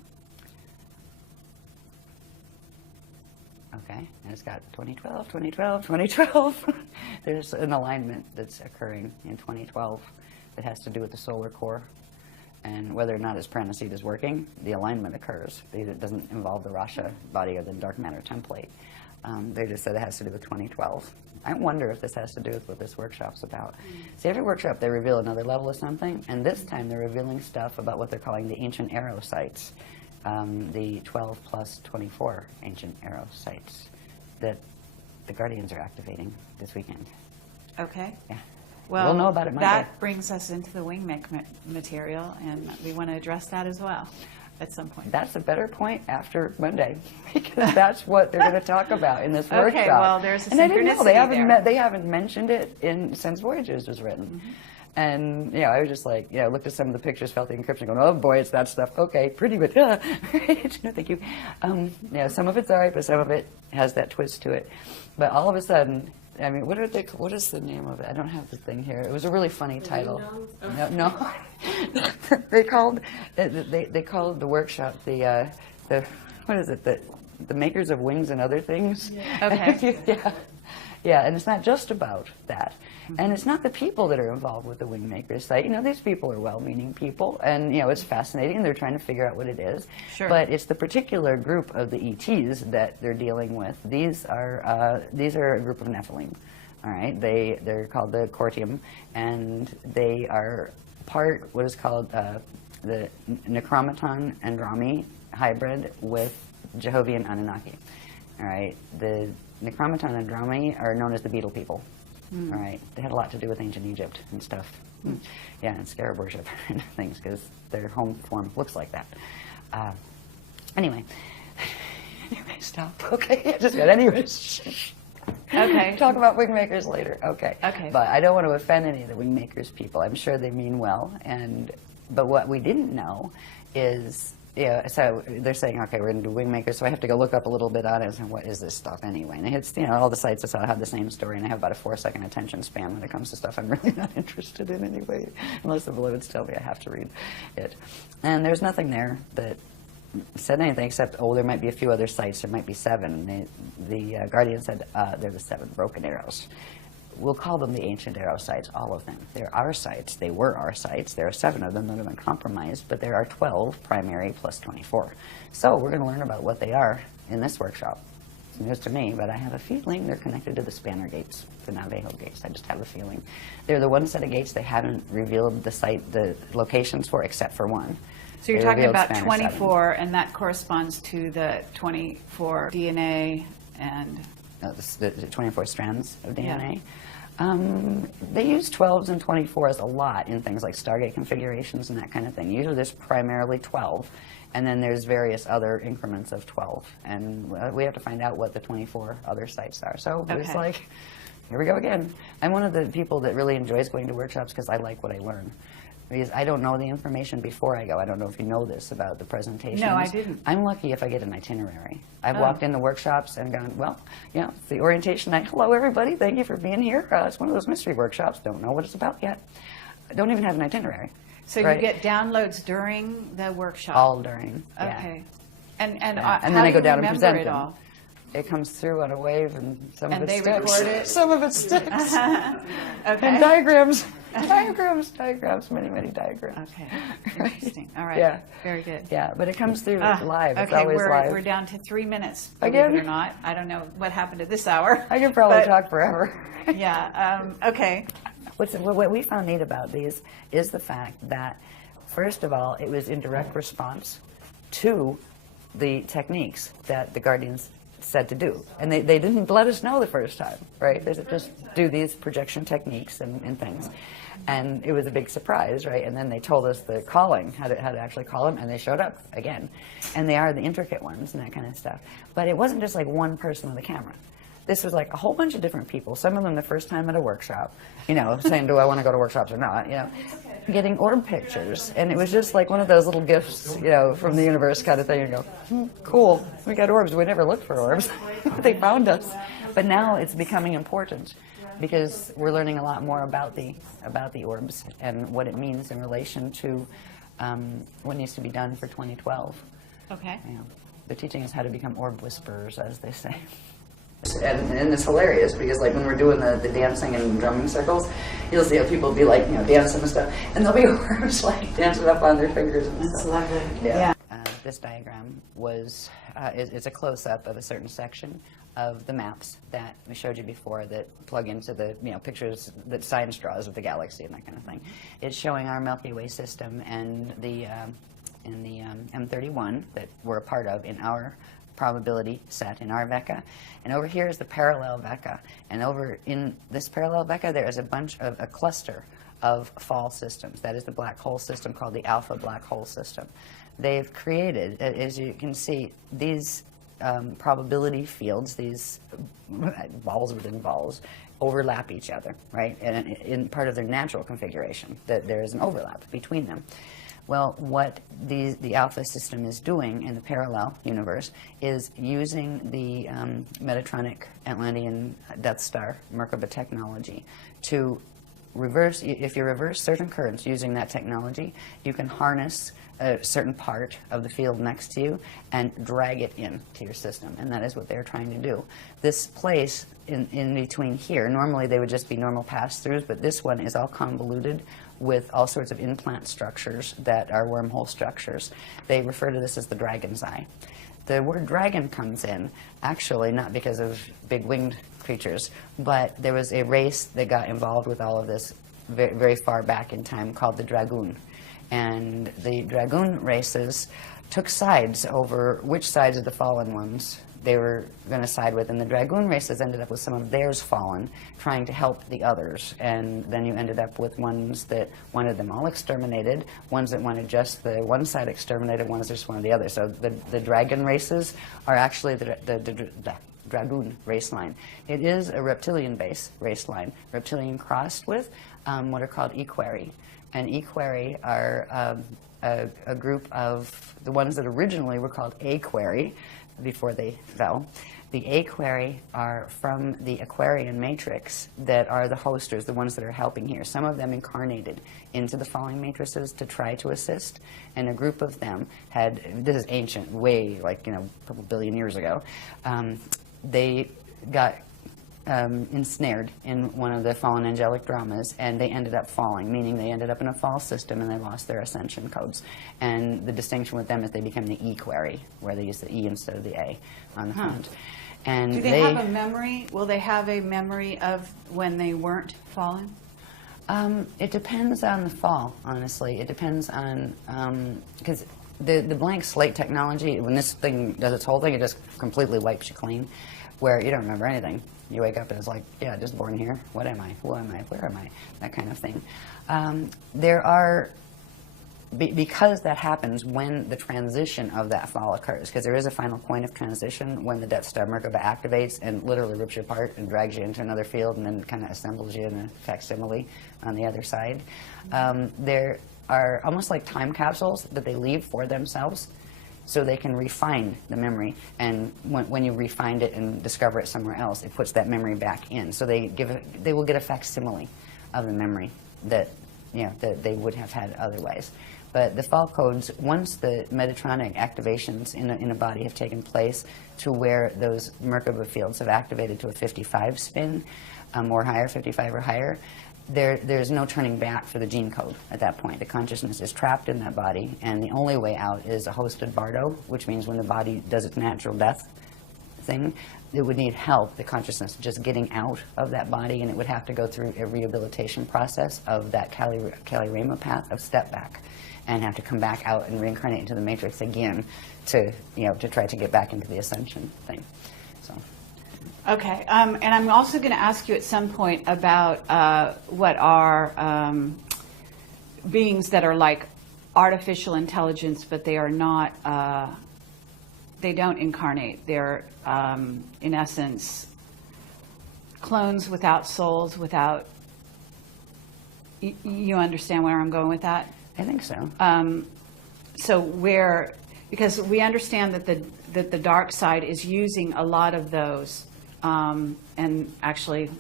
Okay, and it's got 2012, 2012, 2012. There's an alignment that's occurring in 2012 that has to do with the solar core. And whether or not its pranaseed is working, the alignment occurs. It doesn't involve the Rasha body or the dark matter template. They just said it has to do with 2012. I wonder if this has to do with what this workshop's about. See, every workshop they reveal another level of something, and this time they're revealing stuff about what they're calling the ancient arrow sites. The 12 plus 24 ancient arrow sites that the Guardians are activating this weekend. Okay. Yeah. Well, We'll know about it Monday. that brings us into the wingmake material, and we want to address that as well at some point. That's a better point after Monday, because that's what they're going to talk about in this workshop. Okay, well, there's a and I didn't know, they synchronicity haven't there. they haven't mentioned it since Voyages was written. And, you know, I was just like, you know, looked at some of the pictures, felt the encryption, going, oh boy, it's that stuff. Okay, pretty, but, right? No, thank you. You know, some of it's all right, but some of it has that twist to it. But all of a sudden, I mean, what is the name of it? I don't have the thing here. It was a really funny title. No. They called the workshop the what is it? The makers of wings and other things. Okay. Yeah, and it's not just about that. And it's not the people that are involved with the Wingmakers site. You know, these people are well-meaning people, and, you know, it's fascinating. They're trying to figure out what it is. Sure. But it's the particular group of the ETs that they're dealing with. These are a group of Nephilim. All right, they're called the Cortium, and they are part what is called the Necromaton Andrami hybrid with Jehovian Anunnaki. All right, the Necromaton Andrami are known as the Beetle people. All right, they had a lot to do with ancient Egypt and stuff. Yeah, and scarab worship and things, because their home form looks like that. Anyway, stop. Okay, I just got anyways. Okay. Talk about wingmakers later. Okay. Okay. But I don't want to offend any of the wingmakers people. I'm sure they mean well. But what we didn't know is, yeah, so they're saying, okay, we're going to do wingmakers, so I have to go look up a little bit on it and say, what is this stuff anyway? And it's, you know, all the sites I saw have the same story, and I have about a 4-second attention span when it comes to stuff I'm really not interested in anyway, unless the beloveds tell me I have to read it. And there's nothing there that said anything except, oh, there might be a few other sites, there might be 7. The Guardian said they're the 7 broken arrows. We'll call them the ancient arrow sites, all of them. They're our sites. They were our sites. There are 7 of them that have been compromised, but there are 12 primary plus 24. So we're going to learn about what they are in this workshop. It's news to me, but I have a feeling they're connected to the Spanner gates, the Navajo gates. I just have a feeling. They're the one set of gates they haven't revealed the locations for, except for one. So you're They talking revealed about Spanner 24, and that corresponds to the 24 DNA and... the 24 strands of DNA. Yeah. They use 12s and 24s a lot in things like Stargate configurations and that kind of thing. Usually there's primarily 12, and then there's various other increments of 12. And we have to find out what the 24 other sites are. So it's Okay. like, here we go again. I'm one of the people that really enjoys going to workshops because I like what I learn. Because I don't know the information before I go. I don't know if you know this about the presentations. No, I didn't. I'm lucky if I get an itinerary. I've walked into workshops and gone, well, you know, it's the orientation night. Hello, everybody. Thank you for being here. It's one of those mystery workshops. Don't know what it's about yet. I don't even have an itinerary. So right? you get downloads during the workshop? All during. Yeah. Okay. And And how then I do go you down and remember present it them. all? It comes through on a wave, and some And of it they sticks. record it? Some of it sticks. Okay. And diagrams. Diagrams, many, many diagrams. Okay, interesting. All right, Yeah. very good. Yeah, but it comes through live. It's Okay, always live. we're down to 3 minutes, believe Again? it or not. I don't know what happened at this hour. I could probably but- talk forever. Yeah, okay. What we found neat about these is the fact that, first of all, it was in direct response to the techniques that the Guardians said to do. And they didn't let us know the first time, right? They said, just do these projection techniques and things. And it was a big surprise, right? And then they told us the calling, how to actually call them, and they showed up again. And they are the intricate ones and that kind of stuff. But it wasn't just like one person with a camera. This was like a whole bunch of different people, some of them the first time at a workshop, you know, saying, do I want to go to workshops or not, you know, getting orb pictures. And it was just like one of those little gifts, you know, from the universe kind of thing. You go, cool, we got orbs. We never looked for orbs. They found us. But now it's becoming important because we're learning a lot more about the orbs and what it means in relation to what needs to be done for 2012. Okay. You know, they're teaching us how to become orb whisperers, as they say. And it's hilarious because, like, when we're doing the dancing and drumming circles, you'll see how people be like, you know, dancing and stuff, and there'll be orbs like dancing up on their fingers and That's stuff. lovely. Yeah. This diagram was is a close-up of a certain section of the maps that we showed you before that plug into the, you know, pictures that science draws of the galaxy and that kind of thing. It's showing our Milky Way system and the M31 that we're a part of in our probability set in our VECA. And over here is the parallel VECA. And over in this parallel VECA, there is a cluster of fall systems. That is the black hole system called the alpha black hole system. They've created, as you can see, these probability fields, these balls within balls, overlap each other, right? And in part of their natural configuration, that there is an overlap between them. Well, what the alpha system is doing in the parallel universe is using the Metatronic Atlantean Death Star Merkaba technology to reverse, if you reverse certain currents using that technology, you can harness a certain part of the field next to you and drag it into your system. And that is what they're trying to do. This place in between here, normally they would just be normal pass-throughs, but this one is all convoluted with all sorts of implant structures that are wormhole structures. They refer to this as the dragon's eye. The word dragon comes in, actually, not because of big winged creatures, but there was a race that got involved with all of this very, very far back in time called the Dragoon. And the Dragoon races took sides over which sides of the fallen ones they were going to side with, and the Dragoon races ended up with some of theirs fallen, trying to help the others. And then you ended up with ones that wanted them all exterminated, ones that wanted just the one side exterminated, ones that just wanted the other. So the dragon races are actually the Dragoon race line. It is a reptilian-based race line, reptilian crossed with what are called equerry. And equerry are a group of the ones that originally were called aquery before they fell. The aquery are from the Aquarian matrix that are the hosters, the ones that are helping here. Some of them incarnated into the falling matrices to try to assist, and a group of them had, this is ancient, way, like, you know, a couple billion years ago, they got ensnared in one of the fallen angelic dramas, and they ended up falling, meaning they ended up in a fall system and they lost their ascension codes. And the distinction with them is they became the equerry, where they use the E instead of the A on the front. And do they have a memory? Will they have a memory of when they weren't fallen? It depends on the fall, honestly. It depends on, because the blank slate technology, when this thing does its whole thing, it just completely wipes you clean, where you don't remember anything. You wake up and it's like, yeah, just born here. What am I? Who am I? Where am I? That kind of thing. There are, because that happens when the transition of that fall occurs, because there is a final point of transition when the Death Star Merkaba activates and literally rips you apart and drags you into another field and then kind of assembles you in a facsimile on the other side. There are almost like time capsules that they leave for themselves, so they can refine the memory, and when you refine it and discover it somewhere else, it puts that memory back in. So they will get a facsimile of the memory that, you know, that they would have had otherwise. But the fall codes, once the Metatronic activations in a body have taken place to where those Merkaba fields have activated to a 55 spin or higher, 55 or higher, there's no turning back for the gene code at that point. The consciousness is trapped in that body, and the only way out is a hosted bardo, which means when the body does its natural death thing, it would need help, the consciousness just getting out of that body, and it would have to go through a rehabilitation process of that Kali-Rama path of step back, and have to come back out and reincarnate into the matrix again to, to try to get back into the ascension thing. So. Okay, and I'm also going to ask you at some point about what are beings that are like artificial intelligence, but they are not, they don't incarnate. They're, in essence, clones without souls, without, you understand where I'm going with that? I think so. So because we understand that the dark side is using a lot of those, and actually,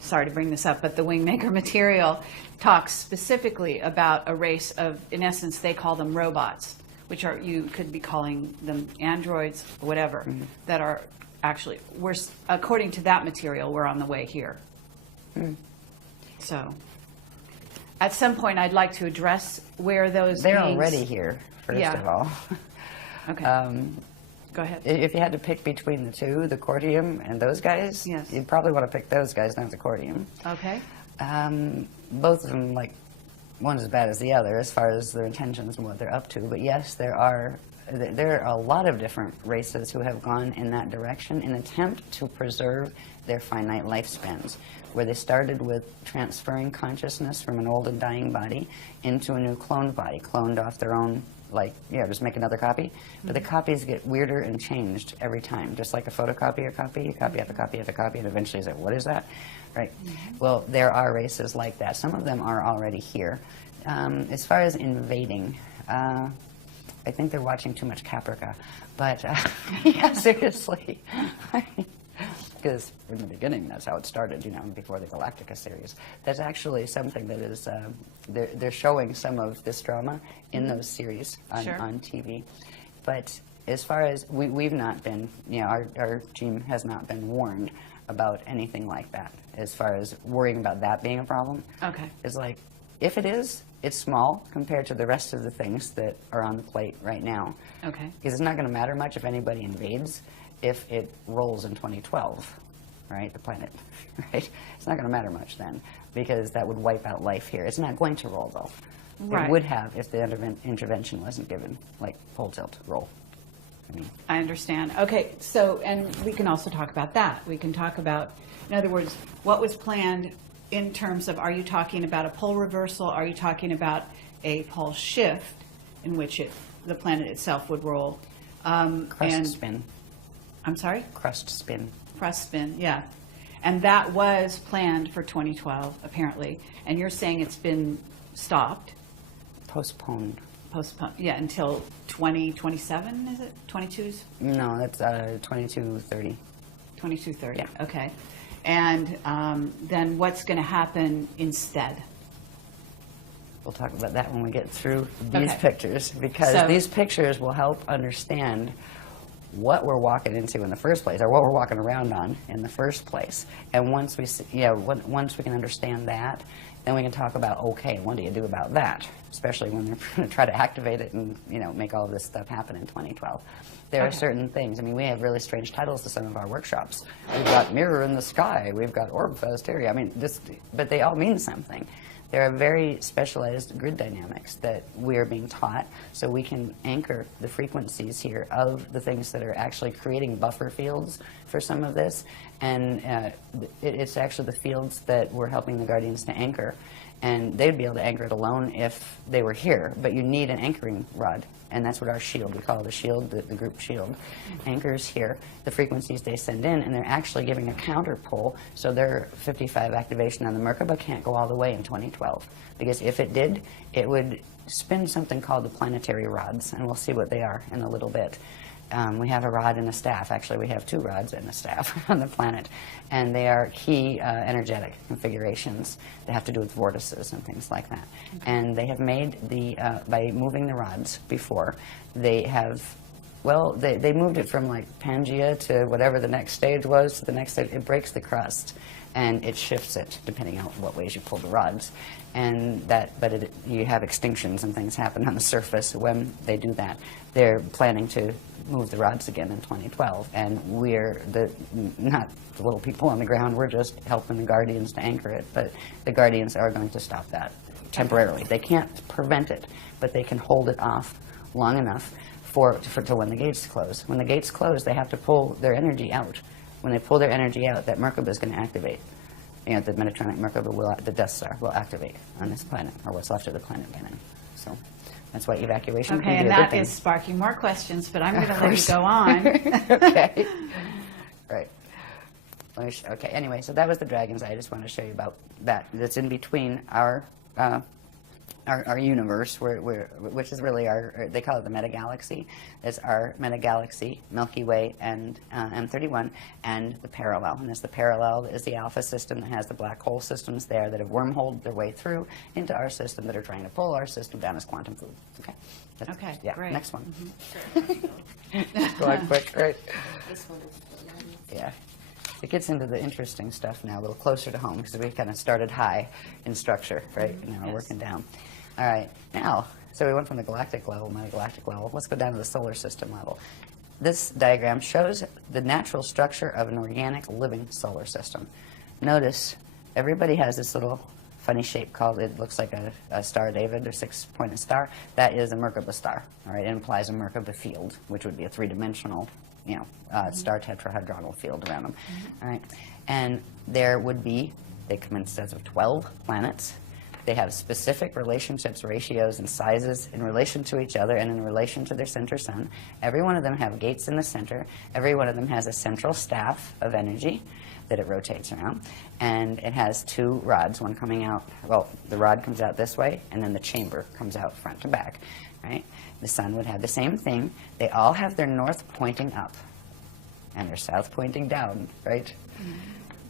sorry to bring this up, but the Wingmaker material talks specifically about a race of, in essence, they call them robots, which are, you could be calling them androids, whatever, that are actually, according to that material, we're on the way here. So, at some point, I'd like to address where those They're beings, already here, first of all. Okay. Go ahead. If you had to pick between the two, the Cordium and those guys, yes, you'd probably want to pick those guys, not the Cordium. Okay. Both of them, one's as bad as the other as far as their intentions and what they're up to. But yes, there are a lot of different races who have gone in that direction in an attempt to preserve their finite lifespans, where they started with transferring consciousness from an old and dying body into a new cloned body, cloned off their own, just make another copy. But the copies get weirder and changed every time, just like a photocopier copy. You copy after copy after copy, and eventually you say, what is that? Right. Well, there are races like that. Some of them are already here. As far as invading, I think they're watching too much Caprica. But, yeah, seriously. Because in the beginning, that's how it started, before the Galactica series. That's actually something that is, they're showing some of this drama in those series on TV. But as far as, we've not been, our team has not been warned about anything like that, as far as worrying about that being a problem. Okay. It's like, if it is, it's small compared to the rest of the things that are on the plate right now. Okay. Because it's not going to matter much if anybody invades if it rolls in 2012, right, the planet, right? It's not going to matter much then, because that would wipe out life here. It's not going to roll, though. Right. It would have if the intervention wasn't given, like full tilt roll. I understand. Okay, so, and we can also talk about that. We can talk about, in other words, what was planned in terms of, are you talking about a pole reversal? Are you talking about a pole shift in which the planet itself would roll? Crust spin. I'm sorry? Crust spin. Crust spin, yeah. And that was planned for 2012, apparently. And you're saying it's been stopped? Postponed. Postponed, yeah, until 2027, is it? 22s? No, that's 2230. 2230, yeah. Okay. And then what's going to happen instead? We'll talk about that when we get through these pictures, because these pictures will help understand what we're walking into in the first place, or what we're walking around on in the first place. And once we once we can understand that, then we can talk about, okay, what do you do about that? Especially when they're going to try to activate it and make all of this stuff happen in 2012. There are certain things. I mean, we have really strange titles to some of our workshops. We've got Mirror in the Sky. We've got Orb Fest here. I mean, but they all mean something. There are very specialized grid dynamics that we are being taught, so we can anchor the frequencies here of the things that are actually creating buffer fields for some of this. And it's actually the fields that we're helping the Guardians to anchor. And they'd be able to anchor it alone if they were here, but you need an anchoring rod. And that's what our shield, we call it a shield, the group shield, anchors here. The frequencies they send in, and they're actually giving a counter pull, so their 55 activation on the Merkaba can't go all the way in 2012. Because if it did, it would spin something called the planetary rods, and we'll see what they are in a little bit. We have a rod and a staff. Actually, we have two rods and a staff on the planet. And they are key energetic configurations that have to do with vortices and things like that. And they have made by moving the rods before, they have, well, they moved it from like Pangea to whatever the next stage was to the next stage. It breaks the crust. and it shifts it depending on what ways you pull the rods. And you have extinctions and things happen on the surface when they do that. They're planning to move the rods again in 2012, and we're not the little people on the ground, we're just helping the Guardians to anchor it, but the Guardians are going to stop that temporarily. They can't prevent it, but they can hold it off long enough to when the gates close. When the gates close, they have to pull their energy out. When they pull their energy out, that Merkaba is going to activate. You know, the Metatronic Merkaba the Death Star will activate on this planet, or what's left of the planet by then. So that's why evacuation Okay, can and be a good that thing. is sparking more questions, but I'm going to let you go on. Okay. Right. Okay, anyway, so that was the dragons. I just want to show you about that. That's in between our universe, which is really they call it the metagalaxy. It's our metagalaxy, Milky Way, and M31, and the parallel. And the parallel is the alpha system that has the black hole systems there that have wormholed their way through into our system that are trying to pull our system down as quantum food. Okay. Okay, yeah, great. Next one. Go on quick, right? This one is Yeah. It gets into the interesting stuff now, a little closer to home, because we kind of started high in structure, right? And now we're working down. All right, now, so we went from the galactic level, metagalactic level. Let's go down to the solar system level. This diagram shows the natural structure of an organic living solar system. Notice everybody has this little funny shape called, it looks like a star David or six-pointed star. That is a Merkaba star, all right? It implies a Merkaba field, which would be a three-dimensional, star tetrahedronal field around them, all right? And there would be, they come in sets of 12 planets. They have specific relationships, ratios, and sizes in relation to each other and in relation to their center sun. Every one of them have gates in the center. Every one of them has a central staff of energy that it rotates around. And it has two rods, one coming out, well, the rod comes out this way, and then the chamber comes out front to back, right? The sun would have the same thing. They all have their north pointing up and their south pointing down, right?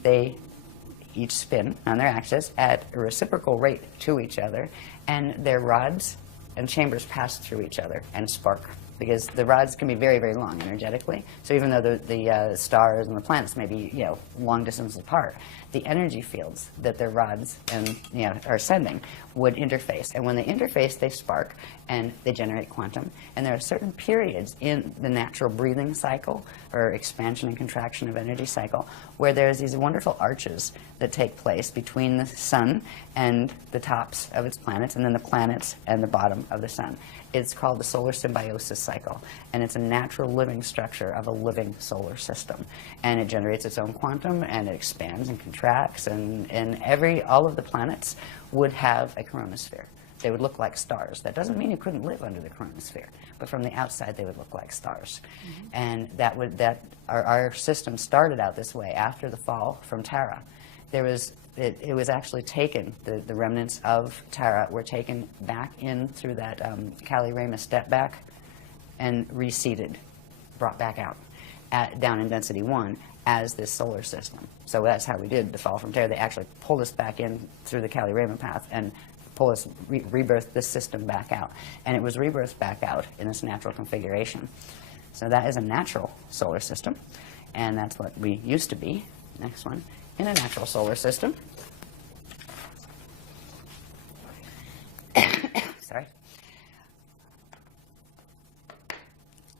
They each spin on their axis at a reciprocal rate to each other, and their rods and chambers pass through each other and spark, because the rods can be very, very long energetically. So even though the stars and the planets may be long distances apart, the energy fields that their rods are sending would interface, and when they interface, they spark and they generate quantum. And there are certain periods in the natural breathing cycle, or expansion and contraction of energy cycle, where there's these wonderful arches that take place between the sun and the tops of its planets, and then the planets and the bottom of the sun. It's called the solar symbiosis cycle, and it's a natural living structure of a living solar system. And it generates its own quantum, and it expands and contracts, and all of the planets would have a coronosphere. They would look like stars. That doesn't mean you couldn't live under the coronosphere, but from the outside they would look like stars. And our system started out this way after the fall from Terra. It was actually taken, the remnants of Terra were taken back in through that Kali-Rama step back and reseeded, brought back out down in density 1 as this solar system. So that's how we did the fall from Terra. They actually pulled us back in through the Kali-Rama path and pulled us, rebirthed this system back out. And it was rebirthed back out in this natural configuration. So that is a natural solar system, and that's what we used to be. Next one. In a natural solar system. Sorry.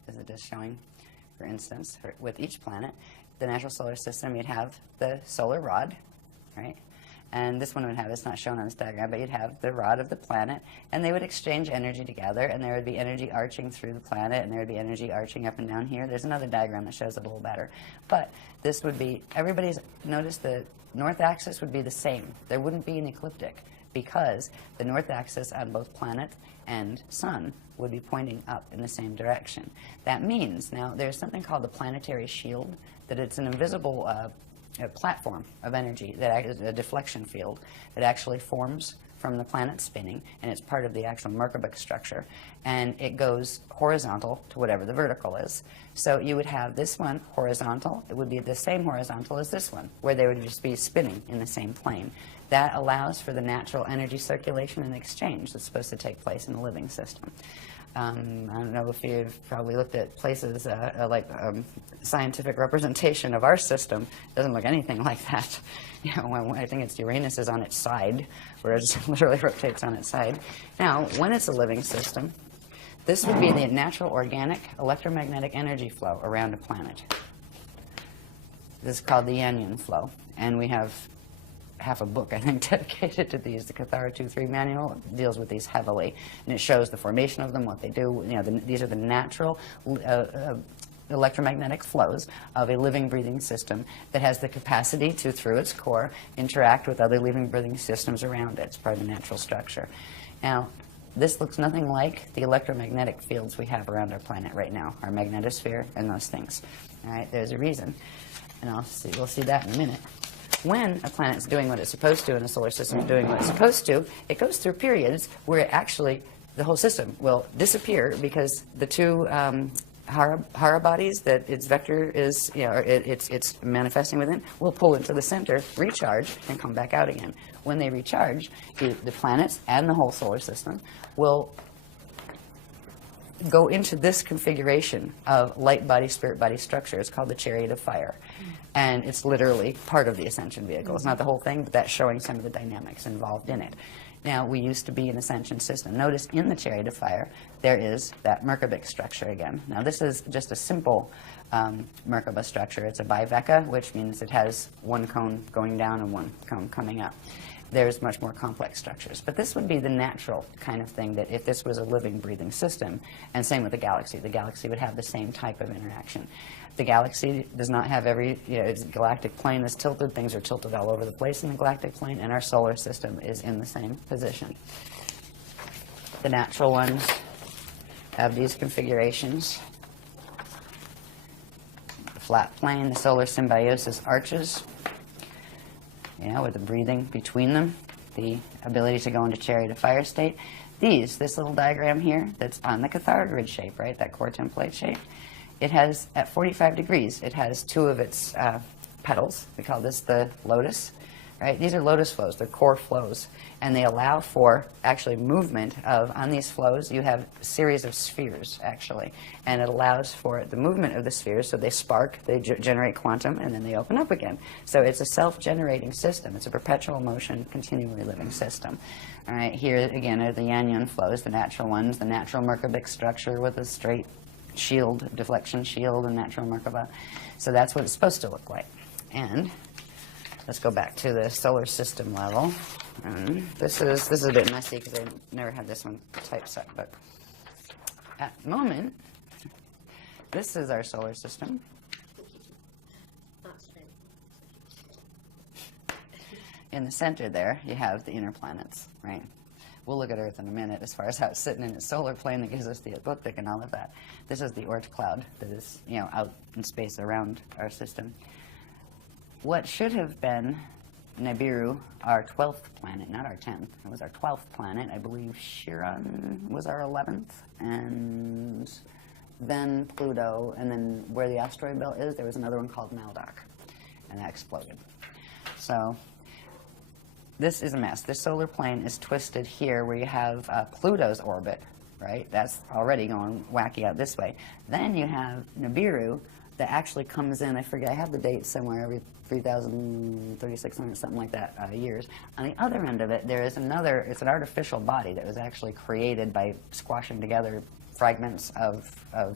This is just showing, for instance, with each planet, the natural solar system, you'd have the solar rod, right? And this one would have, it's not shown on this diagram, but you'd have the rod of the planet, and they would exchange energy together, and there would be energy arching through the planet, and there would be energy arching up and down here. There's another diagram that shows it a little better. But this would be, notice the north axis would be the same. There wouldn't be an ecliptic, because the north axis on both planet and sun would be pointing up in the same direction. That means, now, there's something called the planetary shield, that it's an invisible a platform of energy, that is a deflection field that actually forms from the planet spinning, and it's part of the actual Merkaba structure, and it goes horizontal to whatever the vertical is. So you would have this one horizontal. It would be the same horizontal as this one, where they would just be spinning in the same plane. That allows for the natural energy circulation and exchange that's supposed to take place in the living system. I don't know if you've probably looked at places like scientific representation of our system. It doesn't look anything like that. You know, when I think it's Uranus is on its side, whereas it literally rotates on its side. Now, when it's a living system, this would be the natural organic electromagnetic energy flow around a planet. This is called the Yanyan flow, and we have half a book, I think, dedicated to these. The Cathara 2-3 manual deals with these heavily, and it shows the formation of them, what they do. You know, these are the natural electromagnetic flows of a living, breathing system that has the capacity to, through its core, interact with other living, breathing systems around it. It's part of the natural structure. Now, this looks nothing like the electromagnetic fields we have around our planet right now, our magnetosphere and those things. All right, there's a reason, and we'll see that in a minute. When a planet's doing what it's supposed to and a solar system is doing what it's supposed to, it goes through periods where it actually, the whole system will disappear because the two Hara bodies that its vector is, you know, it's manifesting within, will pull into the center, recharge, and come back out again. When they recharge, the planets and the whole solar system will go into this configuration of light body, spirit body structure. It's called the chariot of fire. And it's literally part of the ascension vehicle. It's not the whole thing, but that's showing some of the dynamics involved in it. Now, we used to be an ascension system. Notice in the chariot of fire, there is that Merkaba structure again. Now, this is just a simple Merkaba structure. It's a biveka, which means it has one cone going down and one cone coming up. There's much more complex structures. But this would be the natural kind of thing that if this was a living, breathing system, and same with the galaxy would have the same type of interaction. The galaxy does not have its galactic plane is tilted. Things are tilted all over the place in the galactic plane, and our solar system is in the same position. The natural ones have these configurations. The flat plane, the solar symbiosis arches, with the breathing between them, the ability to go into chariot of fire state. This little diagram here that's on the Cathara grid shape, right, that core template shape, it has, at 45 degrees, it has two of its petals. We call this the lotus, right? These are lotus flows, they're core flows, and they allow for actually movement of, on these flows, you have a series of spheres, actually, and it allows for the movement of the spheres, so they spark, they generate quantum, and then they open up again. So it's a self-generating system. It's a perpetual motion, continually living system. All right, here again are the Yanyan flows, the natural ones, the natural Merkabic structure with a straight shield, deflection shield, and natural Merkaba. So that's what it's supposed to look like. And let's go back to the solar system level. And this is a bit messy because I never had this one typeset, but at the moment, this is our solar system. In the center there, you have the inner planets, right? We'll look at Earth in a minute as far as how it's sitting in its solar plane that gives us the ecliptic and all of that. This is the Oort cloud that is, out in space around our system. What should have been Nibiru, our 12th planet, not our 10th. It was our 12th planet. I believe Chiron was our 11th, and then Pluto, and then where the asteroid belt is, there was another one called Maldoc, and that exploded. So this is a mess. This solar plane is twisted here where you have Pluto's orbit, right? That's already going wacky out this way. Then you have Nibiru that actually comes in, I forget, I have the date somewhere, every 3,000, 3,600, something like that, years. On the other end of it, there is another, it's an artificial body that was actually created by squashing together fragments of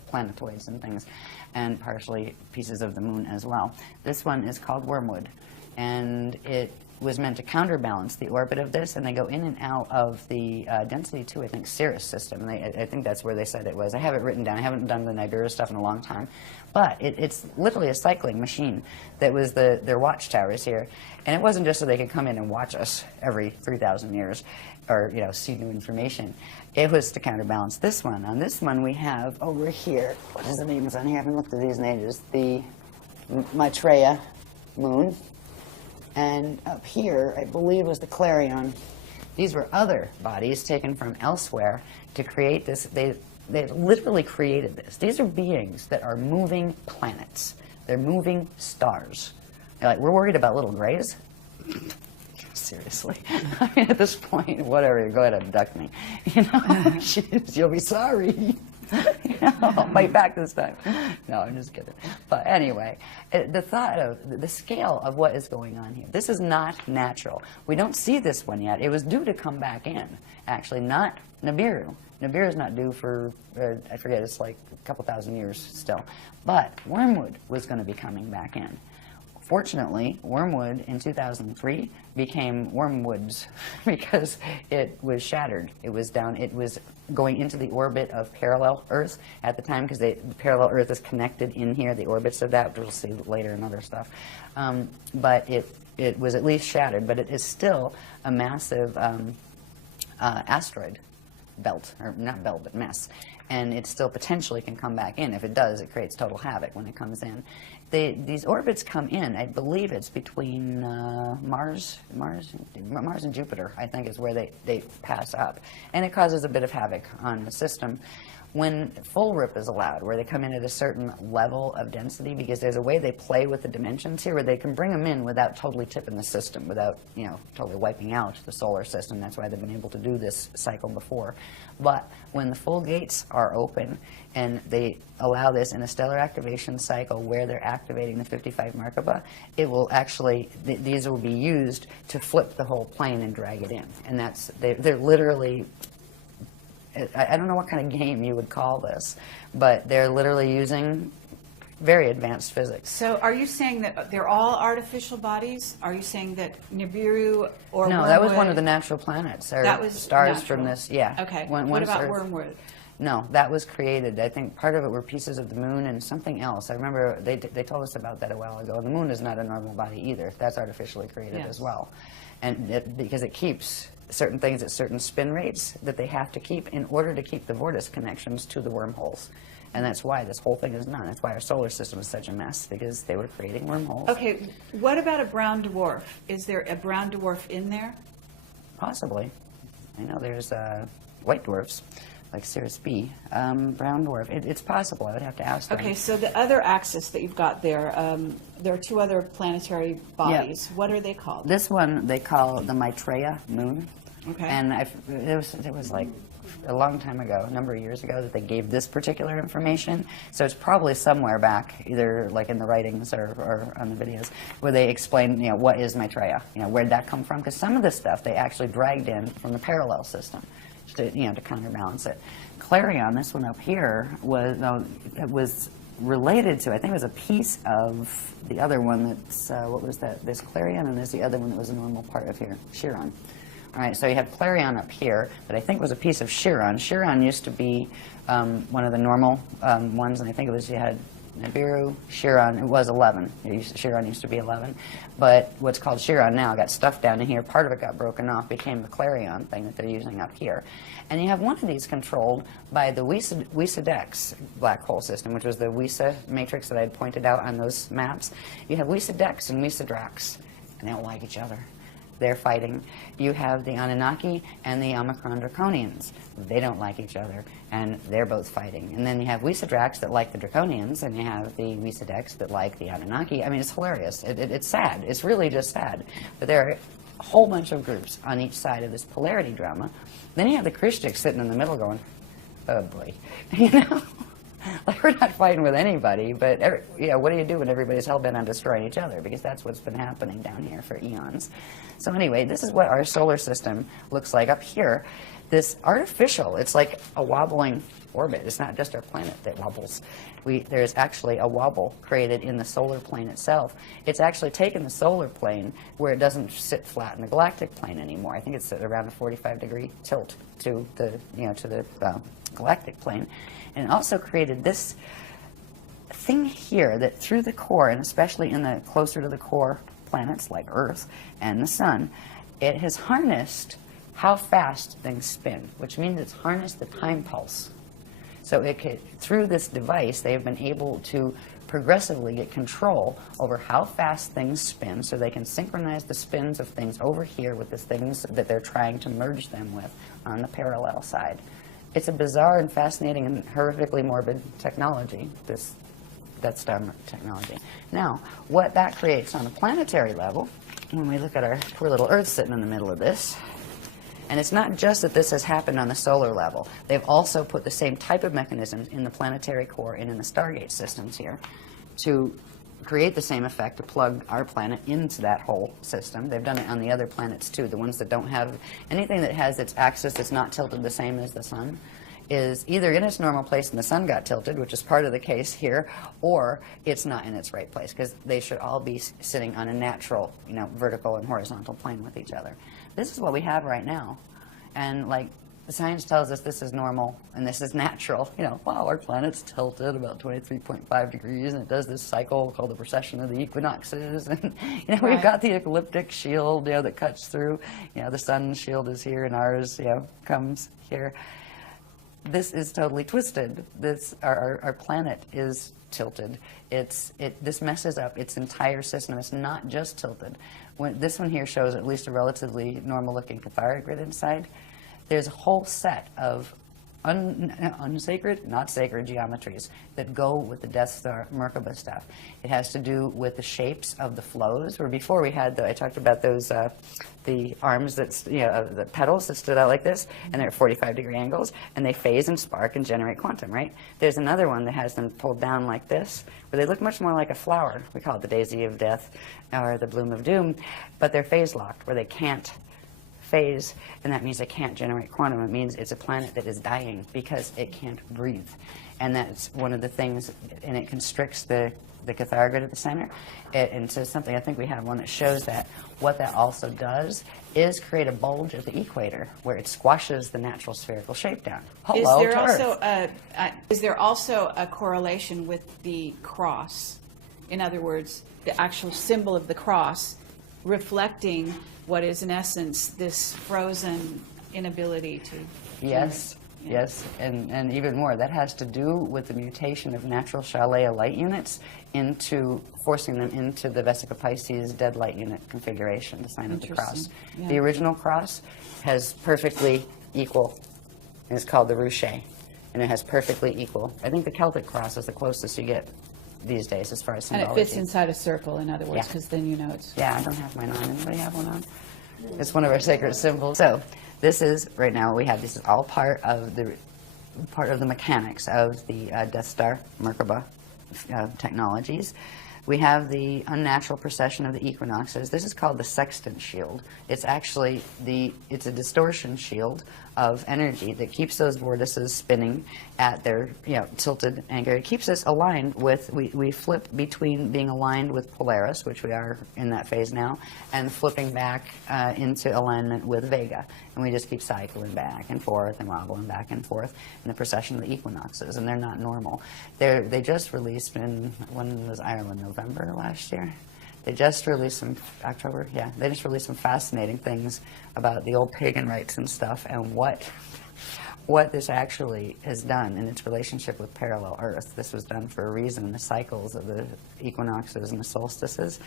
planetoids and things, and partially pieces of the moon as well. This one is called Wormwood, and it was meant to counterbalance the orbit of this, and they go in and out of the density 2, I think, Sirius system. And I think that's where they said it was. I have it written down. I haven't done the Nibiru stuff in a long time. But it's literally a cycling machine that was their watchtowers here. And it wasn't just so they could come in and watch us every 3,000 years or, see new information. It was to counterbalance this one. On this one, we have over here, what is the names on here? I haven't looked at these names. The Maitreya moon. And up here, I believe, was the Clarion. These were other bodies taken from elsewhere to create this. They literally created this. These are beings that are moving planets. They're moving stars. Like, we're worried about little grays. seriously. I mean, at this point, whatever, go ahead and abduct me. You know, jeez, you'll be sorry. You know, I'll fight back this time. No, I'm just kidding. But anyway, the thought of the scale of what is going on here, this is not natural. We don't see this one yet. It was due to come back in, actually, not Nibiru. Nibiru is not due for, I forget, it's like a couple thousand years still. But Wormwood was going to be coming back in. Fortunately, Wormwood in 2003 became Wormwoods because it was shattered. It was going into the orbit of parallel Earth at the time, because the parallel Earth is connected in here, the orbits of that, which we'll see later in other stuff. But it was at least shattered, but it is still a massive asteroid belt, or not belt, but mess. And it still potentially can come back in. If it does, it creates total havoc when it comes in. These orbits come in, I believe it's between Mars and Jupiter, I think is where they pass up. And it causes a bit of havoc on the system. When full rip is allowed, where they come in at a certain level of density, because there's a way they play with the dimensions here where they can bring them in without totally tipping the system, without, you know, totally wiping out the solar system. That's why they've been able to do this cycle before. But when the full gates are open and they allow this in a stellar activation cycle where they're activating the 55 Merkaba, it will actually, these will be used to flip the whole plane and drag it in. And that's, they're literally, I don't know what kind of game you would call this, but they're literally using very advanced physics. So are you saying that they're all artificial bodies? Are you saying that Nibiru or No, Wormwood, that was one of the natural planets, or that was stars natural. from this, yeah. Okay, One, what about Earth. Wormwood? No, that was created. I think part of it were pieces of the moon and something else. I remember they told us about that a while ago. The moon is not a normal body either. That's artificially created Yes. as well. And because it keeps certain things at certain spin rates that they have to keep in order to keep the vortex connections to the wormholes. And that's why this whole thing is done. That's why our solar system is such a mess, because they were creating wormholes. Okay, what about a brown dwarf? Is there a brown dwarf in there? Possibly. I know there's white dwarfs, like Sirius B. Brown dwarf. It's possible. I would have to ask them. Okay, so the other axis that you've got there are two other planetary bodies. What are they called? This one they call the Maitreya moon. Okay. And it was like a long time ago, a number of years ago, that they gave this particular information. So it's probably somewhere back, either like in the writings or on the videos, where they explain, you know, what is Maitreya? You know, where'd that come from? Because some of this stuff they actually dragged in from the parallel system, to, you know, to counterbalance it. Clarion, this one up here, was related to, I think it was a piece of the other one that's, what was that? There's Clarion and there's the other one that was a normal part of here, Chiron. All right, so you have Clarion up here, that I think was a piece of Chiron. Chiron used to be one of the normal ones, and I think it was, you had Nibiru, Chiron, it was 11. Chiron used to be 11. But what's called Chiron now got stuffed down in here. Part of it got broken off, became the Clarion thing that they're using up here. And you have one of these controlled by the Wiesa-Dex black hole system, which was the Wiesa matrix that I had pointed out on those maps. You have Wiesa-Dex and Wiesa-Drax, and they don't like each other. They're fighting. You have the Anunnaki and the Omicron Draconians. They don't like each other, and they're both fighting. And then you have Wiesa-Drax that like the Draconians, and you have the Wiesa-Dex that like the Anunnaki. I mean, it's hilarious. It's sad. It's really just sad. But there are a whole bunch of groups on each side of this polarity drama. Then you have the Christics sitting in the middle going, oh boy, you know? Like, we're not fighting with anybody, but you know, what do you do when everybody's hell-bent on destroying each other? Because that's what's been happening down here for eons. So anyway, this is what our solar system looks like up here. This artificial, it's like a wobbling orbit. It's not just our planet that wobbles. There's actually a wobble created in the solar plane itself. It's actually taken the solar plane where it doesn't sit flat in the galactic plane anymore. I think it's at around a 45-degree tilt to the, you know, to the galactic plane. And it also created this thing here that through the core, and especially in the closer to the core planets like Earth and the Sun, it has harnessed how fast things spin, which means it's harnessed the time pulse. So through this device, they have been able to progressively get control over how fast things spin, so they can synchronize the spins of things over here with the things that they're trying to merge them with on the parallel side. It's a bizarre and fascinating and horrifically morbid technology, this Death Star technology. Now, what that creates on a planetary level, when we look at our poor little Earth sitting in the middle of this, and it's not just that this has happened on the solar level. They've also put the same type of mechanisms in the planetary core and in the Stargate systems here to create the same effect, to plug our planet into that whole system. They've done it on the other planets too. The ones that don't have anything that has its axis that's not tilted the same as the sun is either in its normal place and the sun got tilted, which is part of the case here, or it's not in its right place, because they should all be sitting on a natural, vertical and horizontal plane with each other. This is what we have right now. And like the science tells us this is normal and this is natural. Wow, our planet's tilted about 23.5 degrees and it does this cycle called the precession of the equinoxes. And, we've got the ecliptic shield, that cuts through. The sun's shield is here and ours, comes here. This is totally twisted. Our planet is tilted. This messes up its entire system. It's not just tilted. This one here shows at least a relatively normal-looking cathara grid inside. There's a whole set of unsacred, not sacred geometries that go with the Death Star Merkaba stuff. It has to do with the shapes of the flows, where before we had, I talked about those, the arms that, the petals that stood out like this, and they're at 45-degree angles, and they phase and spark and generate quantum, right? There's another one that has them pulled down like this, where they look much more like a flower. We call it the daisy of death, or the bloom of doom, but they're phase locked, where they can't phase, and that means it can't generate quantum. It means it's a planet that is dying because it can't breathe. And that's one of the things, and it constricts the cathara grid at the center. And so something, I think we have one that shows that. What that also does is create a bulge at the equator where it squashes the natural spherical shape down. Hello, is there also a correlation with the cross? In other words, the actual symbol of the cross reflecting what is in essence this frozen inability to Yes, and even more. That has to do with the mutation of natural Shalea light units into forcing them into the Vesica Pisces dead light unit configuration, the sign of the cross. Yeah. The original cross has perfectly equal, and it's called the ruche, and it has perfectly equal. I think the Celtic cross is the closest you get these days as far as symbology. And it fits inside a circle, in other words, because then it's... Yeah, I don't have mine on. Anybody have one on? It's one of our sacred symbols. So this is, right now we have, this is all part of the mechanics of the Death Star Merkaba technologies. We have the unnatural precession of the equinoxes. This is called the sextant shield. It's actually it's a distortion shield of energy that keeps those vortices spinning at their tilted angle. It keeps us aligned with, we flip between being aligned with Polaris, which we are in that phase now, and flipping back into alignment with Vega. And we just keep cycling back and forth and wobbling back and forth in the precession of the equinoxes, and they're not normal. They just released when was Ireland, November last year? They just released some, October, yeah, they just released some fascinating things about the old pagan rites and stuff, and what this actually has done in its relationship with parallel Earth. This was done for a reason. The cycles of the equinoxes and the solstices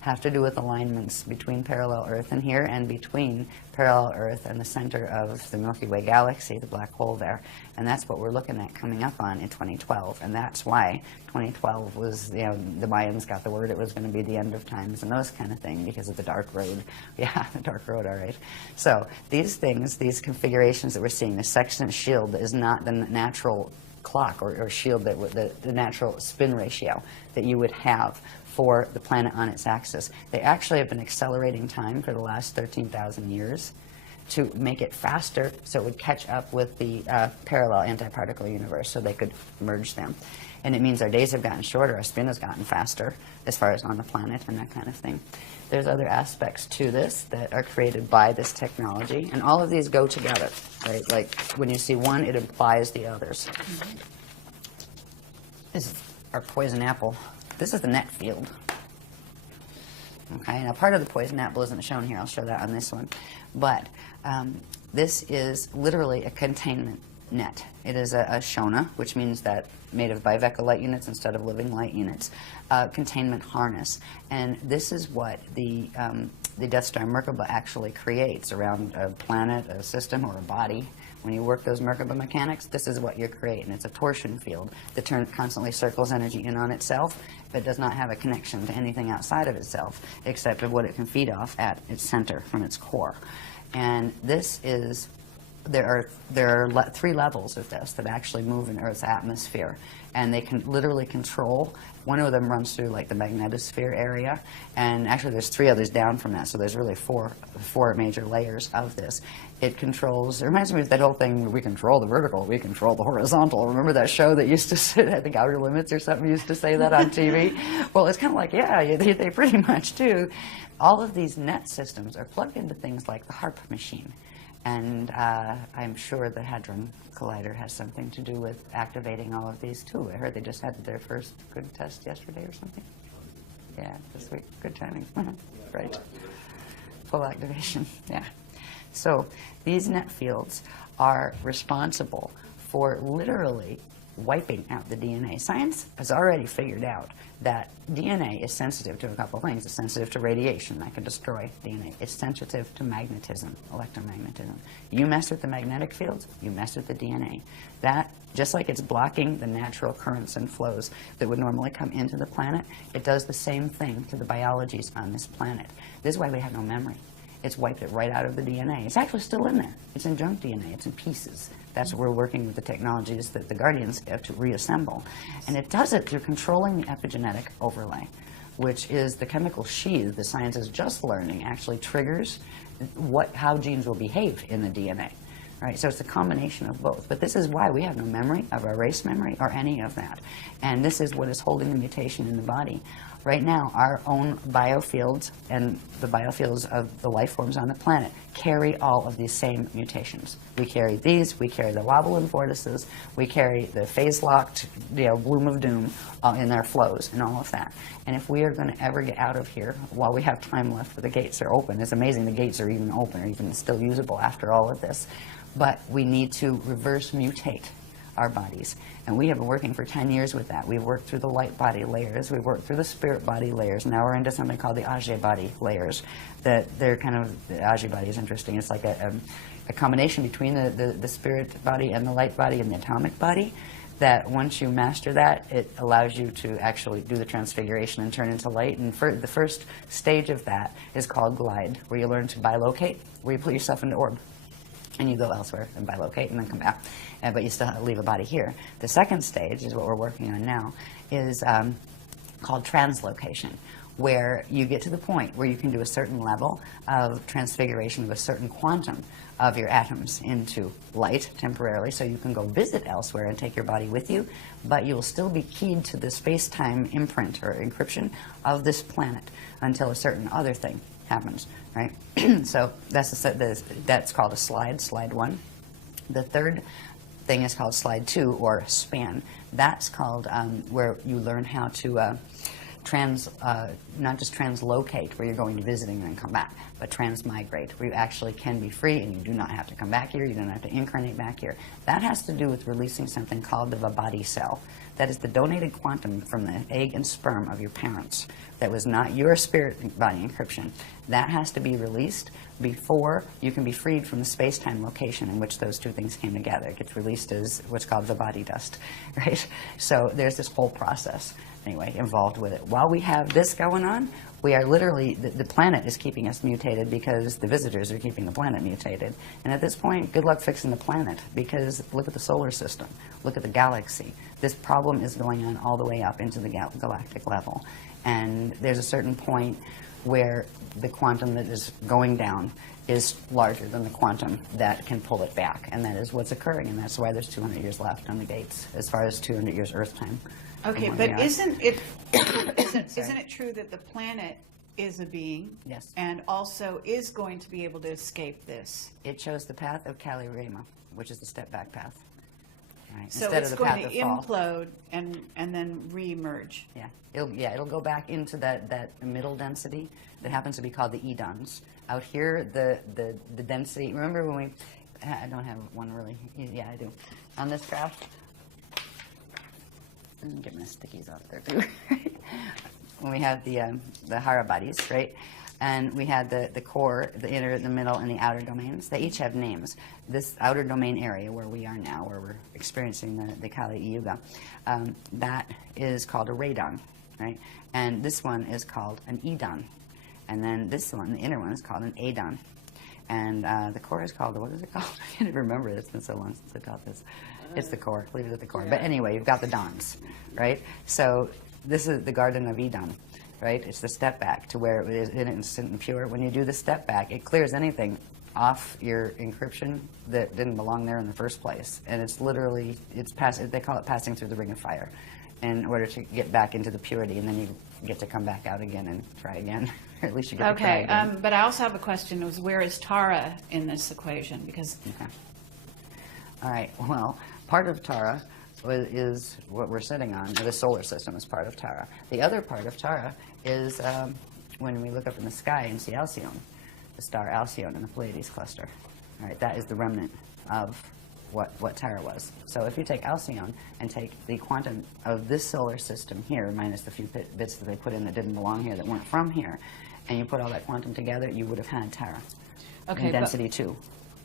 have to do with alignments between parallel Earth and here, and between parallel Earth and the center of the Milky Way galaxy, the black hole there. And that's what we're looking at coming up on in 2012. And that's why 2012 was, the Mayans got the word it was going to be the end of times and those kind of things because of the dark road. Yeah, the dark road, all right. So these things, these configurations that we're seeing, the sextant shield is not the natural clock or shield, that the natural spin ratio that you would have for the planet on its axis. They actually have been accelerating time for the last 13,000 years to make it faster so it would catch up with the parallel antiparticle universe so they could merge them. And it means our days have gotten shorter, our spin has gotten faster as far as on the planet and that kind of thing. There's other aspects to this that are created by this technology, and all of these go together, right? Like when you see one, it implies the others. Mm-hmm. This is our poison apple. This is the net field. Okay, now part of the poison apple isn't shown here. I'll show that on this one. But this is literally a containment net. It is a Shona, which means that made of Bivecca light units instead of living light units, containment harness. And this is what the Death Star Merkaba actually creates around a planet, a system, or a body, When you work those Merkaba mechanics, this is what you're creating. It's a torsion field that constantly circles energy in on itself, but does not have a connection to anything outside of itself, except of what it can feed off at its center from its core. And this is, there are 3 levels of this that actually move in Earth's atmosphere, and they can literally control. One of them runs through like the magnetosphere area, and actually there's 3 others down from that, so there's really four major layers of this. It controls, it reminds me of that whole thing, we control the vertical, we control the horizontal. Remember that show that used to sit, I think Outer Limits or something used to say that on TV? Well, it's kind of like, yeah, they pretty much do. All of these net systems are plugged into things like the HARP machine. And I'm sure the Hadron Collider has something to do with activating all of these too. I heard they just had their first good test yesterday or something. Yeah, this week. Good timing. Right. Full activation. Yeah. So these net fields are responsible for literally wiping out the DNA. Science has already figured out that DNA is sensitive to a couple of things. It's sensitive to radiation, that can destroy DNA. It's sensitive to magnetism, electromagnetism. You mess with the magnetic fields, you mess with the DNA. That, just like it's blocking the natural currents and flows that would normally come into the planet, it does the same thing to the biologies on this planet. This is why we have no memory. It's wiped it right out of the DNA. It's actually still in there. It's in junk DNA. It's in pieces. That's what we're working with the technologies that the Guardians have to reassemble. And it does it through controlling the epigenetic overlay, which is the chemical sheath the science is just learning actually triggers how genes will behave in the DNA. Right, so it's a combination of both. But this is why we have no memory of our race memory or any of that. And this is what is holding the mutation in the body. Right now, our own biofields and the biofields of the life forms on the planet carry all of these same mutations. We carry these, we carry the wobble and vortices, we carry the phase-locked bloom of doom in their flows and all of that. And if we are going to ever get out of here while we have time left where the gates are open, it's amazing the gates are even open or even still usable after all of this, but we need to reverse mutate our bodies. And we have been working for 10 years with that. We've worked through the light body layers, we've worked through the spirit body layers, now we're into something called the Age body layers. That they're kind of, the Age body is interesting. It's like a combination between the spirit body and the light body and the atomic body, that once you master that, it allows you to actually do the transfiguration and turn into light. And the first stage of that is called glide, where you learn to bilocate, where you put yourself into orb. And you go elsewhere and bilocate and then come back. But you still have to leave a body here. The second stage is what we're working on now, is called translocation, where you get to the point where you can do a certain level of transfiguration of a certain quantum of your atoms into light temporarily, so you can go visit elsewhere and take your body with you, but you will still be keyed to the space-time imprint or encryption of this planet until a certain other thing happens, right? So that's called a slide 1. The third thing is called slide 2, or span. That's called where you learn how to not just translocate, where you're going to visiting and then come back, but transmigrate, where you actually can be free and you do not have to come back here, you don't have to incarnate back here. That has to do with releasing something called the Vibody cell. That is the donated quantum from the egg and sperm of your parents. That was not your spirit body encryption. That has to be released before you can be freed from the space-time location in which those two things came together. It gets released as what's called Vibody dust, right? So there's this whole process, anyway, involved with it. While we have this going on, we are literally, the planet is keeping us mutated because the visitors are keeping the planet mutated. And at this point, good luck fixing the planet, because look at the solar system, look at the galaxy. This problem is going on all the way up into the galactic level. And there's a certain point where the quantum that is going down is larger than the quantum that can pull it back. And that is what's occurring, and that's why there's 200 years left on the gates, as far as 200 years Earth time. Okay, but isn't it true that the planet is a being? Yes. And also is going to be able to escape this? It chose the path of Kali Rama, which is the step-back path. Right? So Instead it's of the going path to of fall. implode and then re-emerge. Yeah, it'll go back into that middle density that happens to be called the edons. Out here, the density. Remember when we? I don't have one really. Yeah, I do. On this graph, let me get my stickies out there too. When we have the Hara bodies, right? And we had the core, the inner, the middle, and the outer domains. They each have names. This outer domain area where we are now, where we're experiencing the Kali Yuga, that is called a radon, right? And this one is called an edon. And then this one, the inner one, is called an adon. And the core is called, what is it called? I can't even remember it. It's been so long since I taught this. It's the core. Leave it at the core. But anyway, you've got the dons, right? So this is the Garden of Eden, right? It's the step back to where it is innocent and pure. When you do the step back, it clears anything off your encryption that didn't belong there in the first place. And it's literally, they call it passing through the ring of fire in order to get back into the purity, and then you get to come back out again and try again. Or at least you get to try again. But I also have a question, was where is Tara in this equation? Because Okay. All right, well, part of Tara is what we're sitting on. The solar system is part of Tara. The other part of Tara is when we look up in the sky and see Alcyone, the star Alcyone in the Pleiades cluster. All right, that is the remnant of what Tara was. So if you take Alcyone and take the quantum of this solar system here, minus the few bits that they put in that didn't belong here, that weren't from here, and you put all that quantum together, you would have had Tara. Okay, in density 2.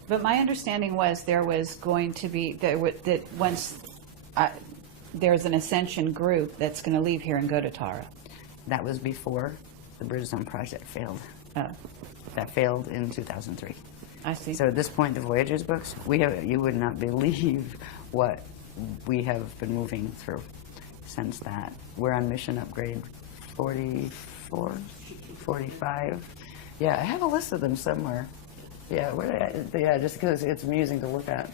But my understanding was there was going to be, that once there's an ascension group that's going to leave here and go to Tara. That was before the Bridgestone project failed. Oh, That failed in 2003. I see. So at this point, the Voyagers books, you would not believe what we have been moving through since that. We're on mission upgrade 44, 45. Yeah, I have a list of them somewhere. Yeah, just because it's amusing to look at.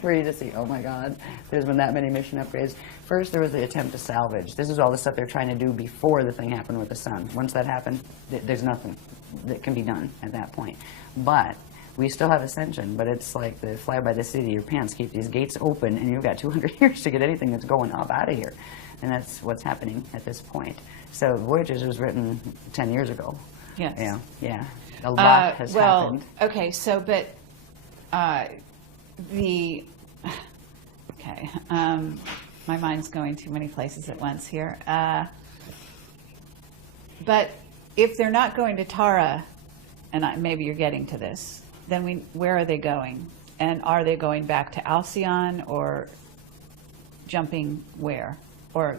For you to see, oh my God, there's been that many mission upgrades. First, there was the attempt to salvage. This is all the stuff they're trying to do before the thing happened with the sun. Once that happened, there's nothing that can be done at that point. But we still have ascension, but it's like the fly by the seat of your pants. Keep these gates open, and you've got 200 years to get anything that's going up out of here. And that's what's happening at this point. So Voyagers was written 10 years ago. Yes. Yeah. A lot has happened. Okay, so, but okay, my mind's going too many places at once here. But if they're not going to Tara, and maybe you're getting to this, then where are they going? And are they going back to Alcyone or jumping where? Or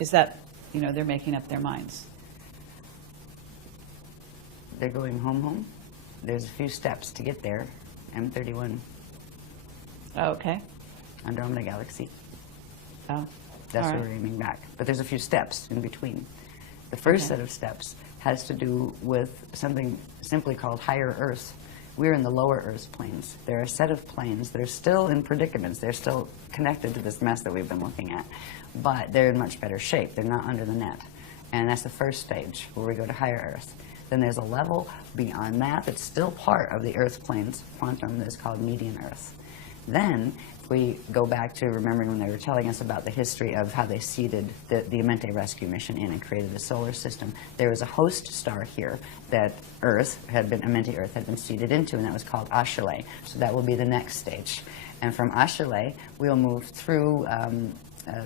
is that, they're making up their minds? They're going home. There's a few steps to get there. M31. Okay. Andromeda Galaxy. Oh. That's all where right. we're aiming back. But there's a few steps in between. The first set of steps has to do with something simply called higher Earth. We're in the lower Earth planes. There are a set of planes that are still in predicaments. They're still connected to this mess that we've been looking at. But they're in much better shape. They're not under the net. And that's the first stage, where we go to higher Earth. Then there's a level beyond that that's still part of the Earth plane's quantum that's called median Earth. Then, if we go back to remembering when they were telling us about the history of how they seeded the Amenti rescue mission in and created a solar system, there was a host star here that Amenti Earth had been seeded into, and that was called Ashale. So that will be the next stage. And from Ashale, we'll move through,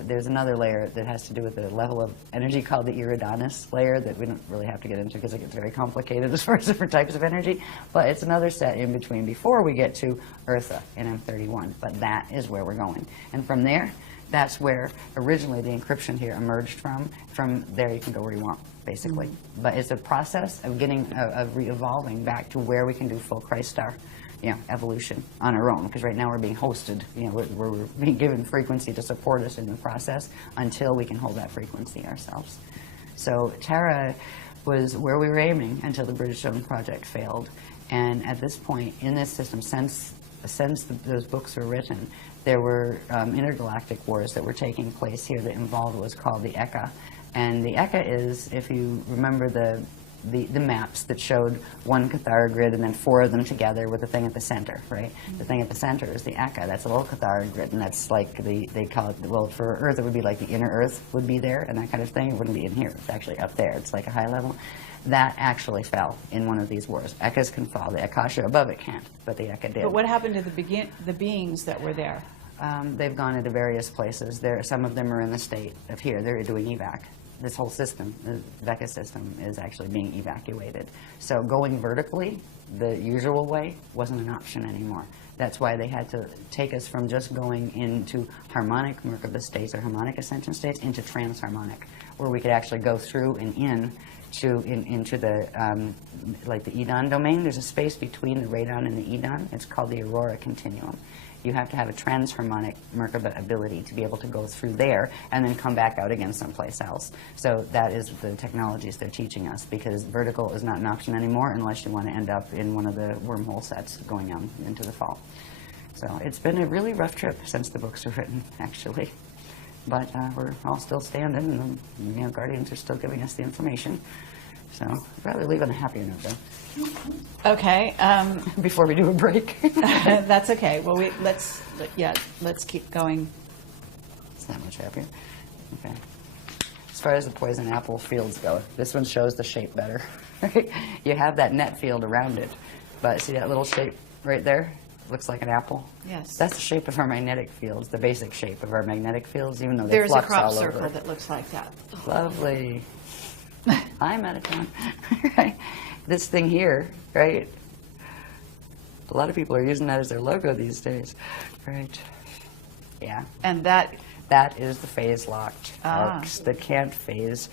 there's another layer that has to do with the level of energy called the Iridanus layer that we don't really have to get into because it gets very complicated as far as different types of energy. But it's another set in between before we get to Eartha in M31. But that is where we're going. And from there, that's where originally the encryption here emerged from. From there, you can go where you want, basically. Mm-hmm. But it's a process of re-evolving back to where we can do full Christ star evolution on our own, because right now we're being hosted, we're being given frequency to support us in the process until we can hold that frequency ourselves. So Tara was where we were aiming until the Bridgestone project failed. And at this point in this system, since those books were written, there were intergalactic wars that were taking place here that involved what was called the Eka. And the Eka is, if you remember the maps that showed one Cathara grid and then 4 of them together with the thing at the center, right? Mm-hmm. The thing at the center is the Eka. That's a little Cathara grid, and that's like they call it, well, for Earth it would be like the inner Earth would be there and that kind of thing. It wouldn't be in here. It's actually up there. It's like a high level. That actually fell in one of these wars. Ekas can fall. The Akasha above it can't, but the Eka did. But what happened to the beings that were there? They've gone into various places. Some of them are in the state of here. They're doing evac. this whole system, the VECA system, is actually being evacuated. So going vertically, the usual way, wasn't an option anymore. That's why they had to take us from just going into harmonic Merkaba states or harmonic ascension states into transharmonic, where we could actually go through and into the like the Edon domain. There's a space between the radon and the Edon. It's called the Aurora Continuum. You have to have a transharmonic Merkaba ability to be able to go through there and then come back out again someplace else. So that is the technologies they're teaching us, because vertical is not an option anymore unless you want to end up in one of the wormhole sets going on into the fall. So it's been a really rough trip since the books were written, actually. But we're all still standing, and the Guardians are still giving us the information. So I'd rather leave on a happier note, though. Okay. Before we do a break. That's okay. Well, let's keep going. It's not much happier. Okay. As far as the poison apple fields go, this one shows the shape better. You have that net field around it, but see that little shape right there? Looks like an apple. Yes. That's the shape of our magnetic fields, the basic shape of our magnetic fields, even though they There's a flux crop all circle over. that looks like that. Lovely. I'm out of town. Right? This thing here, right? A lot of people are using that as their logo these days. Right. Yeah. And that is the phase locked Ah. arcs, the can't phase.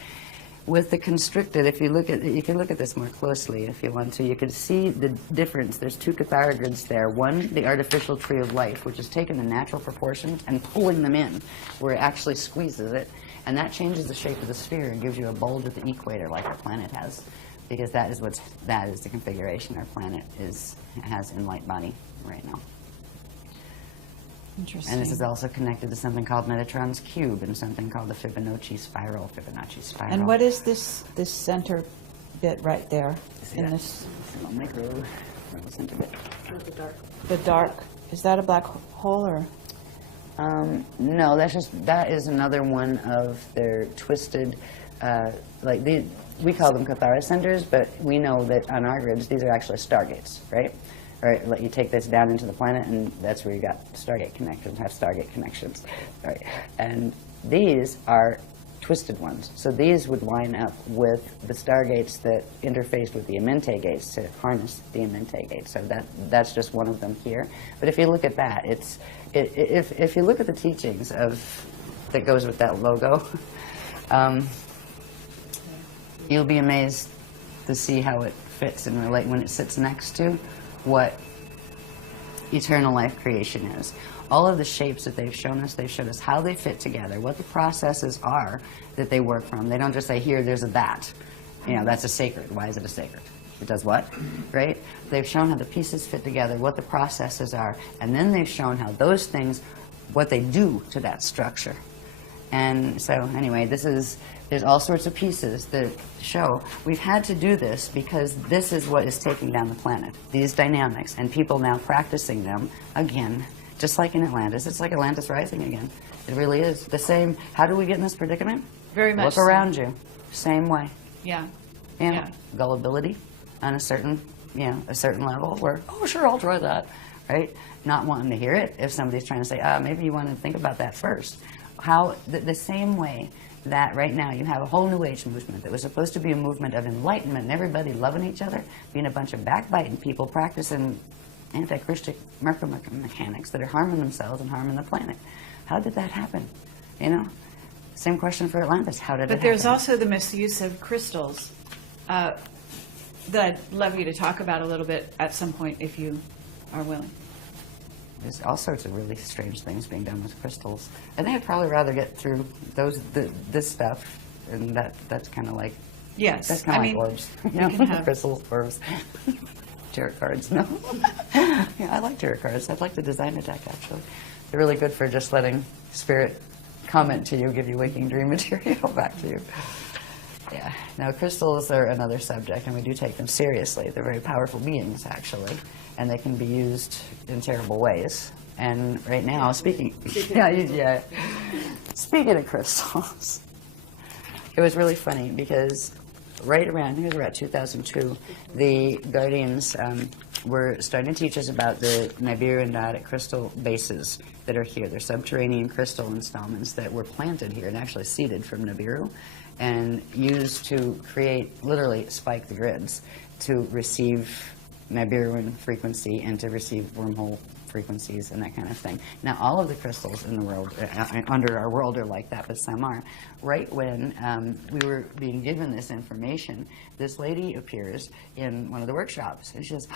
With the constricted, if you look at, you can look at this more closely if you want to. You can see the difference. There's two cathara there. One, the artificial tree of life, which is taking the natural proportions and pulling them in, where it actually squeezes it, and that changes the shape of the sphere and gives you a bulge at the equator, like our planet has, because that is the configuration our planet has in light body right now. interesting. And this is also connected to something called Metatron's cube and something called the Fibonacci spiral. And what is this center bit right there? See In that? this, Little micro center bit. Not the dark. the dark. Is that a black hole or? No, that is another one of their twisted, we call them Cathara centers, but we know that on our grids these are actually stargates, right? Right, let you take this down into the planet, and that's where you got Stargate connections, have Stargate connections, right? And these are twisted ones. So these would line up with the Stargates that interface with the Amenti gates to harness the Amenti gates. So that's just one of them here. But if you look at that, if you look at the teachings that goes with that logo, you'll be amazed to see how it fits and relate when it sits next to what eternal life creation is. All of the shapes that they've shown us how they fit together, what the processes are that they work from. They don't just say, here, there's a that. You know, that's a sacred. Why is it a sacred? It does what, right? They've shown how the pieces fit together, what the processes are, and then they've shown how those things, what they do to that structure. And so, anyway, there's all sorts of pieces that show we've had to do this because this is what is taking down the planet, these dynamics, and people now practicing them again, just like in Atlantis. It's like Atlantis rising again. It really is the same. How do we get in this predicament? Very much Look so. around you. Same way. Yeah. Yeah. Gullibility on a certain level where, oh, sure, I'll try that, right? Not wanting to hear it if somebody's trying to say, maybe you want to think about that first. How the same way that right now you have a whole New Age movement that was supposed to be a movement of enlightenment and everybody loving each other, being a bunch of backbiting people practicing anti-Christian mechanics that are harming themselves and harming the planet. How did that happen? You know? Same question for Atlantis. How did it happen? But there's also the misuse of crystals that I'd love you to talk about a little bit at some point if you are willing. There's all sorts of really strange things being done with crystals. And they'd probably rather get through this stuff, and that's kind of like, Yes. that's kind of like orbs. You know, can have- crystals, orbs. Tarot cards, no. Yeah, I like tarot cards. I'd like to design a deck, actually. They're really good for just letting spirit comment to you, give you waking dream material back to you. Yeah. Now, crystals are another subject, and we do take them seriously. They're very powerful beings, actually, and they can be used in terrible ways. And right now, speaking of crystals, it was really funny because right around, I think it was around 2002, the Guardians we're starting to teach us about the Nibiru and Diatic crystal bases that are here. They're subterranean crystal installments that were planted here and actually seeded from Nibiru and used to create, literally spike the grids to receive Nibiruan frequency and to receive wormhole frequencies and that kind of thing. Now, all of the crystals in the world, under our world, are like that, but some are. Right when we were being given this information, this lady appears in one of the workshops, and she says,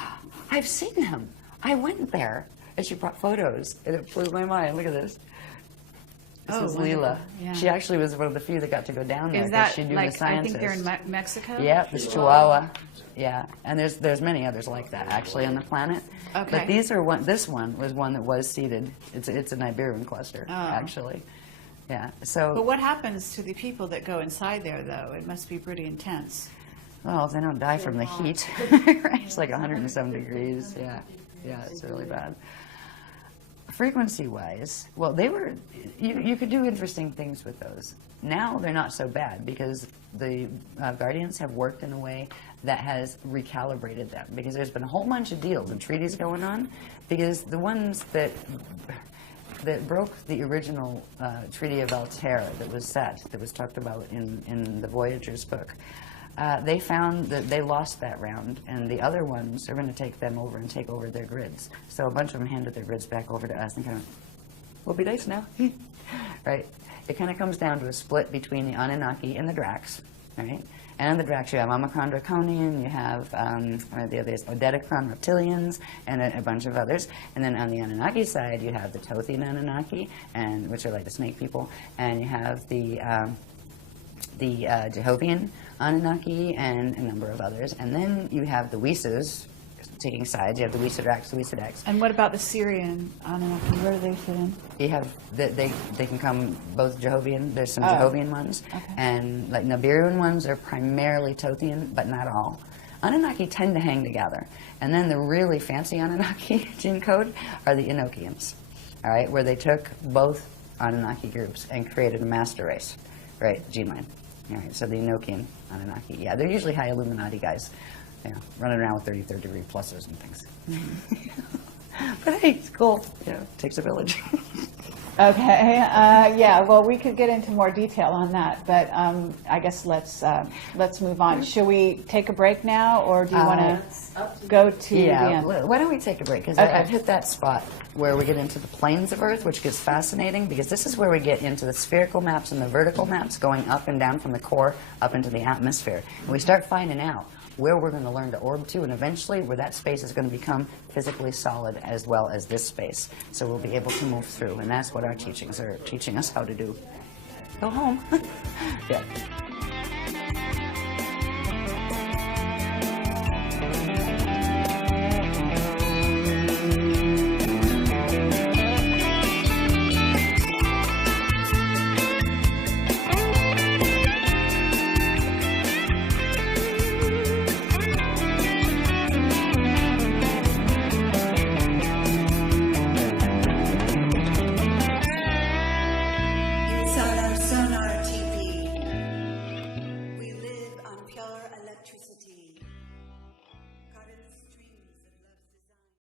"I've seen him. I went there." And she brought photos, and it blew my mind. Look at this. This is Leela. Yeah. She actually was one of the few that got to go down there. Is that she knew like, the scientists. I think they're in Mexico? Yeah, this Chihuahua. Yeah, and there's many others like that actually on the planet. Okay. But these are this one was one that was seeded. It's a Nibiruan cluster actually. Yeah. So. But what happens to the people that go inside there, though? It must be pretty intense. Well, they don't die from the heat. Right? It's like 107 degrees. Yeah. Yeah, it's really bad. Frequency-wise, well, they were, you could do interesting things with those. Now they're not so bad because the Guardians have worked in a way that has recalibrated them, because there's been a whole bunch of deals and treaties going on, because the ones that broke the original Treaty of Altair that was set, that was talked about in the Voyagers book, they found that they lost that round, and the other ones are going to take them over and take over their grids. So a bunch of them handed their grids back over to us and kind of, we'll be nice now, right? It kind of comes down to a split between the Anunnaki and the Dracs, right? And the Dracs, you have Omicron Draconian, you have the others, Odedicron Reptilians, and a bunch of others. And then on the Anunnaki side, you have the Tothian Anunnaki, which are like the snake people, and you have the Jehovian Anunnaki and a number of others. And then you have the Weesus taking sides. You have the Weesadrax, the Weesadex. And what about the Syrian Anunnaki? Where do they fit in? You have, they can come both Jehovian, there's some Jehovian ones, and like Nibiruan ones are primarily Tothian, but not all. Anunnaki tend to hang together. And then the really fancy Anunnaki gene code are the Enochians, all right, where they took both Anunnaki groups and created a master race, right, gene line. All right, so the Enochian Anunnaki, yeah, they're usually high Illuminati guys, you know, running around with 33rd degree pluses and things. But hey, it's cool. You know, it takes a village. Okay. Yeah. Well, we could get into more detail on that, but I guess let's move on. Should we take a break now, or do you want to go to the end? Why don't we take a break? Because I've hit that spot where we get into the planes of Earth, which gets fascinating, because this is where we get into the spherical maps and the vertical maps, going up and down from the core up into the atmosphere, and we start finding out where we're going to learn to orb to, and eventually where that space is going to become physically solid as well as this space. So we'll be able to move through, and that's what our teachings are teaching us how to do. Go home. Yeah.